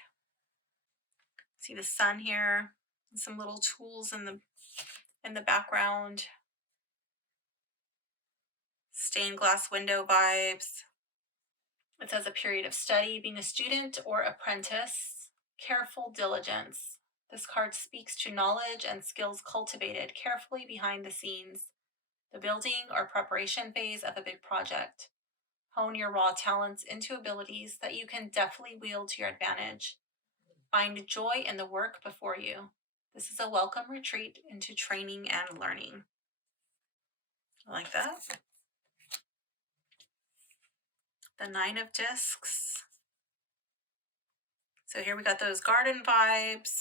See the sun here. And some little tools in the background. Stained glass window vibes. It says a period of study, being a student or apprentice. Careful diligence. This card speaks to knowledge and skills cultivated carefully behind the scenes. The building or preparation phase of a big project. Hone your raw talents into abilities that you can deftly wield to your advantage. Find joy in the work before you. This is a welcome retreat into training and learning. I like that. The 9 of discs. So here we got those garden vibes.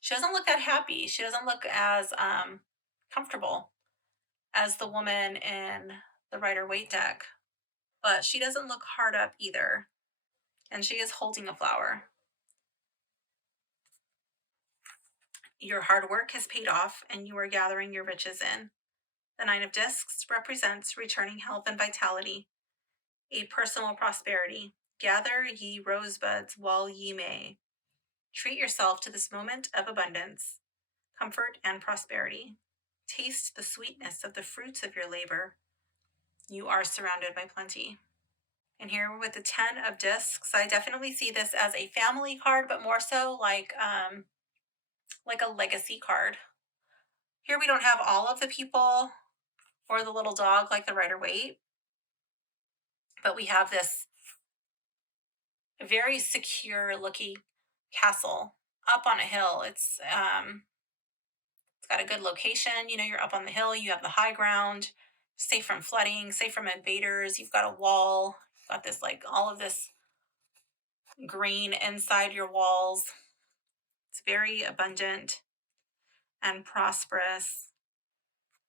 She doesn't look that happy. She doesn't look as comfortable as the woman in the Rider-Waite deck. But she doesn't look hard up either. And she is holding a flower. Your hard work has paid off and you are gathering your riches in. The 9 of discs represents returning health and vitality, a personal prosperity. Gather ye rosebuds while ye may. Treat yourself to this moment of abundance, comfort, and prosperity. Taste the sweetness of the fruits of your labor. You are surrounded by plenty. And here with the 10 of discs, I definitely see this as a family card, but more so like a legacy card. Here we don't have all of the people or the little dog like the Rider-Waite, but we have this very secure looking castle up on a hill. It's got a good location. You know, you're up on the hill, you have the high ground, safe from flooding, safe from invaders. You've got a wall, you've got this like all of this green inside your walls. It's very abundant and prosperous.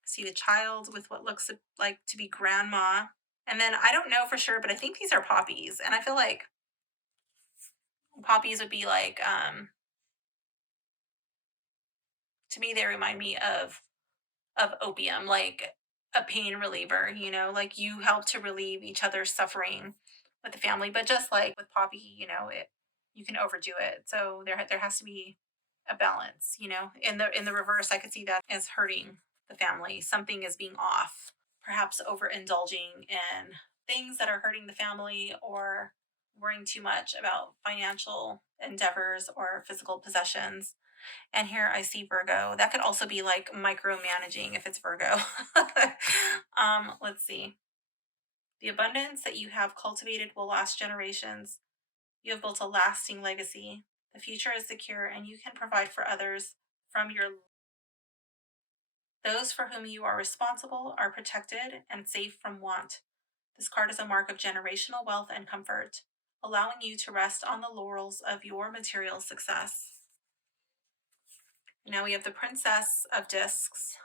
See the child with what looks like to be grandma. And then I don't know for sure, but I think these are poppies. And I feel like poppies would be like, to me, they remind me of opium, like a pain reliever, you know, like you help to relieve each other's suffering with the family. But just like with poppy, you know, you can overdo it. So there has to be a balance, you know. In the reverse, I could see that as hurting the family. Something is being off, perhaps overindulging in things that are hurting the family or worrying too much about financial endeavors or physical possessions. And here I see Virgo. That could also be like micromanaging if it's Virgo. Let's see. The abundance that you have cultivated will last generations. You have built a lasting legacy. The future is secure and you can provide for others from your those for whom you are responsible are protected and safe from want. This card is a mark of generational wealth and comfort, allowing you to rest on the laurels of your material success. Now we have the Princess of Discs.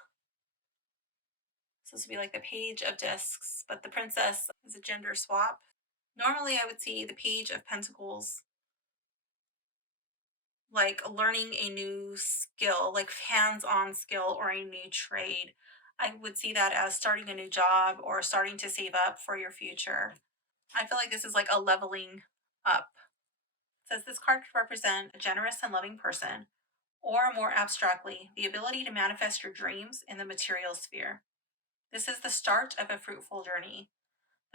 So this would be like the Page of Discs, but the Princess is a gender swap. Normally, I would see the Page of Pentacles like learning a new skill, like hands-on skill or a new trade. I would see that as starting a new job or starting to save up for your future. I feel like this is like a leveling up. It says this card could represent a generous and loving person, or more abstractly, the ability to manifest your dreams in the material sphere. This is the start of a fruitful journey.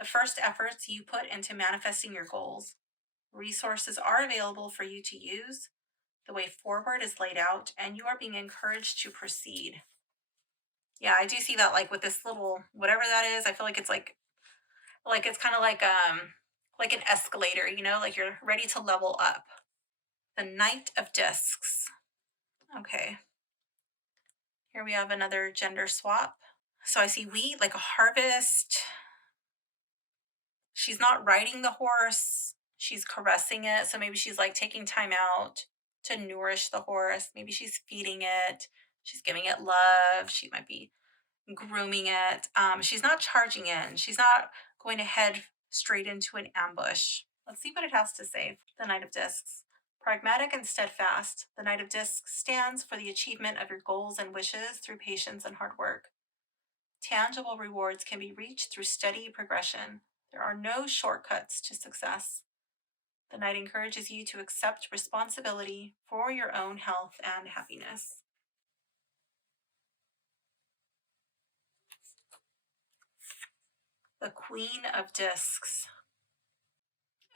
The first efforts you put into manifesting your goals. Resources are available for you to use. The way forward is laid out, and you are being encouraged to proceed. Yeah, I do see that like with this little whatever that is. I feel like it's like it's kind of like an escalator, you know, like you're ready to level up. The Knight of Discs. Okay. Here we have another gender swap. So I see wheat, like a harvest. She's not riding the horse, she's caressing it. So maybe she's like taking time out to nourish the horse. Maybe she's feeding it, she's giving it love. She might be grooming it. She's not charging in, she's not going to head straight into an ambush. Let's see what it has to say. The Knight of Discs. Pragmatic and steadfast, the Knight of Discs stands for the achievement of your goals and wishes through patience and hard work. Tangible rewards can be reached through steady progression. There are no shortcuts to success. The Knight encourages you to accept responsibility for your own health and happiness. The Queen of Discs.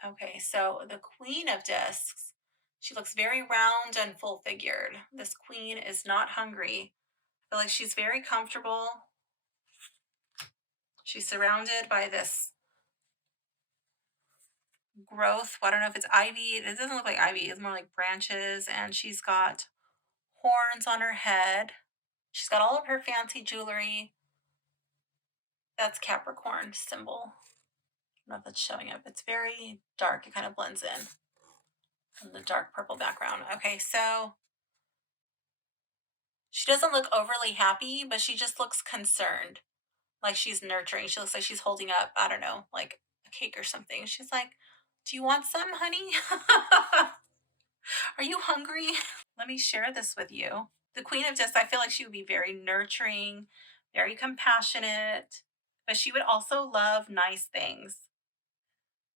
Okay, so the Queen of Discs, she looks very round and full figured. This queen is not hungry. I feel like she's very comfortable. She's surrounded by this growth. Well, I don't know if it's ivy. It doesn't look like ivy. It's more like branches. And she's got horns on her head. She's got all of her fancy jewelry. That's Capricorn symbol. I don't know if that's showing up. It's very dark. It kind of blends in the dark purple background. Okay, so she doesn't look overly happy, but she just looks concerned. Like she's nurturing. She looks like she's holding up, I don't know, like a cake or something. She's like, "Do you want some, honey? Are you hungry? Let me share this with you." The Queen of Discs, I feel like she would be very nurturing, very compassionate, but she would also love nice things.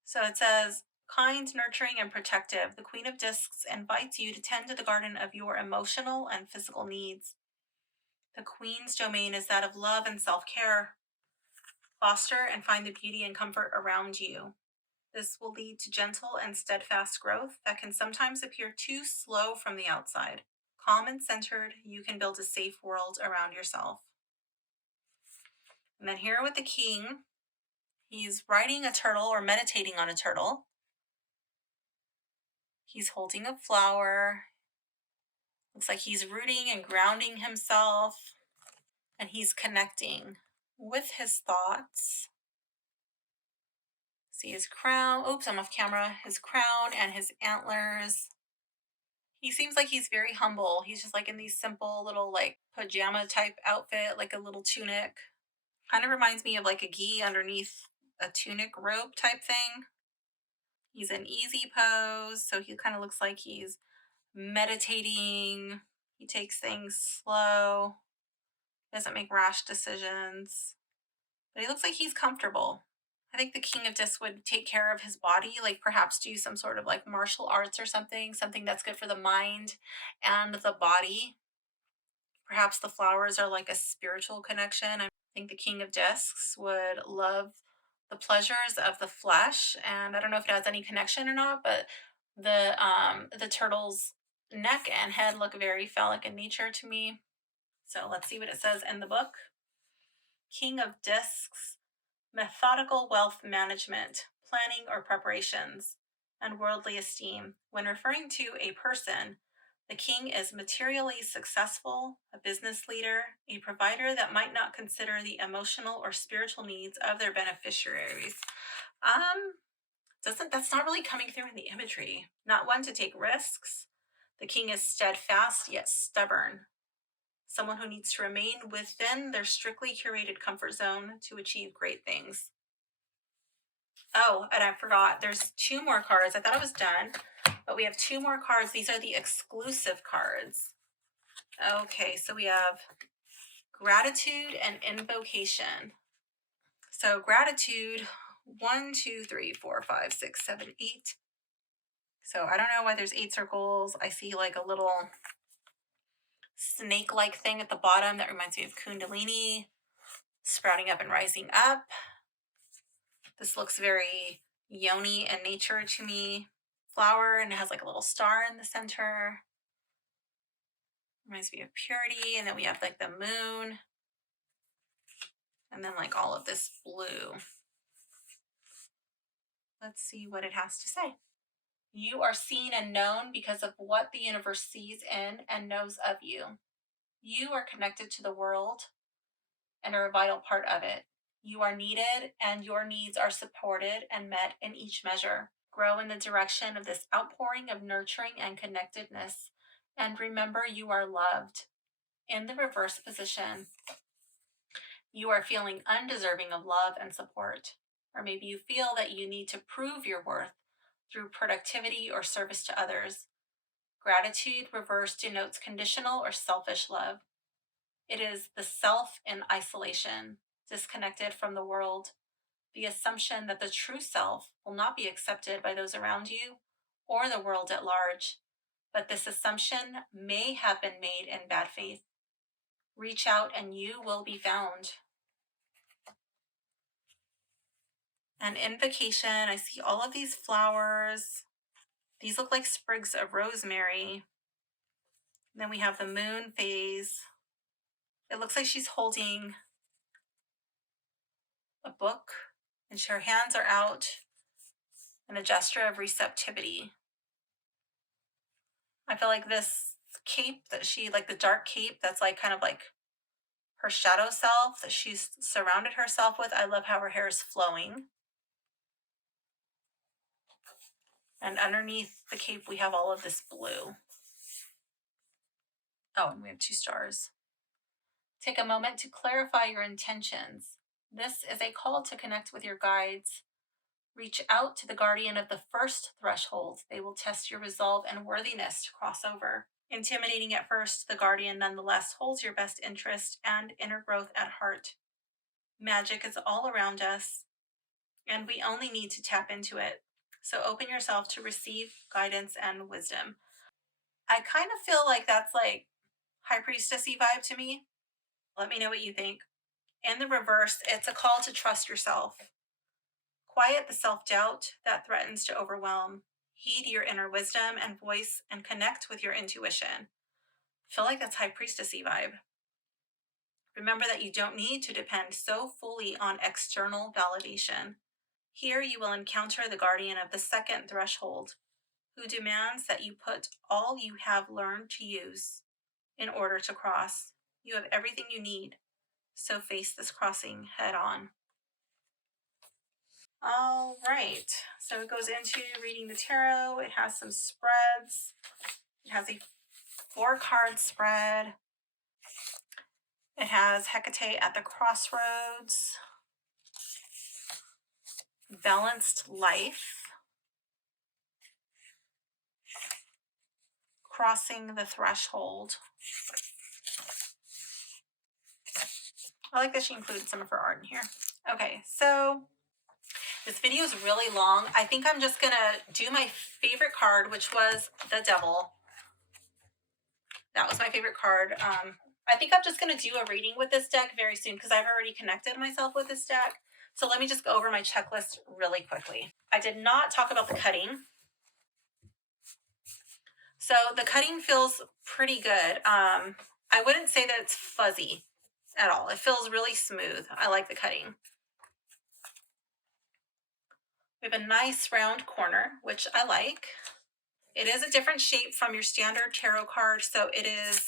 So it says, kind, nurturing, and protective. The Queen of Discs invites you to tend to the garden of your emotional and physical needs. The Queen's domain is that of love and self care. Foster and find the beauty and comfort around you. This will lead to gentle and steadfast growth that can sometimes appear too slow from the outside. Calm and centered, you can build a safe world around yourself. And then here with the King, he's riding a turtle or meditating on a turtle. He's holding a flower. Looks like he's rooting and grounding himself. And he's connecting with his thoughts. See his crown. Oops, I'm off camera. His crown and his antlers. He seems like he's very humble. He's just like in these simple little like pajama type outfit, like a little tunic. Kind of reminds me of like a gi underneath a tunic robe type thing. He's in easy pose, so he kind of looks like he's meditating. He takes things slow, doesn't make rash decisions, but he looks like he's comfortable. I think the King of Discs would take care of his body, like perhaps do some sort of like martial arts or something that's good for the mind and the body. Perhaps the flowers are like a spiritual connection. I think the King of Discs would love the pleasures of the flesh, and I don't know if it has any connection or not, but the turtle's neck and head look very phallic in nature to me. So let's see what it says in the book. King of Discs, methodical wealth management, planning or preparations, and worldly esteem. When referring to a person, The king is materially successful, a business leader, a provider that might not consider the emotional or spiritual needs of their beneficiaries. Um, doesn't That's not really coming through in the imagery. Not one to take risks. The king is steadfast yet stubborn. Someone who needs to remain within their strictly curated comfort zone to achieve great things. Oh, and I forgot, there's two more cards. I thought I was done, but we have two more cards. These are the exclusive cards. Okay, so we have gratitude and invocation. So gratitude, 1, 2, 3, 4, 5, 6, 7, 8. So I don't know why there's 8 circles. I see like a little snake-like thing at the bottom that reminds me of Kundalini, sprouting up and rising up. This looks very yoni in nature to me. Flower, and it has like a little star in the center. Reminds me of purity. And then we have like the moon. And then like all of this blue. Let's see what it has to say. You are seen and known because of what the universe sees in and knows of you. You are connected to the world and are a vital part of it. You are needed and your needs are supported and met in each measure. Grow in the direction of this outpouring of nurturing and connectedness. And remember, you are loved. In the reverse position, you are feeling undeserving of love and support. Or maybe you feel that you need to prove your worth through productivity or service to others. Gratitude reverse denotes conditional or selfish love. It is the self in isolation, disconnected from the world, the assumption that the true self will not be accepted by those around you or the world at large. But this assumption may have been made in bad faith. Reach out and you will be found. And invocation, I see all of these flowers. These look like sprigs of rosemary. Then we have the moon phase. It looks like she's holding a book and her hands are out in a gesture of receptivity. I feel like this cape that she, like the dark cape, that's like kind of like her shadow self that she's surrounded herself with. I love how her hair is flowing. And underneath the cape, we have all of this blue. Oh, and we have 2 stars. Take a moment to clarify your intentions. This is a call to connect with your guides. Reach out to the guardian of the first threshold. They will test your resolve and worthiness to cross over. Intimidating at first, the guardian nonetheless holds your best interest and inner growth at heart. Magic is all around us, and we only need to tap into it. So open yourself to receive guidance and wisdom. I kind of feel like that's like high priestessy vibe to me. Let me know what you think. In the reverse, it's a call to trust yourself. Quiet the self-doubt that threatens to overwhelm. Heed your inner wisdom and voice and connect with your intuition. I feel like that's high priestessy vibe. Remember that you don't need to depend so fully on external validation. Here you will encounter the guardian of the second threshold, who demands that you put all you have learned to use in order to cross. You have everything you need, so face this crossing head on. All right, so it goes into reading the tarot. It has some spreads. It has a 4-card spread. It has Hecate at the crossroads, balanced life, crossing the threshold. I like that she included some of her art in here. Okay, so this video is really long. I think I'm just gonna do my favorite card, which was the Devil. That was my favorite card. I think I'm just gonna do a reading with this deck very soon because I've already connected myself with this deck. So let me just go over my checklist really quickly. I did not talk about the cutting. So the cutting feels pretty good. I wouldn't say that it's fuzzy at all. It feels really smooth. I like the cutting. We have a nice round corner, which I like. It is a different shape from your standard tarot card, so it is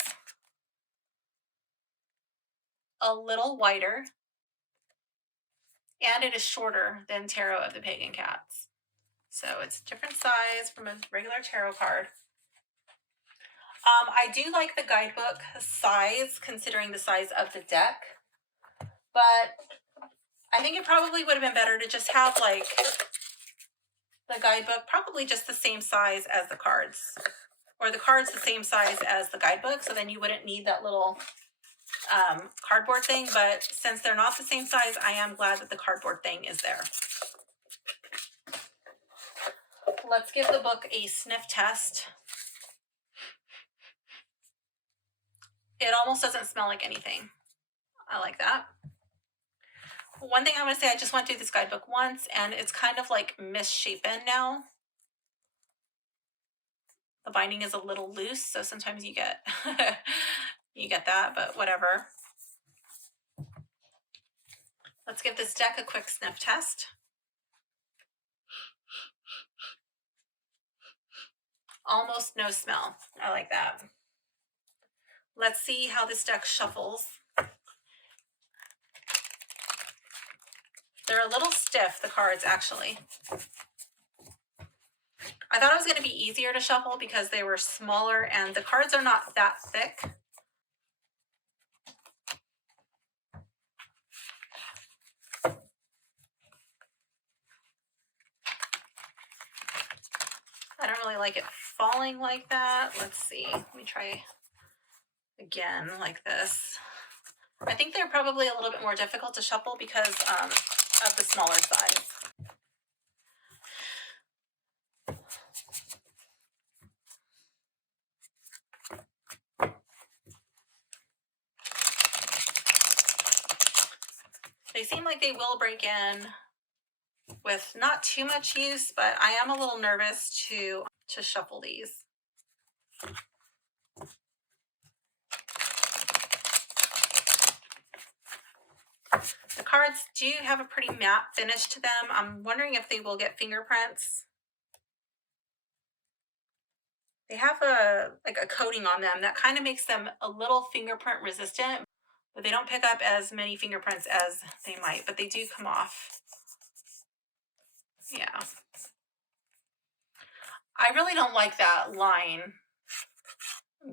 a little wider, and it is shorter than Tarot of the Pagan Cats. So it's a different size from a regular tarot card. I do like the guidebook size, considering the size of the deck, but I think it probably would have been better to just have like the guidebook probably just the same size as the cards, or the cards the same size as the guidebook, so then you wouldn't need that little cardboard thing. But since they're not the same size, I am glad that the cardboard thing is there. Let's give the book a sniff test. It almost doesn't smell like anything. I like that. One thing I want to say, I just went through this guidebook once and it's kind of like misshapen now. The binding is a little loose, so sometimes you get you get that, but whatever. Let's give this deck a quick sniff test. Almost no smell. I like that. Let's see how this deck shuffles. They're a little stiff, the cards, actually. I thought it was going to be easier to shuffle because they were smaller and the cards are not that thick. I don't really like it falling like that. Let's see. Let me try again like this. I think they're probably a little bit more difficult to shuffle because of the smaller size. They seem like they will break in with not too much use, but I am a little nervous to shuffle these. The cards do have a pretty matte finish to them. I'm wondering if they will get fingerprints. They have a coating on them that kind of makes them a little fingerprint resistant, but they don't pick up as many fingerprints as they might, but they do come off. Yeah. I really don't like that line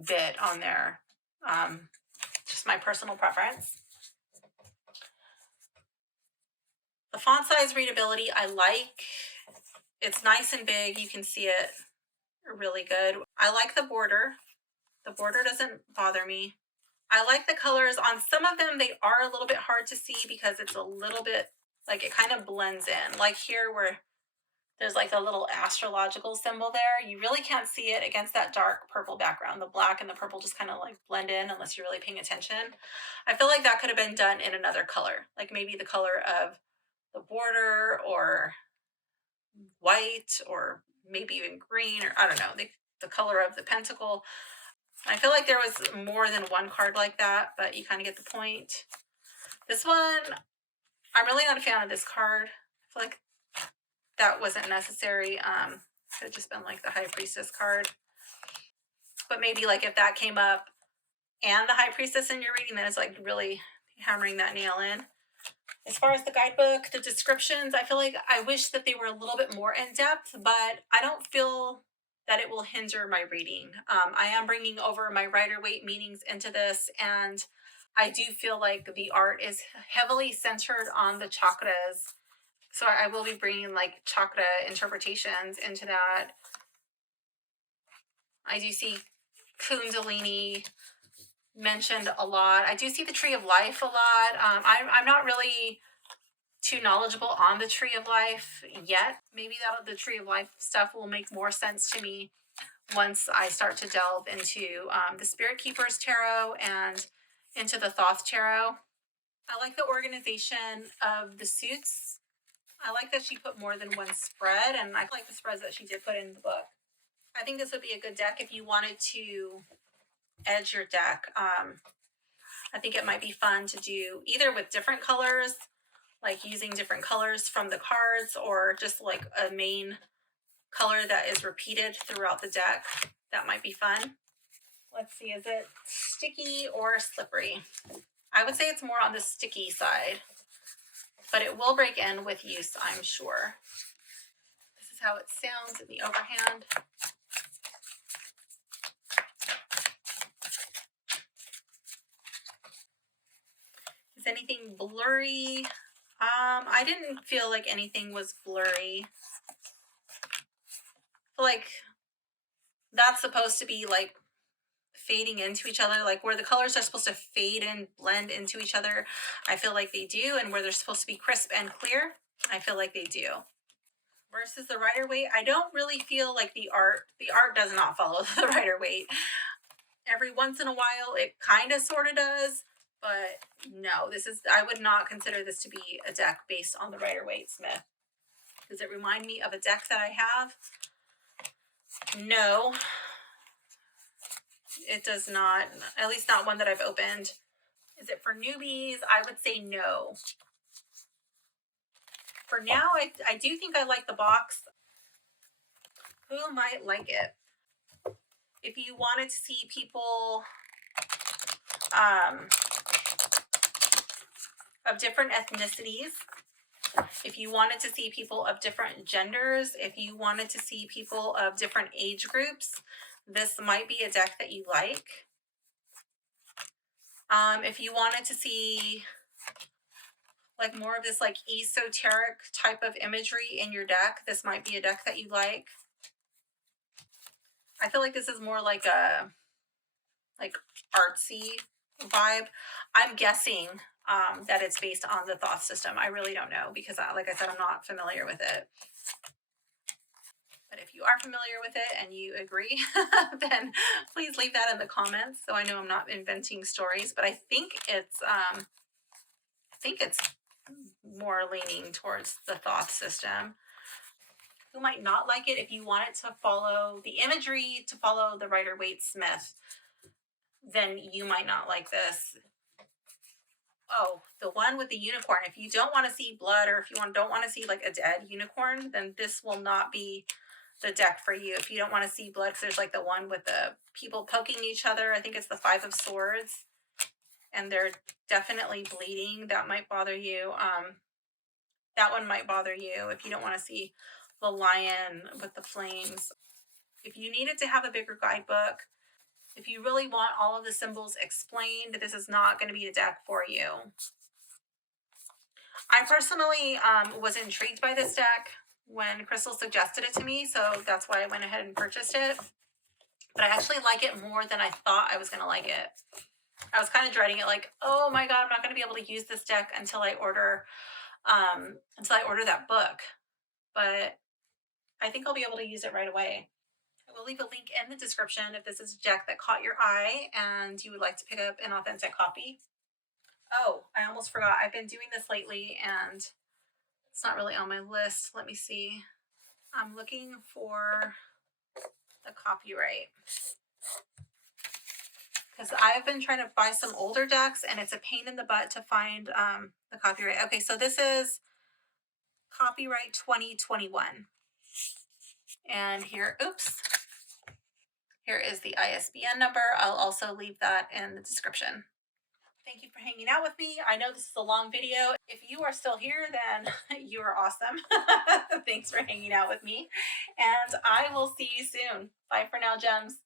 bit on there. Just my personal preference. The font size readability I like. It's nice and big. You can see it really good. I like the border. The border doesn't bother me. I like the colors. On some of them, they are a little bit hard to see because it's a little bit, like, it kind of blends in. Like here where there's like a little astrological symbol there. You really can't see it against that dark purple background. The black and the purple just kind of like blend in unless you're really paying attention. I feel like that could have been done in another color, like maybe the color of the border or white or maybe even green, or I don't know, the color of the pentacle. I feel like there was more than one card like that, but you kind of get the point. This one, I'm really not a fan of this card. I feel like that wasn't necessary. Could have just been like the High Priestess card. But maybe like if that came up and the High Priestess in your reading, then it's like really hammering that nail in. As far as the guidebook, the descriptions, I feel like I wish that they were a little bit more in depth, but I don't feel that it will hinder my reading. I am bringing over my Rider-Waite meanings into this, and I do feel like the art is heavily centered on the chakras. So I will be bringing like chakra interpretations into that. I do see Kundalini mentioned a lot. I do see the Tree of Life a lot. I'm not really too knowledgeable on the Tree of Life yet. Maybe that the Tree of Life stuff will make more sense to me once I start to delve into the Spirit Keepers Tarot and into the Thoth Tarot. I like the organization of the suits. I like that she put more than one spread, and I like the spreads that she did put in the book. I think this would be a good deck if you wanted to edge your deck. I think it might be fun to do either with different colors, like using different colors from the cards, or just like a main color that is repeated throughout the deck. That might be fun. Let's see, is it sticky or slippery? I would say it's more on the sticky side, but it will break in with use, I'm sure. This is how it sounds in the overhand. Is anything blurry? I didn't feel like anything was blurry. I feel like that's supposed to be like fading into each other, like where the colors are supposed to fade and blend into each other. I feel like they do, and where they're supposed to be crisp and clear, I feel like they do. Versus the Rider-Waite, I don't really feel like the art does not follow the Rider-Waite. Every once in a while it kind of sort of does, but no, I would not consider this to be a deck based on the Rider-Waite Smith. Does it remind me of a deck that I have? No, it does not, at least not one that I've opened. Is it for newbies? I would say no. For now, I do think I like the box. Who might like it? If you wanted to see people of different ethnicities, if you wanted to see people of different genders, if you wanted to see people of different age groups, this might be a deck that you like. If you wanted to see like more of this like esoteric type of imagery in your deck, this might be a deck that you like. I feel like this is more like a artsy vibe. I'm guessing that it's based on the Thoth system. I really don't know because, like I said, I'm not familiar with it. But if you are familiar with it and you agree, then please leave that in the comments so I know I'm not inventing stories. But I think it's more leaning towards the Thoth system. Who might not like it? If you want it to follow the imagery, to follow the Rider-Waite Smith, then you might not like this. Oh, the one with the unicorn. If you don't want to see blood, or if you don't want to see like a dead unicorn, then this will not be the deck for you. If you don't want to see blood, because there's like the one with the people poking each other. I think it's the 5 of Swords, and they're definitely bleeding. That might bother you. That one might bother you if you don't want to see the lion with the flames. If you needed to have a bigger guidebook, if you really want all of the symbols explained, this is not going to be a deck for you. I personally was intrigued by this deck when Crystal suggested it to me, so that's why I went ahead and purchased it. But I actually like it more than I thought I was going to like it. I was kind of dreading it, like, oh my god, I'm not going to be able to use this deck until I order that book. But I think I'll be able to use it right away. I will leave a link in the description if this is a deck that caught your eye and you would like to pick up an authentic copy. Oh, I almost forgot. I've been doing this lately and it's not really on my list. Let me see. I'm looking for the copyright, because I've been trying to buy some older decks and it's a pain in the butt to find the copyright. Okay, so this is copyright 2021. And here is the ISBN number. I'll also leave that in the description. Thank you for hanging out with me. I know this is a long video. If you are still here, then you are awesome. Thanks for hanging out with me. And I will see you soon. Bye for now, gems.